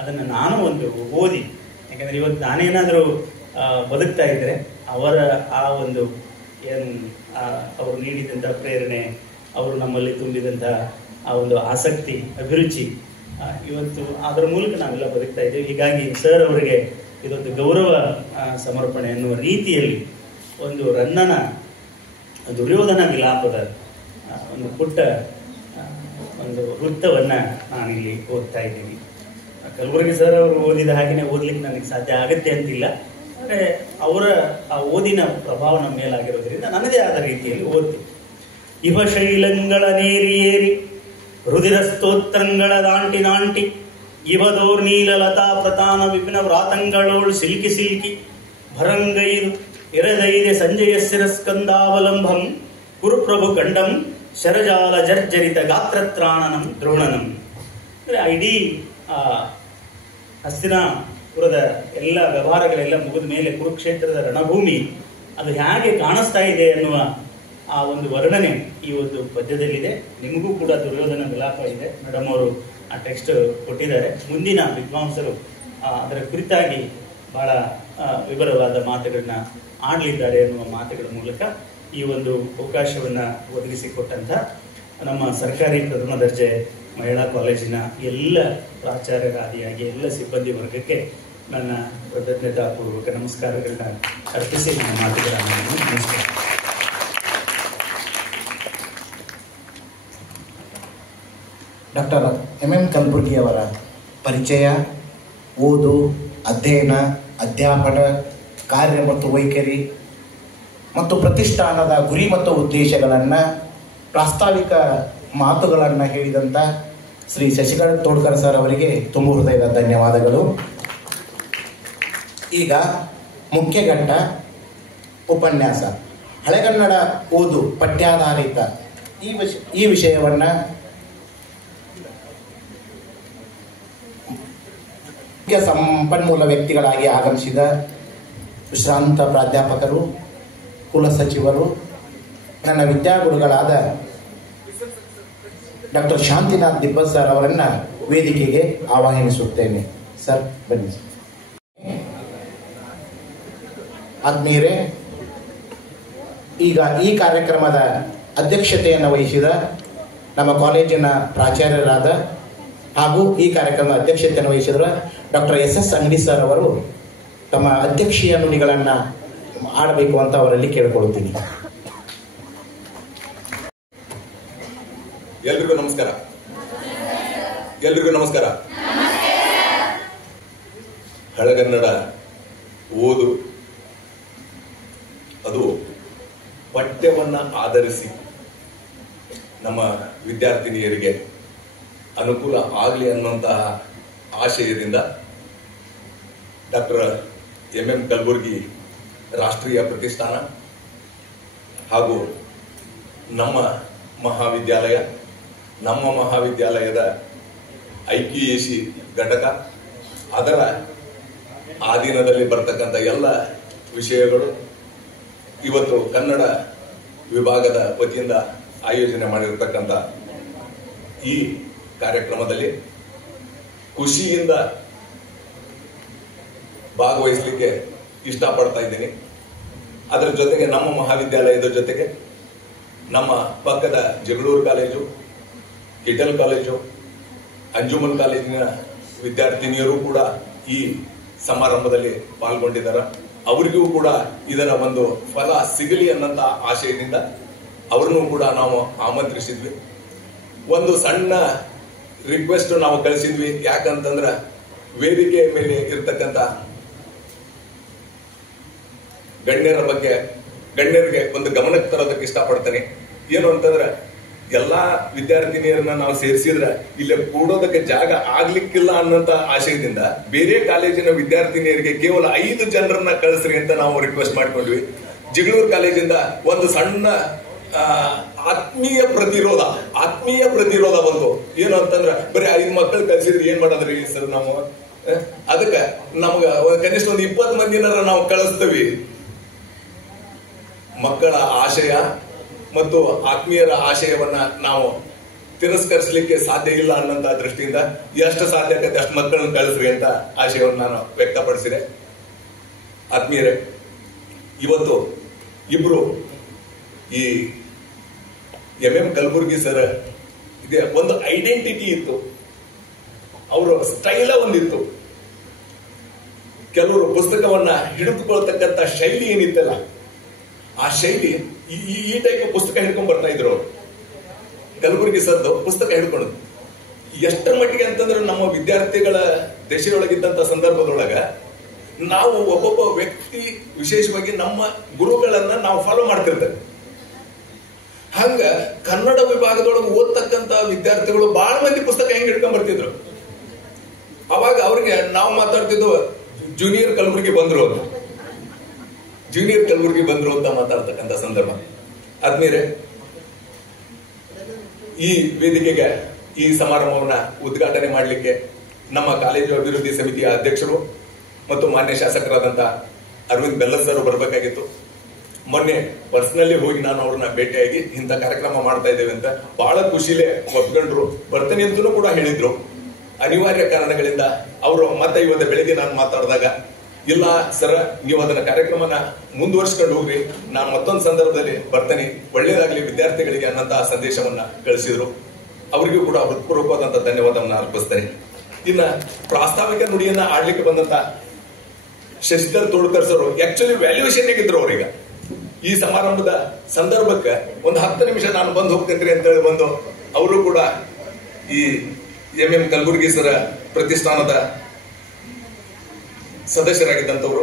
ಅದನ್ನು ನಾನು ಒಂದು ಓದಿ, ಯಾಕಂದರೆ ಇವತ್ತು ನಾನೇನಾದರೂ ಬದುಕ್ತಾ ಇದ್ದರೆ ಅವರ ಆ ಒಂದು ಏನು ಅವರು ನೀಡಿದಂಥ ಪ್ರೇರಣೆ, ಅವರು ನಮ್ಮಲ್ಲಿ ತುಂಬಿದಂಥ ಆ ಒಂದು ಆಸಕ್ತಿ, ಅಭಿರುಚಿ ಇವತ್ತು ಅದರ ಮೂಲಕ ನಾವೆಲ್ಲ ಬದುಕ್ತಾ ಇದ್ದೇವೆ. ಹೀಗಾಗಿ ಸರ್ ಅವರಿಗೆ ಇದೊಂದು ಗೌರವ ಸಮರ್ಪಣೆ ಎನ್ನುವ ರೀತಿಯಲ್ಲಿ ಒಂದು ರನ್ನನ ದುರ್ಯೋಧನ ವಿಲಾಪದ ಒಂದು ಪುಟ್ಟ ಒಂದು ವೃತ್ತವನ್ನು ನಾನಿಲ್ಲಿ ಓದ್ತಾ ಇದ್ದೀನಿ. ಕಲಬುರ್ಗಿ ಸರ್ ಅವರು ಓದಿದ ಹಾಗೆಯೇ ಓದಲಿಕ್ಕೆ ನನಗೆ ಸಾಧ್ಯ ಆಗುತ್ತೆ ಅಂತಿಲ್ಲ, ಅಂದರೆ ಅವರ ಆ ಓದಿನ ಪ್ರಭಾವ ನಮ್ಮ ಮೇಲಾಗಿರೋದ್ರಿಂದ ನನ್ನದೇ ಆದ ರೀತಿಯಲ್ಲಿ ಓದ್ತೀನಿ. ಇವ ಶೈಲಂಗಳ ನೇರಿ ಏರಿ ರುದಿರ ಸ್ತೋತ್ರಗಳ ದಾಂಟಿ ದಾಂಟಿ ಇವದೋರ್ ನೀಲ ಲತಾ ಪ್ರತಾನ ವಿಪಿನ ವ್ರಾತಂಗಳೋಳ್ ಸಿಲ್ಕಿ ಸಿಲ್ಕಿ ಭರಂಗೈದು ಎರದೈದೆ ಸಂಜಯ ಶಿರಸ್ಕಂದಾವಲಂಬಂ ಕುರುಪ್ರಭು ಕಂಡಂ ಶರಜಾಲ ಜರ್ಜರಿತ ಗಾತ್ರತ್ರಾಣನಂ ದ್ರೋಣನಂ. ಅಂದರೆ ಇಡೀ ಹಸ್ತಿನಾಪುರದ ಎಲ್ಲ ವ್ಯವಹಾರಗಳೆಲ್ಲ ಮುಗಿದ ಮೇಲೆ ಕುರುಕ್ಷೇತ್ರದ ರಣಭೂಮಿ ಅದು ಹೇಗೆ ಕಾಣಿಸ್ತಾ ಇದೆ ಅನ್ನುವ ಆ ಒಂದು ವರ್ಣನೆ ಈ ಒಂದು ಪದ್ಯದಲ್ಲಿದೆ. ನಿಮಗೂ ಕೂಡ ದುರ್ಯೋಧನ ವಿಲಾಪ ಇದೆ, ಮೇಡಮ್ ಅವರು ಆ ಟೆಕ್ಸ್ಟ್ ಕೊಟ್ಟಿದ್ದಾರೆ. ಮುಂದಿನ ವಿದ್ವಾಂಸರು ಅದರ ಕುರಿತಾಗಿ ಬಹಳ ವಿವರವಾದ ಮಾತುಗಳನ್ನ ಆಡಲಿದ್ದಾರೆ ಎನ್ನುವ ಮಾತುಗಳ ಮೂಲಕ ಈ ಒಂದು ಅವಕಾಶವನ್ನು ಒದಗಿಸಿಕೊಟ್ಟಂತ ನಮ್ಮ ಸರ್ಕಾರಿ ಪ್ರಥಮ ದರ್ಜೆ ಮಹಿಳಾ ಕಾಲೇಜಿನ ಎಲ್ಲ ಪ್ರಾಚಾರ್ಯರಾದಿಯಾಗಿ ಎಲ್ಲ ಸಿಬ್ಬಂದಿ ವರ್ಗಕ್ಕೆ ನನ್ನ ಕೃತಜ್ಞತಾಪೂರ್ವಕ ನಮಸ್ಕಾರಗಳನ್ನ ಅರ್ಪಿಸಿ ನನ್ನ ಮಾತುಗಳನ್ನು ನಮಸ್ಕಾರ. ಡಾಕ್ಟರ್ MM ಕಲಬುರ್ಗಿ ಅವರ ಪರಿಚಯ, ಓದು, ಅಧ್ಯಯನ, ಅಧ್ಯಾಪನ, ಕಾರ್ಯ ಮತ್ತು ವೈಖರಿ ಮತ್ತು ಪ್ರತಿಷ್ಠಾನದ ಗುರಿ ಮತ್ತು ಉದ್ದೇಶಗಳನ್ನು ಪ್ರಾಸ್ತಾವಿಕ ಮಾತುಗಳನ್ನು ಹೇಳಿದಂಥ ಶ್ರೀ ಶಶಿಕಾಂತ್ ತೋಡ್ಕರ್ ಸರ್ ಅವರಿಗೆ ತುಂಬ ಹೃದಯದ ಧನ್ಯವಾದಗಳು. ಈಗ ಮುಖ್ಯ ಘಟ್ಟ ಉಪನ್ಯಾಸ, ಹಳೆಗನ್ನಡ ಓದು ಪಠ್ಯಾಧಾರಿತ ಈ ವಿಷಯವನ್ನು ಮುಖ್ಯ ಸಂಪನ್ಮೂಲ ವ್ಯಕ್ತಿಗಳಾಗಿ ಆಗಮಿಸಿದ ವಿಶ್ರಾಂತ ಪ್ರಾಧ್ಯಾಪಕರು, ಕುಲಸಚಿವರು, ನನ್ನ ವಿದ್ಯಾಗುರುಗಳಾದ ಡಾಕ್ಟರ್ ಶಾಂತಿನಾಥ್ ದಿಬ್ಬತ್ ಸರ್ ಅವರನ್ನು ವೇದಿಕೆಗೆ ಆಹ್ವಾನಿಸುತ್ತೇನೆ. ಸರ್ ಬನ್ನಿ. ಆತ್ಮೀಯರೇ, ಈಗ ಈ ಕಾರ್ಯಕ್ರಮದ ಅಧ್ಯಕ್ಷತೆಯನ್ನು ವಹಿಸಿದ ನಮ್ಮ ಕಾಲೇಜಿನ ಪ್ರಾಚಾರ್ಯರಾದ ಹಾಗೂ ಈ ಕಾರ್ಯಕ್ರಮದ ಅಧ್ಯಕ್ಷತೆಯನ್ನು ವಹಿಸಿದ ಡಾಕ್ಟರ್ SS ಅಂಗಡಿ ಸರ್ ಅವರು ತಮ್ಮ ಅಧ್ಯಕ್ಷೀಯ ನುಡಿಗಳನ್ನು ಆಡಬೇಕು ಅಂತ ಅವರಲ್ಲಿ ಕೇಳಿಕೊಳ್ಳುತ್ತೀನಿ. ಎಲ್ರಿಗೂ ನಮಸ್ಕಾರ. ಎಲ್ರಿಗೂ ನಮಸ್ಕಾರ. ಹಳೆಗನ್ನಡ ಓದು ಅದು ಪಠ್ಯವನ್ನ ಆಧರಿಸಿ ನಮ್ಮ ವಿದ್ಯಾರ್ಥಿನಿಯರಿಗೆ ಅನುಕೂಲ ಆಗಲಿ ಅನ್ನುವಂತಹ ಆಶಯದಿಂದ ಡಾಕ್ಟರ್ MM ಕಲಬುರ್ಗಿ ರಾಷ್ಟ್ರೀಯ ಪ್ರತಿಷ್ಠಾನ ಹಾಗೂ ನಮ್ಮ ಮಹಾವಿದ್ಯಾಲಯದ IQAC ಘಟಕ, ಅದರ ಆಧೀನದಲ್ಲಿ ಬರ್ತಕ್ಕಂಥ ಎಲ್ಲ ವಿಷಯಗಳು ಇವತ್ತು ಕನ್ನಡ ವಿಭಾಗದ ವತಿಯಿಂದ ಆಯೋಜನೆ ಮಾಡಿರತಕ್ಕಂಥ ಈ ಕಾರ್ಯಕ್ರಮದಲ್ಲಿ ಖುಷಿಯಿಂದ ಭಾಗವಹಿಸಲಿಕ್ಕೆ ಇಷ್ಟಪಡ್ತಾ ಇದ್ದೀನಿ. ಅದರ ಜೊತೆಗೆ ನಮ್ಮ ಮಹಾವಿದ್ಯಾಲಯದ ಜೊತೆಗೆ ನಮ್ಮ ಪಕ್ಕದ Jagalur college, Kittel college, Anjuman ಕಾಲೇಜಿನ ವಿದ್ಯಾರ್ಥಿನಿಯರು ಕೂಡ ಈ ಸಮಾರಂಭದಲ್ಲಿ ಪಾಲ್ಗೊಂಡಿದ್ದಾರೆ. ಅವರಿಗೂ ಕೂಡ ಇದರ ಒಂದು ಫಲ ಸಿಗಲಿ ಅನ್ನಂತ ಆಶಯದಿಂದ ಅವರನ್ನು ಕೂಡ ನಾವು ಆಮಂತ್ರಿಸಿದ್ವಿ. ಒಂದು ಸಣ್ಣ ರಿಕ್ವೆಸ್ಟ್ ನಾವು ಕಳಿಸಿದ್ವಿ. ಯಾಕಂತಂದ್ರ ವೇದಿಕೆ ಮೇಲೆ ಇರ್ತಕ್ಕಂಥ ಗಣ್ಯರಿಗೆ ಒಂದು ಗಮನಕ್ಕೆ ತರೋದಕ್ಕೆ ಇಷ್ಟಪಡ್ತೇನೆ. ಏನು ಅಂತಂದ್ರೆ, ಎಲ್ಲಾ ವಿದ್ಯಾರ್ಥಿನಿಯರನ್ನ ನಾವು ಸೇರಿಸಿದ್ರೆ ಇಲ್ಲಿ ಕೂಡೋದಕ್ಕೆ ಜಾಗ ಆಗ್ಲಿಕ್ಕಿಲ್ಲ ಅನ್ನೋಂತ ಆಶಯದಿಂದ ಬೇರೆ ಕಾಲೇಜಿನ ವಿದ್ಯಾರ್ಥಿನಿಯರಿಗೆ ಕೇವಲ 5 ಜನರನ್ನ ಕಳಿಸ್ರಿ ಅಂತ ನಾವು ರಿಕ್ವೆಸ್ಟ್ ಮಾಡ್ಕೊಂಡ್ವಿ. ಜಗಳೂರು ಕಾಲೇಜಿಂದ ಒಂದು ಸಣ್ಣ ಆತ್ಮೀಯ ಪ್ರತಿರೋಧ ಬಂತು. ಏನು ಅಂತಂದ್ರ, ಬರೀ 5 ಮಕ್ಕಳು ಕಳಿಸಿದ್ರೆ ಏನ್ ಮಾಡೋದ್ರಿ ಸರ್ ನಾವು? ಅದಕ್ಕೆ ನಮ್ಗ ಕನಿಷ್ಠ ಒಂದು 20 ಮಂದಿನಾರ ನಾವು ಕಳಿಸ್ತೀವಿ. ಮಕ್ಕಳ ಆಶಯ ಮತ್ತು ಆತ್ಮೀಯರ ಆಶಯವನ್ನ ನಾವು ತಿರಸ್ಕರಿಸಲಿಕ್ಕೆ ಸಾಧ್ಯ ಇಲ್ಲ ಅನ್ನೋಂತ ದೃಷ್ಟಿಯಿಂದ ಎಷ್ಟು ಸಾಧ್ಯ ಆಗತ್ತೆ ಅಷ್ಟು ಮಕ್ಕಳನ್ನ ಕಳಿಸ್ರಿ ಅಂತ ಆಶಯವನ್ನು ನಾನು ವ್ಯಕ್ತಪಡಿಸಿದೆ. ಆತ್ಮೀಯರೇ, ಇವತ್ತು ಇಬ್ರು ಈ MM ಕಲಬುರ್ಗಿ ಸರ್ ಇದೆ ಒಂದು ಐಡೆಂಟಿಟಿ ಇತ್ತು. ಅವರ ಸ್ಟೈಲ ಒಂದಿತ್ತು. ಕೆಲವರು ಪುಸ್ತಕವನ್ನ ಹಿಡಿದುಕೊಳ್ತಕ್ಕಂಥ ಶೈಲಿ ಏನಿತ್ತಲ್ಲ, ಆ ಶೈಲಿ ಈ ಟೈಪ್ ಪುಸ್ತಕ ಹಿಡ್ಕೊಂಡ್ ಬರ್ತಾ ಇದ್ರು ಅವರು. ಕಲಬುರಗಿ ಸರ್ದು ಪುಸ್ತಕ ಹಿಡ್ಕೊಂಡು ಎಷ್ಟರ ಮಟ್ಟಿಗೆ ಅಂತಂದ್ರೆ ನಮ್ಮ ವಿದ್ಯಾರ್ಥಿಗಳ ದಶೆಯೊಳಗಿದ್ದಂತ ಸಂದರ್ಭದೊಳಗ ನಾವು ಒಬ್ಬೊಬ್ಬ ವ್ಯಕ್ತಿ ವಿಶೇಷವಾಗಿ ನಮ್ಮ ಗುರುಗಳನ್ನ ನಾವು ಫಾಲೋ ಮಾಡ್ತಿರ್ತೇವೆ. ಹಂಗ ಕನ್ನಡ ವಿಭಾಗದೊಳಗೆ ಓದ್ತಕ್ಕಂತ ವಿದ್ಯಾರ್ಥಿಗಳು ಬಹಳ ಮಂದಿ ಪುಸ್ತಕ ಹೆಂಗ್ ಹಿಡ್ಕೊಂಡ್ ಬರ್ತಿದ್ರು. ಅವಾಗ ಅವ್ರಿಗೆ ನಾವು ಮಾತಾಡ್ತಿದ್ವು ಜೂನಿಯರ್ ಕಲಬುರಗಿ ಬಂದ್ರು ಅಂತ, ಜೂನಿಯರ್ ಕಲಬುರಗಿ ಬಂದ್ರು ಅಂತ ಮಾತಾಡ್ತಕ್ಕಂಥ ಸಂದರ್ಭ. ಆದ್ಮೇಲೆ ಈ ವೇದಿಕೆಗೆ ಈ ಸಮಾರಂಭವನ್ನ ಉದ್ಘಾಟನೆ ಮಾಡಲಿಕ್ಕೆ ನಮ್ಮ ಕಾಲೇಜು ಅಭಿವೃದ್ಧಿ ಸಮಿತಿಯ ಅಧ್ಯಕ್ಷರು ಮತ್ತು ಮಾನ್ಯ ಶಾಸಕರಾದಂತ ಅರವಿಂದ್ ಬೆಲ್ಲದ್ ಸರ್ ಬರಬೇಕಾಗಿತ್ತು. ಮೊನ್ನೆ ಪರ್ಸನಲಿ ಹೋಗಿ ನಾನು ಅವ್ರನ್ನ ಭೇಟಿಯಾಗಿ ಇಂಥ ಕಾರ್ಯಕ್ರಮ ಮಾಡ್ತಾ ಇದ್ದೇವೆ ಅಂತ ಬಹಳ ಖುಷಿಲೇ ಒಪ್ಕೊಂಡ್ರು. ಬರ್ತೇನೆ ಅಂತಲೂ ಕೂಡ ಹೇಳಿದ್ರು. ಅನಿವಾರ್ಯ ಕಾರಣಗಳಿಂದ ಅವರು ಮತ್ತೆ ಇವತ್ತು ಬೆಳಿಗ್ಗೆ ನಾನು ಮಾತಾಡಿದಾಗ, ಇಲ್ಲ ಸರ್ ನೀವು ಅದನ್ನ ಕಾರ್ಯಕ್ರಮನ ಮುಂದುವರ್ಸ್ಕೊಂಡು ಹೋಗ್ರಿ, ನಾನು ಮತ್ತೊಂದು ಸಂದರ್ಭದಲ್ಲಿ ಬರ್ತೇನೆ, ಒಳ್ಳೇದಾಗ್ಲಿ ವಿದ್ಯಾರ್ಥಿಗಳಿಗೆ ಅನ್ನಂತಹ ಸಂದೇಶವನ್ನ ಕಳಿಸಿದ್ರು. ಅವರಿಗೂ ಕೂಡ ಹೃತ್ಪೂರ್ವಕವಾದಂತಹ ಧನ್ಯವಾದವನ್ನ ಅರ್ಪಿಸ್ತೇನೆ. ಇನ್ನ ಪ್ರಾಸ್ತಾವಿಕ ನುಡಿಯನ್ನ ಆಡ್ಲಿಕ್ಕೆ ಬಂದಂತ ಶಶಿಧರ್ ತೋಳ್ಕರ್ ಸರ್ ಆಕ್ಚುಲಿ ವ್ಯಾಲ್ಯೂಯೇಷನ್ ಆಗಿದ್ರು. ಅವ್ರೀಗ ಈ ಸಮಾರಂಭದ ಸಂದರ್ಭಕ್ಕೆ ಒಂದು 10 ನಿಮಿಷ ನಾನು ಬಂದು ಹೋಗ್ತೇನೆ ಅಂತ ಹೇಳಿ ಬಂದು ಅವರು ಕೂಡ ಈ ಎಂ ಕಲಬುರ್ಗಿ ಸರ ಪ್ರತಿಷ್ಠಾನದ ಸದಸ್ಯರಾಗಿದ್ದಂಥವ್ರು.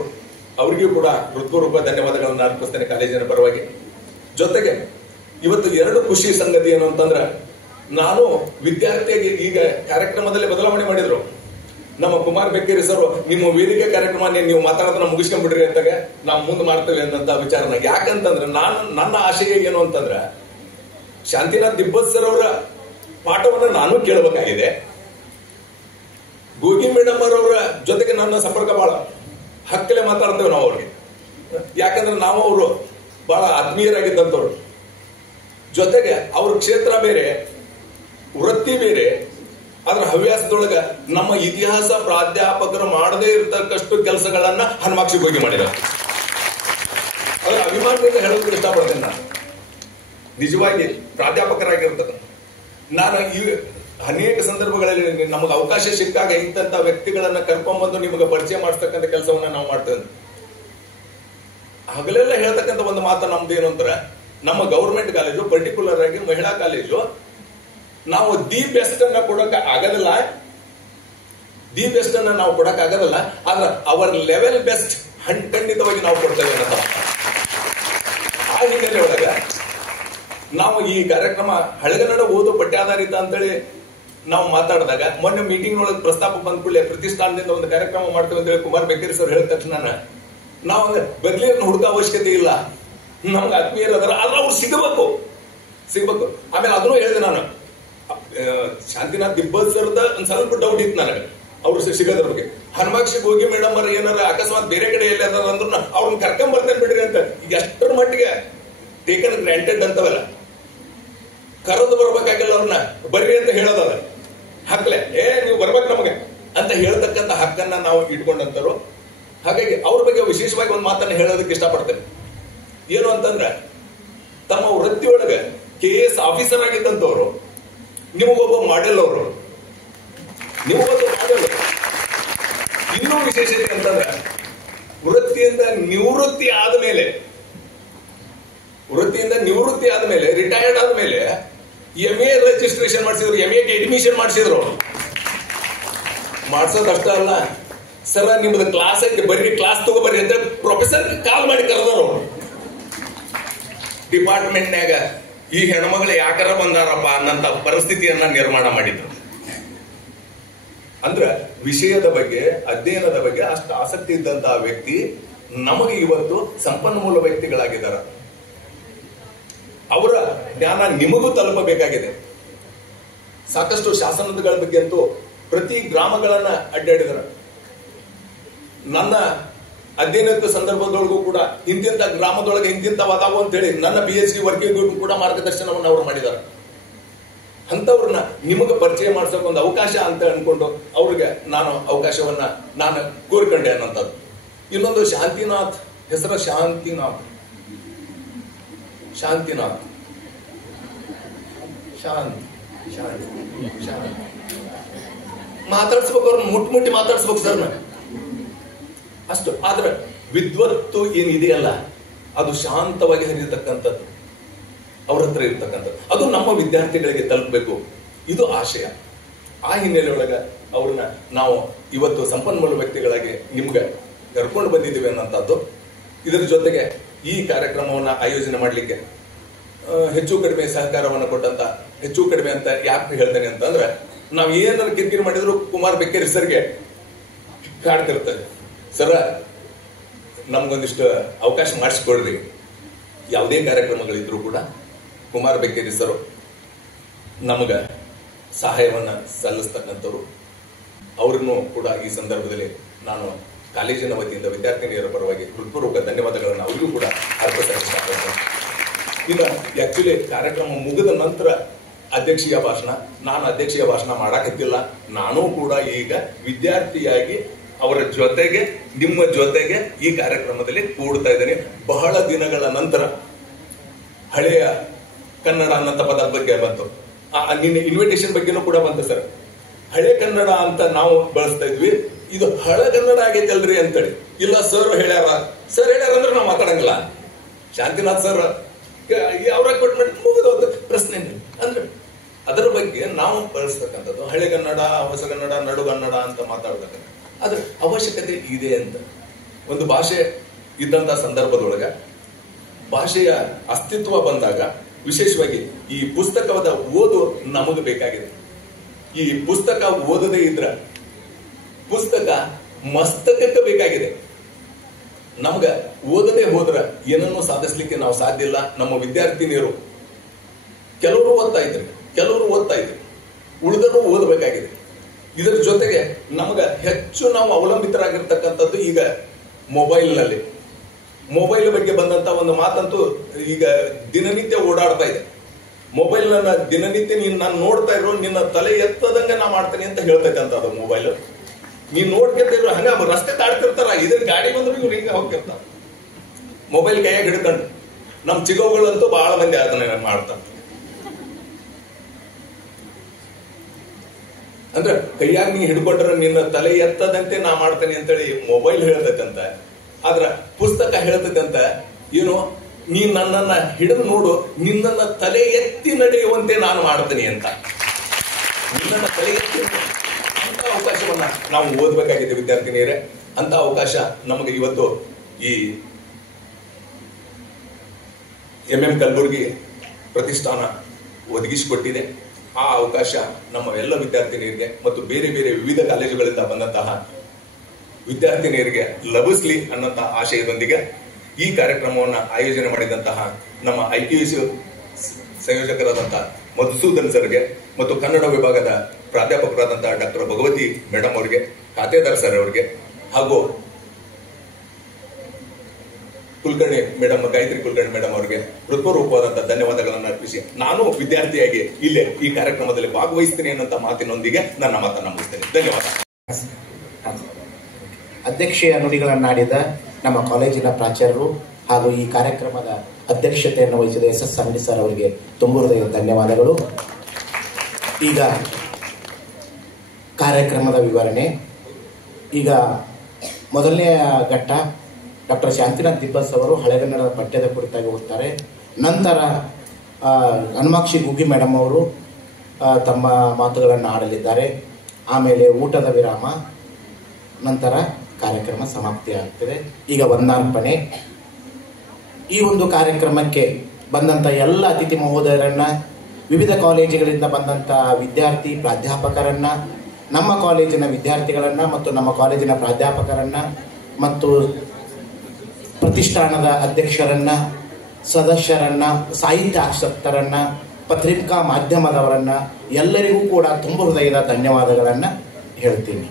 ಅವರಿಗೂ ಕೂಡ ಹೃತ್ಪೂರ್ವಕ ಧನ್ಯವಾದಗಳನ್ನು ಅರ್ಪಿಸ್ತೇನೆ ಕಾಲೇಜಿನ ಪರವಾಗಿ. ಜೊತೆಗೆ ಇವತ್ತು 2 ಖುಷಿ ಸಂಗತಿ ಏನು ಅಂತಂದ್ರೆ, ನಾನು ವಿದ್ಯಾರ್ಥಿಯಾಗಿ ಈಗ ಕಾರ್ಯಕ್ರಮದಲ್ಲಿ ಬದಲಾವಣೆ ಮಾಡಿದ್ರು. ನಮ್ಮ ಕುಮಾರ್ ಬೆಕ್ಕೇರಿ ಸರ್ ನಿಮ್ಮ ವೇದಿಕೆ ಕಾರ್ಯಕ್ರಮ ನೀವು ಮಾತಾಡೋದನ್ನ ಮುಗಿಸ್ಕೊಂಡ್ಬಿಡ್ರಿ ಅಂತಾಗ ನಾವು ಮುಂದೆ ಮಾಡ್ತೇವೆ ಅನ್ನಂತ ವಿಚಾರನ. ಯಾಕಂತಂದ್ರೆ ನನ್ನ ಆಶಯ ಏನು ಅಂತಂದ್ರೆ, ಶಾಂತಿನಾಥ್ ದಿಬ್ಬತ್ ಸರ್ ಅವರ ಪಾಠವನ್ನ ನಾನು ಕೇಳಬೇಕಾಗಿದೆ. ಗೋಗಿ ಮೇಡಮ್ ಅವರ ಜೊತೆಗೆ ನನ್ನ ಸಂಪರ್ಕ ಬಹಳ ಹಕ್ಕಲೆ ಮಾತಾಡ್ತೇವೆ ನಾವು ಅವ್ರಿಗೆ. ಯಾಕಂದ್ರೆ ನಾವು ಅವರು ಬಹಳ ಆತ್ಮೀಯರಾಗಿದ್ದಂಥವ್ರು. ಜೊತೆಗೆ ಅವ್ರ ಕ್ಷೇತ್ರ ಬೇರೆ, ವೃತ್ತಿ ಬೇರೆ. ಅದರ ಹವ್ಯಾಸದೊಳಗ ನಮ್ಮ ಇತಿಹಾಸ ಪ್ರಾಧ್ಯಾಪಕರು ಮಾಡದೇ ಇರತಕ್ಕಷ್ಟು ಕೆಲಸಗಳನ್ನ ಹನುಮಾಕ್ಷಿ ಗೋಗಿ ಮಾಡಿದ್ದಾರೆ. ಅದರ ಅಭಿಮಾನದಿಂದ ಹೇಳೋದಕ್ಕೆ ಇಷ್ಟಪಡ್ತೇನೆ. ನಾನು ನಿಜವಾಗಿ ಪ್ರಾಧ್ಯಾಪಕರಾಗಿರ್ತದೆ. ನಾನು ಈ ಅನೇಕ ಸಂದರ್ಭಗಳಲ್ಲಿ ನಮಗೆ ಅವಕಾಶ ಸಿಕ್ಕಾಗ ಇಂಥ ವ್ಯಕ್ತಿಗಳನ್ನ ಕರ್ಕೊಂಡ್ಬಂದು ನಿಮಗೆ ಪರಿಚಯ ಮಾಡಿಸ್ತಕ್ಕಂಥ ಕೆಲಸವನ್ನ ನಾವು ಮಾಡ್ತೇವೆ. ಹಗಲೆಲ್ಲ ಹೇಳ್ತಕ್ಕಂಥ ಒಂದು ಮಾತು ನಮ್ದು ಏನು ಅಂದ್ರೆ, ನಮ್ಮ ಗೌರ್ಮೆಂಟ್ ಕಾಲೇಜು, ಪರ್ಟಿಕ್ಯುಲರ್ ಆಗಿ ಮಹಿಳಾ ಕಾಲೇಜು, ನಾವು ದಿ ಬೆಸ್ಟ್ ಅನ್ನ ಕೊಡಕ್ ಆಗೋದಿಲ್ಲ, ದಿ ಬೆಸ್ಟ್ ಅನ್ನ ನಾವು ಕೊಡಕ್ ಆಗೋದಿಲ್ಲ, ಆದ್ರೆ ಅವರ್ ಲೆವೆಲ್ ಬೆಸ್ಟ್ ಖಂಡಿತವಾಗಿ ನಾವು ಕೊಡ್ತೇವೆ ಅನ್ನೋ ಆ ಹಿನ್ನೆಲೆ ಒಳಗ ನಾವು ಈ ಕಾರ್ಯಕ್ರಮ ಹಳೆಗನ್ನಡ ಓದು ಪಠ್ಯಾಧಾರಿತ ಅಂತೇಳಿ ನಾವು ಮಾತಾಡಿದಾಗ, ಮೊನ್ನೆ ಮೀಟಿಂಗ್ ಒಳಗೆ ಪ್ರಸ್ತಾಪ ಬಂದ ಕೂಡಲೇ ಪ್ರತಿಷ್ಠಾನದಿಂದ ಒಂದು ಕಾರ್ಯಕ್ರಮ ಮಾಡ್ತೇವೆ ಅಂತ ಹೇಳಿ ಕುಮಾರ್ ಬೆಕ್ಕೇರಿ ಸರ್ ಹೇಳಿದ ತಕ್ಷಣ ನಾವು ಬದಲಿಯನ್ನ ಹುಡುಕ ಅವಶ್ಯಕತೆ ಇಲ್ಲ, ನಮ್ಗೆ ಆತ್ಮೀಯರು ಅದರ ಆದ್ರೆ ಅವ್ರು ಸಿಗಬೇಕು. ಆಮೇಲೆ ಅದನ್ನು ಹೇಳಿದೆ ನಾನು, ಶಾಂತಿನಾಥ್ ದಿಬ್ಬತ್ ಸರ್ದ ಒಂದ್ ಸ್ವಲ್ಪ ಡೌಟ್ ಇತ್ತು ನನಗೆ ಅವ್ರು ಸಿಗೋದ್ರ ಬಗ್ಗೆ. ಹನುಮಾಕ್ಷಿ ಗೋಗಿ ಮೇಡಮ್ ಅವ್ರ ಏನಾರ ಅಕಸ್ಮಾತ್ ಬೇರೆ ಕಡೆ ಎಲ್ಲ ಅಂದ್ರೂ ಅವ್ರನ್ನ ಕರ್ಕೊಂಡ್ ಬರ್ತೇನೆ ಬಿಡ್ರಿ ಅಂತ ಎಷ್ಟರ ಮಟ್ಟಿಗೆ ಟೇಕನ್ ಗ್ರಾಂಟೆಡ್ ಅಂತವಲ್ಲ. ಕರೆದು ಬರ್ಬೇಕಾಗಿಲ್ಲ, ಅವ್ರನ್ನ ಬರ್ರಿ ಅಂತ ಹೇಳೋದಲ್ಲ, ಹಕ್ಲೆ ನೀವು ಬರ್ಬೇಕು ನಮಗೆ ಅಂತ ಹೇಳ್ತಕ್ಕಂಥ ಹಕ್ಕನ್ನ ನಾವು ಇಟ್ಕೊಂಡಂತರು. ಹಾಗಾಗಿ ಅವ್ರ ಬಗ್ಗೆ ವಿಶೇಷವಾಗಿ ಒಂದು ಮಾತನ್ನ ಹೇಳೋದಕ್ಕೆ ಇಷ್ಟಪಡ್ತೇನೆ. ಏನು ಅಂತಂದ್ರೆ, ತಮ್ಮ ವೃತ್ತಿಯೊಳಗೆ KS ಆಫೀಸರ್ ಆಗಿದ್ದಂಥವ್ರು, ನಿಮಗೊಬ್ಬ ಮಾಡೆಲ್ ಅವರು, ನಿಮಗೊಬ್ಬ ಮಾಡೆಲ್. ಇನ್ನೂ ವಿಶೇಷತೆ ಅಂತಂದ್ರೆ, ವೃತ್ತಿಯಿಂದ ನಿವೃತ್ತಿ ಆದ್ಮೇಲೆ ರಿಟೈರ್ಡ್ ಆದ್ಮೇಲೆ MA ರಿಜಿಸ್ಟ್ರೇಷನ್ ಮಾಡಿಸಿದ್ರು, MA ಗೆ ಅಡ್ಮಿಷನ್ ಮಾಡಿಸಿದ್ರು. ಮಾಡ್ಸೋದಷ್ಟ ಅಲ್ಲ ಸರ್, ನಿಮ್ದು ಕ್ಲಾಸ್ ಐತೆ ಬರ್ರಿ, ಕ್ಲಾಸ್ ತಗೋಬರ್ರಿ ಅಂತ ಪ್ರೊಫೆಸರ್ ಕಾಲ್ ಮಾಡಿ ಕರೆದವರು. ಡಿಪಾರ್ಟ್ಮೆಂಟ್ನ್ಯಾಗ ಈ ಹೆಣ್ಮಗಳು ಯಾಕಾರ ಬಂದಾರಪ್ಪ ಅನ್ನಂತ ಪರಿಸ್ಥಿತಿಯನ್ನ ನಿರ್ಮಾಣ ಮಾಡಿದ್ರು. ಅಂದ್ರ ವಿಷಯದ ಬಗ್ಗೆ, ಅಧ್ಯಯನದ ಬಗ್ಗೆ ಅಷ್ಟು ಆಸಕ್ತಿ ಇದ್ದಂತಹ ವ್ಯಕ್ತಿ ನಮಗೆ ಇವತ್ತು ಸಂಪನ್ಮೂಲ ವ್ಯಕ್ತಿಗಳಾಗಿದ್ದಾರೆ. ಅವರ ಜ್ಞಾನ ನಿಮಗೂ ತಲುಪಬೇಕಾಗಿದೆ. ಸಾಕಷ್ಟು ಶಾಸನಗಳ ಬಗ್ಗೆ ಅಂತೂ ಪ್ರತಿ ಗ್ರಾಮಗಳನ್ನ ಅಡ್ಡಾಡಿದಾರೆ. ನನ್ನ ಅಧ್ಯಯನದ ಸಂದರ್ಭದೊಳಗೂ ಕೂಡ ಇಂತಿಂತ ಗ್ರಾಮದೊಳಗೆ ಇಂತಿಂತವಾದವು ಅಂತ ಹೇಳಿ ನನ್ನ PhD ವರ್ಕಿಂಗ್ ಗ್ರೂಪ್ ಕೂಡ ಮಾರ್ಗದರ್ಶನವನ್ನು ಅವರು ಮಾಡಿದ್ದಾರೆ. ಅಂತವ್ರನ್ನ ನಿಮಗೆ ಪರಿಚಯ ಮಾಡಿಸೋಕೆ ಒಂದು ಅವಕಾಶ ಅಂತ ಅನ್ಕೊಂಡು ಅವ್ರಿಗೆ ನಾನು ಅವಕಾಶವನ್ನ ನಾನು ಕೋರಿಕೊಂಡೆ ಅನ್ನೋಂಥದ್ದು. ಇನ್ನೊಂದು ಶಾಂತಿನಾಥ್ ಹೆಸರು, ಶಾಂತಿನಾಥ್ ಶಾಂತಿ ಮಾತಾಡ್ಸ್ಬೇಕು, ಅವ್ರನ್ನ ಮುಟ್ಟಿ ಮಾತಾಡ್ಸ್ಬೇಕು ಸರ್ ನಾನು ಅಷ್ಟು. ಆದ್ರೆ ವಿದ್ವತ್ತು ಏನಿದೆಯಲ್ಲ ಅದು ಶಾಂತವಾಗಿ ಹರಿಯತಕ್ಕಂಥದ್ದು, ಅವ್ರ ಹತ್ರ ಇರ್ತಕ್ಕಂಥದ್ದು, ಅದು ನಮ್ಮ ವಿದ್ಯಾರ್ಥಿಗಳಿಗೆ ತಲುಪಬೇಕು, ಇದು ಆಶಯ. ಆ ಹಿನ್ನೆಲೆಯೊಳಗ ಅವ್ರನ್ನ ನಾವು ಇವತ್ತು ಸಂಪನ್ಮೂಲ ವ್ಯಕ್ತಿಗಳಾಗಿ ನಿಮ್ಗೆ ಕರ್ಕೊಂಡು ಬಂದಿದ್ದೀವಿ ಅನ್ನೋಂಥದ್ದು. ಇದರ ಜೊತೆಗೆ ಈ ಕಾರ್ಯಕ್ರಮವನ್ನ ಆಯೋಜನೆ ಮಾಡಲಿಕ್ಕೆ ಹೆಚ್ಚು ಕಡಿಮೆ ಸಹಕಾರವನ್ನು ಕೊಟ್ಟಂತ, ಹೆಚ್ಚು ಕಡಿಮೆ ಅಂತ ಯಾಕೆ ಹೇಳ್ತೇನೆ ಅಂತಂದ್ರೆ, ನಾವ್ ಏನಾದ್ರು ಕಿರಿಕಿರಿ ಮಾಡಿದ್ರು ಕುಮಾರ್ ಬೆಕ್ಕೇರಿ ಸರ್ಗೆ ಕಾಡ್ತಿರ್ತದೆ, ಸರ ನಮ್ಗೊಂದಿಷ್ಟು ಅವಕಾಶ ಮಾಡಿಸ್ಕೊಡ್ರಿ. ಯಾವುದೇ ಕಾರ್ಯಕ್ರಮಗಳಿದ್ರು ಕೂಡ ಕುಮಾರ್ ಬೆಕ್ಕೇರಿ ಸರ್ ನಮಗ ಸಹಾಯವನ್ನ ಸಲ್ಲಿಸ್ತಕ್ಕಂಥವ್ರು. ಅವ್ರನ್ನು ಕೂಡ ಈ ಸಂದರ್ಭದಲ್ಲಿ ನಾನು ಕಾಲೇಜಿನ ವತಿಯಿಂದ ವಿದ್ಯಾರ್ಥಿನಿಯರ ಪರವಾಗಿ ಹೃತ್ಪೂರ್ವಕ ಧನ್ಯವಾದಗಳನ್ನು ಅವರಿಗೂ ಕೂಡ ಅರ್ಪಿಸಲು ಇಷ್ಟಪಡ್ತೇನೆ. ಇನ್ನು ಆಕ್ಚುಲಿ ಕಾರ್ಯಕ್ರಮ ಮುಗಿದ ನಂತರ ಅಧ್ಯಕ್ಷೀಯ ಭಾಷಣ, ನಾನು ಅಧ್ಯಕ್ಷೀಯ ಭಾಷಣ ಮಾಡಾಕತ್ತಿಲ್ಲ. ನಾನು ಕೂಡ ಈಗ ವಿದ್ಯಾರ್ಥಿಯಾಗಿ ಅವರ ಜೊತೆಗೆ, ನಿಮ್ಮ ಜೊತೆಗೆ ಈ ಕಾರ್ಯಕ್ರಮದಲ್ಲಿ ಕೂಡ್ತಾ ಇದ್ದೇನೆ. ಬಹಳ ದಿನಗಳ ನಂತರ ಹಳೆಯ ಕನ್ನಡ ಅನ್ನಂತ ಪದ ಬಗ್ಗೆ ಬಂತು, ನಿನ್ನೆ ಇನ್ವಿಟೇಷನ್ ಬಗ್ಗೆನೂ ಕೂಡ ಬಂತು ಸರ್. ಹಳೆ ಕನ್ನಡ ಅಂತ ನಾವು ಬಳಸ್ತಾ ಇದ್ವಿ, ಇದು ಹಳಗನ್ನಡ ಆಗೈತಲ್ರಿ ಅಂತೇಳಿ. ಇಲ್ಲ ಸರ್ ಹೇಳ್ಯಾರ, ಸರ್ ಹೇಳ್ಯಾರ ಅಂದ್ರೆ ನಾವು ಮಾತಾಡಂಗಿಲ್ಲ. ಶಾಂತಿನಾಥ್ ಸರ್ ಅವ್ರ ಕೊಟ್ಬಿಟ್ಟು ಮುಗಿದೋದು ಪ್ರಶ್ನೆ ಅಂದ್ರೆ ಅದರ ಬಗ್ಗೆ ನಾವು ಬಳಸ್ತಕ್ಕಂಥದ್ದು ಹಳೆಗನ್ನಡ, ಹೊಸಗನ್ನಡ, ನಡುಗನ್ನಡ ಅಂತ ಮಾತಾಡ್ತಕ್ಕಂಥ ಅದ್ರ ಅವಶ್ಯಕತೆ ಇದೆ ಅಂತ. ಒಂದು ಭಾಷೆ ಇದ್ದಂತ ಸಂದರ್ಭದೊಳಗ ಭಾಷೆಯ ಅಸ್ತಿತ್ವ ಬಂದಾಗ ವಿಶೇಷವಾಗಿ ಈ ಪುಸ್ತಕದ ಓದು ನಮಗೆ ಬೇಕಾಗಿದೆ. ಈ ಪುಸ್ತಕ ಓದದೇ ಇದ್ರ ಪುಸ್ತಕ ಮಸ್ತಕಕ್ಕೆ ಬೇಕಾಗಿದೆ. ನಮ್ಗ ಓದದೆ ಹೋದ್ರ ಏನನ್ನೂ ಸಾಧಿಸ್ಲಿಕ್ಕೆ ನಾವು ಸಾಧ್ಯ ಇಲ್ಲ. ನಮ್ಮ ವಿದ್ಯಾರ್ಥಿನಿಯರು ಕೆಲವರು ಓದ್ತಾ ಇದ್ರು, ಉಳಿದರೂ ಓದಬೇಕಾಗಿದೆ. ಇದರ ಜೊತೆಗೆ ನಮಗ ಹೆಚ್ಚು ನಾವು ಅವಲಂಬಿತರಾಗಿರ್ತಕ್ಕಂಥದ್ದು ಈಗ ಮೊಬೈಲ್ನಲ್ಲಿ. ಮೊಬೈಲ್ ಬಗ್ಗೆ ಬಂದಂತ ಒಂದು ಮಾತಂತೂ ಈಗ ದಿನನಿತ್ಯ ಓಡಾಡ್ತಾ ಇದೆ. ಮೊಬೈಲ್ ನನ್ನ ದಿನನಿತ್ಯ ನಾನು ನೋಡ್ತಾ ಇರೋ, ನಿನ್ನ ತಲೆ ಎತ್ತದಂಗ ನಾ ಮಾಡ್ತೇನೆ ಅಂತ ಹೇಳ್ತೈತೆ ಅಂತ ಅದು ಮೊಬೈಲ್. ನೀನ್ ನೋಡ್ತಿದ್ರು ಹಂಗ ರಸ್ತೆ ದಾಡ್ತಿರ್ತಾರ, ಇದ್ರ ಗಾಡಿ ಬಂದ್ರು ಇವ್ರು ಹಿಂಗ ಹೋಗ್ತಿರ್ತಾರ ಮೊಬೈಲ್ ಕೈಯಾಗ ಹಿಡ್ಕೊಂಡು. ನಮ್ ಚಿಗೋಗಳಂತೂ ಬಹಳ ಮಂದಿ ಅದನ್ನ ಮಾಡ್ತಾರ. ಅಂದ್ರೆ ಕೈಯಾಗ ನೀ ಹಿಡ್ಕೊಂಡ್ರೆ ನಿನ್ನ ತಲೆ ಎತ್ತದಂತೆ ನಾ ಮಾಡ್ತೇನೆ ಅಂತೇಳಿ ಮೊಬೈಲ್ ಹೇಳ್ತೈತಂತ. ಆದ್ರ ಪುಸ್ತಕ ಹೇಳ್ತೈತಂತ ಏನು, ನೀ ನನ್ನನ್ನ ಹಿಡಿದು ನೋಡು, ನಿನ್ನನ್ನ ತಲೆ ಎತ್ತಿ ನಡೆಯುವಂತೆ ನಾನು ಮಾಡ್ತೇನೆ ಅಂತ. ನಿನ್ನನ್ನ ತಲೆ ಎತ್ತಿ ಅಂತ ಅವಕಾಶವನ್ನ ನಾವು ಓದಬೇಕಾಗಿದೆ ವಿದ್ಯಾರ್ಥಿನಿಯರೇ. ಅಂತ ಅವಕಾಶ ನಮಗೆ ಇವತ್ತು ಈ MM ಕಲಬುರ್ಗಿ ಪ್ರತಿಷ್ಠಾನ ಒದಗಿಸಿಕೊಟ್ಟಿದೆ. ಆ ಅವಕಾಶ ನಮ್ಮ ಎಲ್ಲ ವಿದ್ಯಾರ್ಥಿನಿಯರಿಗೆ ಮತ್ತು ಬೇರೆ ಬೇರೆ ವಿವಿಧ ಕಾಲೇಜುಗಳಿಂದ ಬಂದಂತಹ ವಿದ್ಯಾರ್ಥಿನಿಯರಿಗೆ ಲಭಿಸ್ಲಿ ಅನ್ನಂತಹ ಆಶಯದೊಂದಿಗೆ ಈ ಕಾರ್ಯಕ್ರಮವನ್ನು ಆಯೋಜನೆ ಮಾಡಿದಂತಹ ನಮ್ಮ IQAC ಸಂಯೋಜಕರಾದಂತಹ ಮಧುಸೂದನ್ ಸರ್ಗೆ ಮತ್ತು ಕನ್ನಡ ವಿಭಾಗದ ಪ್ರಾಧ್ಯಾಪಕರಾದಂತಹ ಡಾಕ್ಟರ್ ಭಗವತಿ ಮೇಡಮ್ ಅವರಿಗೆ, ಖಾತೆದಾರ್ ಸರ್ ಅವರಿಗೆ ಹಾಗೂ ಕುಲಕರ್ಣಿ ಮೇಡಮ್, ಗಾಯತ್ರಿ ಕುಲಕರ್ಣಿ ಮೇಡಮ್ ಅವರಿಗೆ ಹೃತ್ಪೂರ್ವಕವಾದಂತಹ ಧನ್ಯವಾದಗಳನ್ನು ಅರ್ಪಿಸಿ ನಾನು ವಿದ್ಯಾರ್ಥಿಯಾಗಿ ಇಲ್ಲೇ ಈ ಕಾರ್ಯಕ್ರಮದಲ್ಲಿ ಭಾಗವಹಿಸ್ತೀನಿ ಅನ್ನೋ ಮಾತಿನೊಂದಿಗೆ ನನ್ನ ಮಾತನ್ನು ಮುಗಿಸ್ತೇನೆ. ಧನ್ಯವಾದ. ಅಧ್ಯಕ್ಷೀಯ ನುಡಿಗಳನ್ನಾಡಿದ ನಮ್ಮ ಕಾಲೇಜಿನ ಪ್ರಾಚಾರ್ಯರು ಹಾಗೂ ಈ ಕಾರ್ಯಕ್ರಮದ ಅಧ್ಯಕ್ಷತೆಯನ್ನು ವಹಿಸಿದ SS ಅಂಗಡಿ ಸರ್ ಅವರಿಗೆ ತುಂಬ ಹೃದಯದ ಧನ್ಯವಾದಗಳು. ಈಗ ಕಾರ್ಯಕ್ರಮದ ವಿವರಣೆ. ಈಗ ಮೊದಲನೆಯ ಘಟ್ಟ ಡಾಕ್ಟರ್ ಶಾಂತಿನಾಥ್ ದಿಬ್ಬಸ್ ಅವರು ಹಳೆಗನ್ನಡದ ಪಠ್ಯದ ಕುರಿತಾಗಿ ಓದ್ತಾರೆ. ನಂತರ ಹನುಮಾಕ್ಷಿ ಗುಗ್ಗಿ ಮೇಡಮ್ ಅವರು ತಮ್ಮ ಮಾತುಗಳನ್ನು ಆಡಲಿದ್ದಾರೆ. ಆಮೇಲೆ ಊಟದ ವಿರಾಮ, ನಂತರ ಕಾರ್ಯಕ್ರಮ ಸಮಾಪ್ತಿ ಆಗ್ತದೆ. ಈಗ ವಂದನಾರ್ಪಣೆ. ಈ ಒಂದು ಕಾರ್ಯಕ್ರಮಕ್ಕೆ ಬಂದಂಥ ಎಲ್ಲ ಅತಿಥಿ ಮಹೋದಯರನ್ನ, ವಿವಿಧ ಕಾಲೇಜುಗಳಿಂದ ಬಂದಂಥ ವಿದ್ಯಾರ್ಥಿ ಪ್ರಾಧ್ಯಾಪಕರನ್ನ, ನಮ್ಮ ಕಾಲೇಜಿನ ವಿದ್ಯಾರ್ಥಿಗಳನ್ನ ಮತ್ತು ನಮ್ಮ ಕಾಲೇಜಿನ ಪ್ರಾಧ್ಯಾಪಕರನ್ನ ಮತ್ತು ಪ್ರತಿಷ್ಠಾನದ ಅಧ್ಯಕ್ಷರನ್ನ, ಸದಸ್ಯರನ್ನ, ಸಾಹಿತ್ಯ ಆಸಕ್ತರನ್ನ, ಪತ್ರಿಕಾ ಮಾಧ್ಯಮದವರನ್ನ ಎಲ್ಲರಿಗೂ ಕೂಡ ತುಂಬ ಹೃದಯದ ಧನ್ಯವಾದಗಳನ್ನು ಹೇಳ್ತೀನಿ.